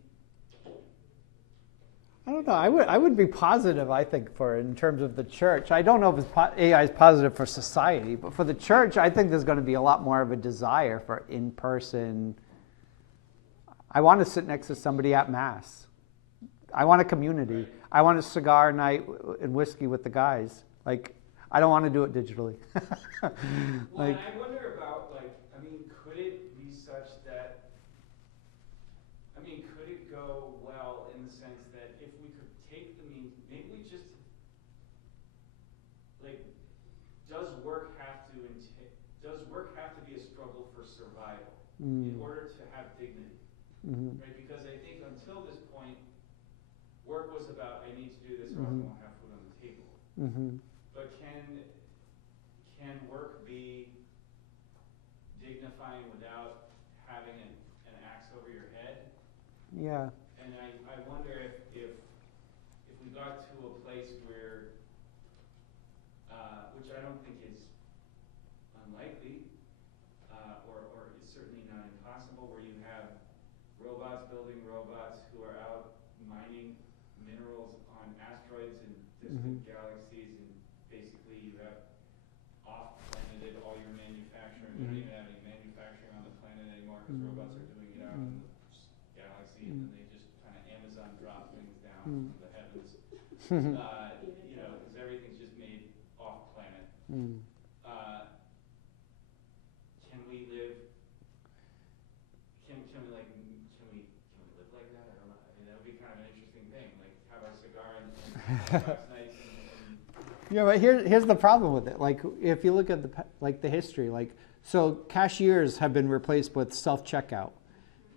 I don't know. I would be positive, I think, in terms of the church. I don't know if AI is positive for society, but for the church, I think there's going to be a lot more of a desire for in-person. I want to sit next to somebody at Mass. I want a community. Right. I want a cigar night and whiskey with the guys. Like, I don't want to do it digitally. Well, Like, and I wonder about, like, I mean, could it be such that, I mean, could it go well in the sense that if we could take the means, maybe we just, like, does work have to be a struggle for survival in order to have dignity, right? Because I think until this point, work was about, I need to do this or else I won't have food on the table. But can work be dignifying without having an axe over your head? yeah. And I wonder if we got to a place where, which I don't think is unlikely, or is certainly not impossible, where you have robots building robots who are out mining minerals on asteroids and distant galaxies, and basically you have off-planeted all your manufacturing. You don't even have any manufacturing on the planet anymore because robots are doing it out in the galaxy, and then they just kind of Amazon drop things down from the heavens. You know, because everything's just made off-planet. Can we live? Can we live like that? I don't know. I mean, that would be kind of an interesting thing. Like have our cigar and last night and Yeah, but here's the problem with it. Like, if you look at the history, like, so cashiers have been replaced with self-checkout.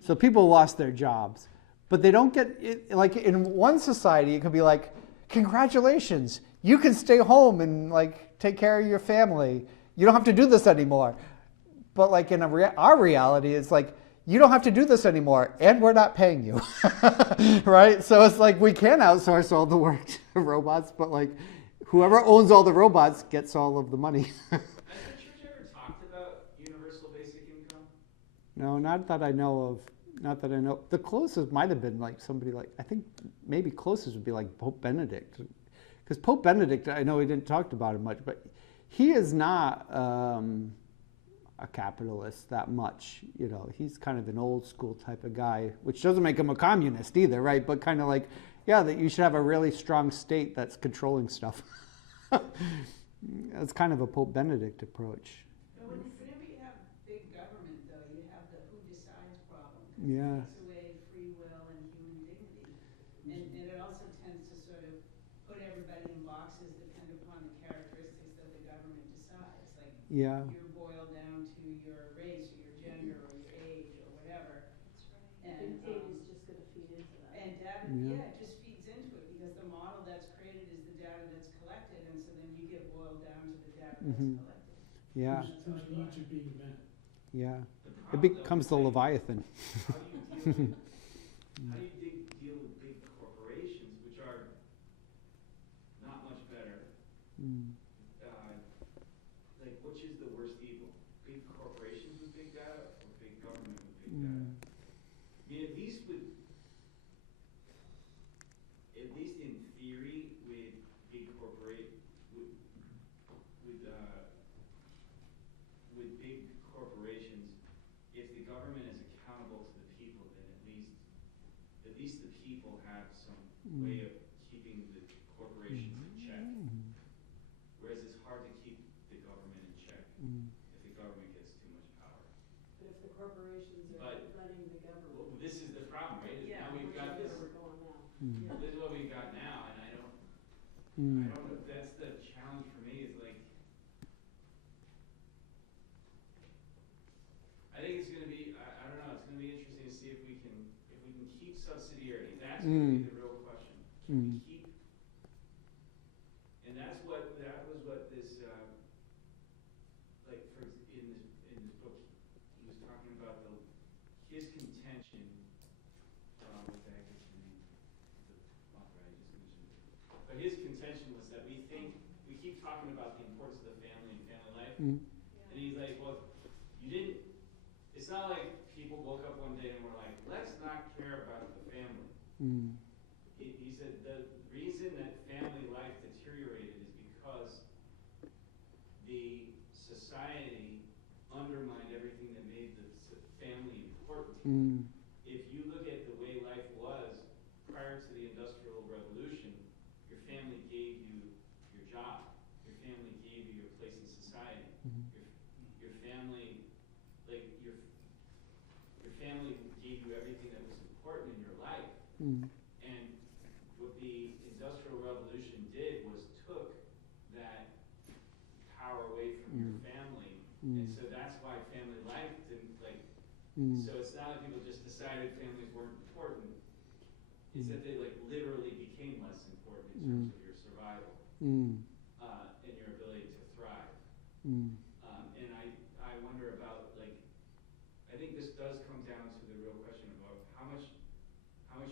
So people lost their jobs, but they don't get it. Like in one society, it could be like, congratulations, you can stay home and like take care of your family. You don't have to do this anymore. But like in our reality, it's like, you don't have to do this anymore, and we're not paying you, right? So it's like we can outsource all the work to robots, but like whoever owns all the robots gets all of the money. Has the church ever talked about universal basic income? No, not that I know of. Not that I know. The closest might have been like somebody like, I think maybe closest would be like Pope Benedict. Because Pope Benedict, I know we didn't talk about him much, but he is not a capitalist that much. You know, he's kind of an old school type of guy, which doesn't make him a communist either, right? But kind of like, yeah, that you should have a really strong state that's controlling stuff. That's kind of a Pope Benedict approach. But whenever you have big government, though, you have the who decides problem. 'Cause Yeah. it takes away free will and human dignity. And it also tends to sort of put everybody in boxes depending upon the characteristics that the government decides. Like, Yeah. you're boiled down to your race or your gender or your age or whatever. That's right. And, Big data's just gonna feed into that. And data, Yeah. yeah, it just feeds into it because the model that's created is the data that's collected, and so then you get boiled down to the data that's collected. Yeah. Whose needs are being met. Yeah. The It problem, becomes the though, is, like, Leviathan. how do you deal with big corporations, which are not much better? Like, which is the worst evil? Big corporations with big data or big government with big data? I mean, at least in theory, with big with big corporations, if the government is accountable to the people, then at least the people have some way of keeping the corporations in check. Whereas it's hard to keep the government in check if the government gets too much power. But if the corporations are But- running the government. Well, this is the problem, right? Is Yeah, now we've which got is this. where we're going now. This is what we've got now, and I don't know if that's the challenge for me. Is like, I think it's going to be. I don't know. It's going to be interesting to see if we can keep subsidiarity. That's going to be the real question. Can we keep? And that was what this like in this book he was talking about his contention. What the heck is his name? The author I just mentioned. But his contention was that we keep talking about the importance of the family and family life, and he's like, well, you didn't. It's not like people woke up one day and were like, let's not care about the family. He said the reason that family life deteriorated is because the society undermined everything that made the family important. If you look at the way life was prior to the Industrial society. Mhm. Your family, like your family gave you everything that was important in your life. Mm. And what the Industrial Revolution did was took that power away from your family. And so that's why family life didn't like, so it's not that people just decided families weren't important. It's that they like literally became less important in terms of your survival and your ability to thrive. And I wonder about like, I think this does come down to the real question about how much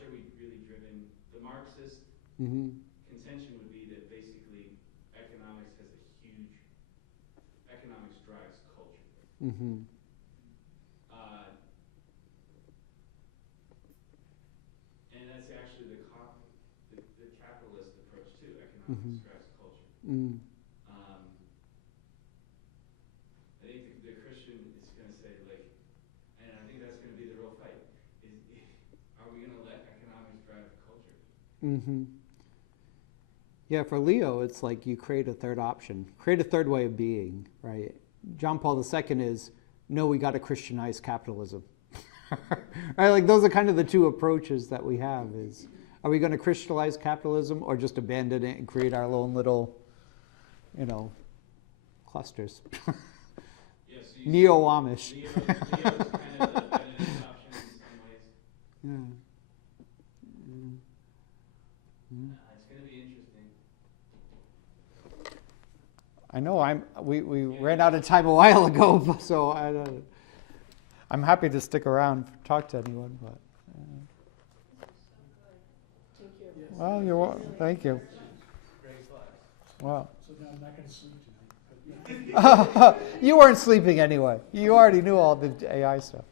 are we really driven? The Marxist contention would be that basically economics has a huge, economics drives culture. And that's actually the capitalist approach too. Economics drives culture. I think the Christian is going to say like, and I think that's going to be the real fight. Are we going to let economics drive culture? Yeah, for Leo, it's like you create a third option, create a third way of being, right? John Paul II is, no, we got to Christianize capitalism. Right? Like those are kind of the two approaches that we have is, are we going to Christianize capitalism or just abandon it and create our own little, clusters? Yeah, so Neo-Amish. Leo's kind of the Benedict option in some ways. It's going to be interesting. I know we ran out of time a while ago, so I'm happy to stick around, talk to anyone, but. Thank you. Well, you're welcome. Thank you. Great class. Wow. So now I'm not gonna sleep tonight, but yeah. You weren't sleeping anyway. You already knew all the AI stuff.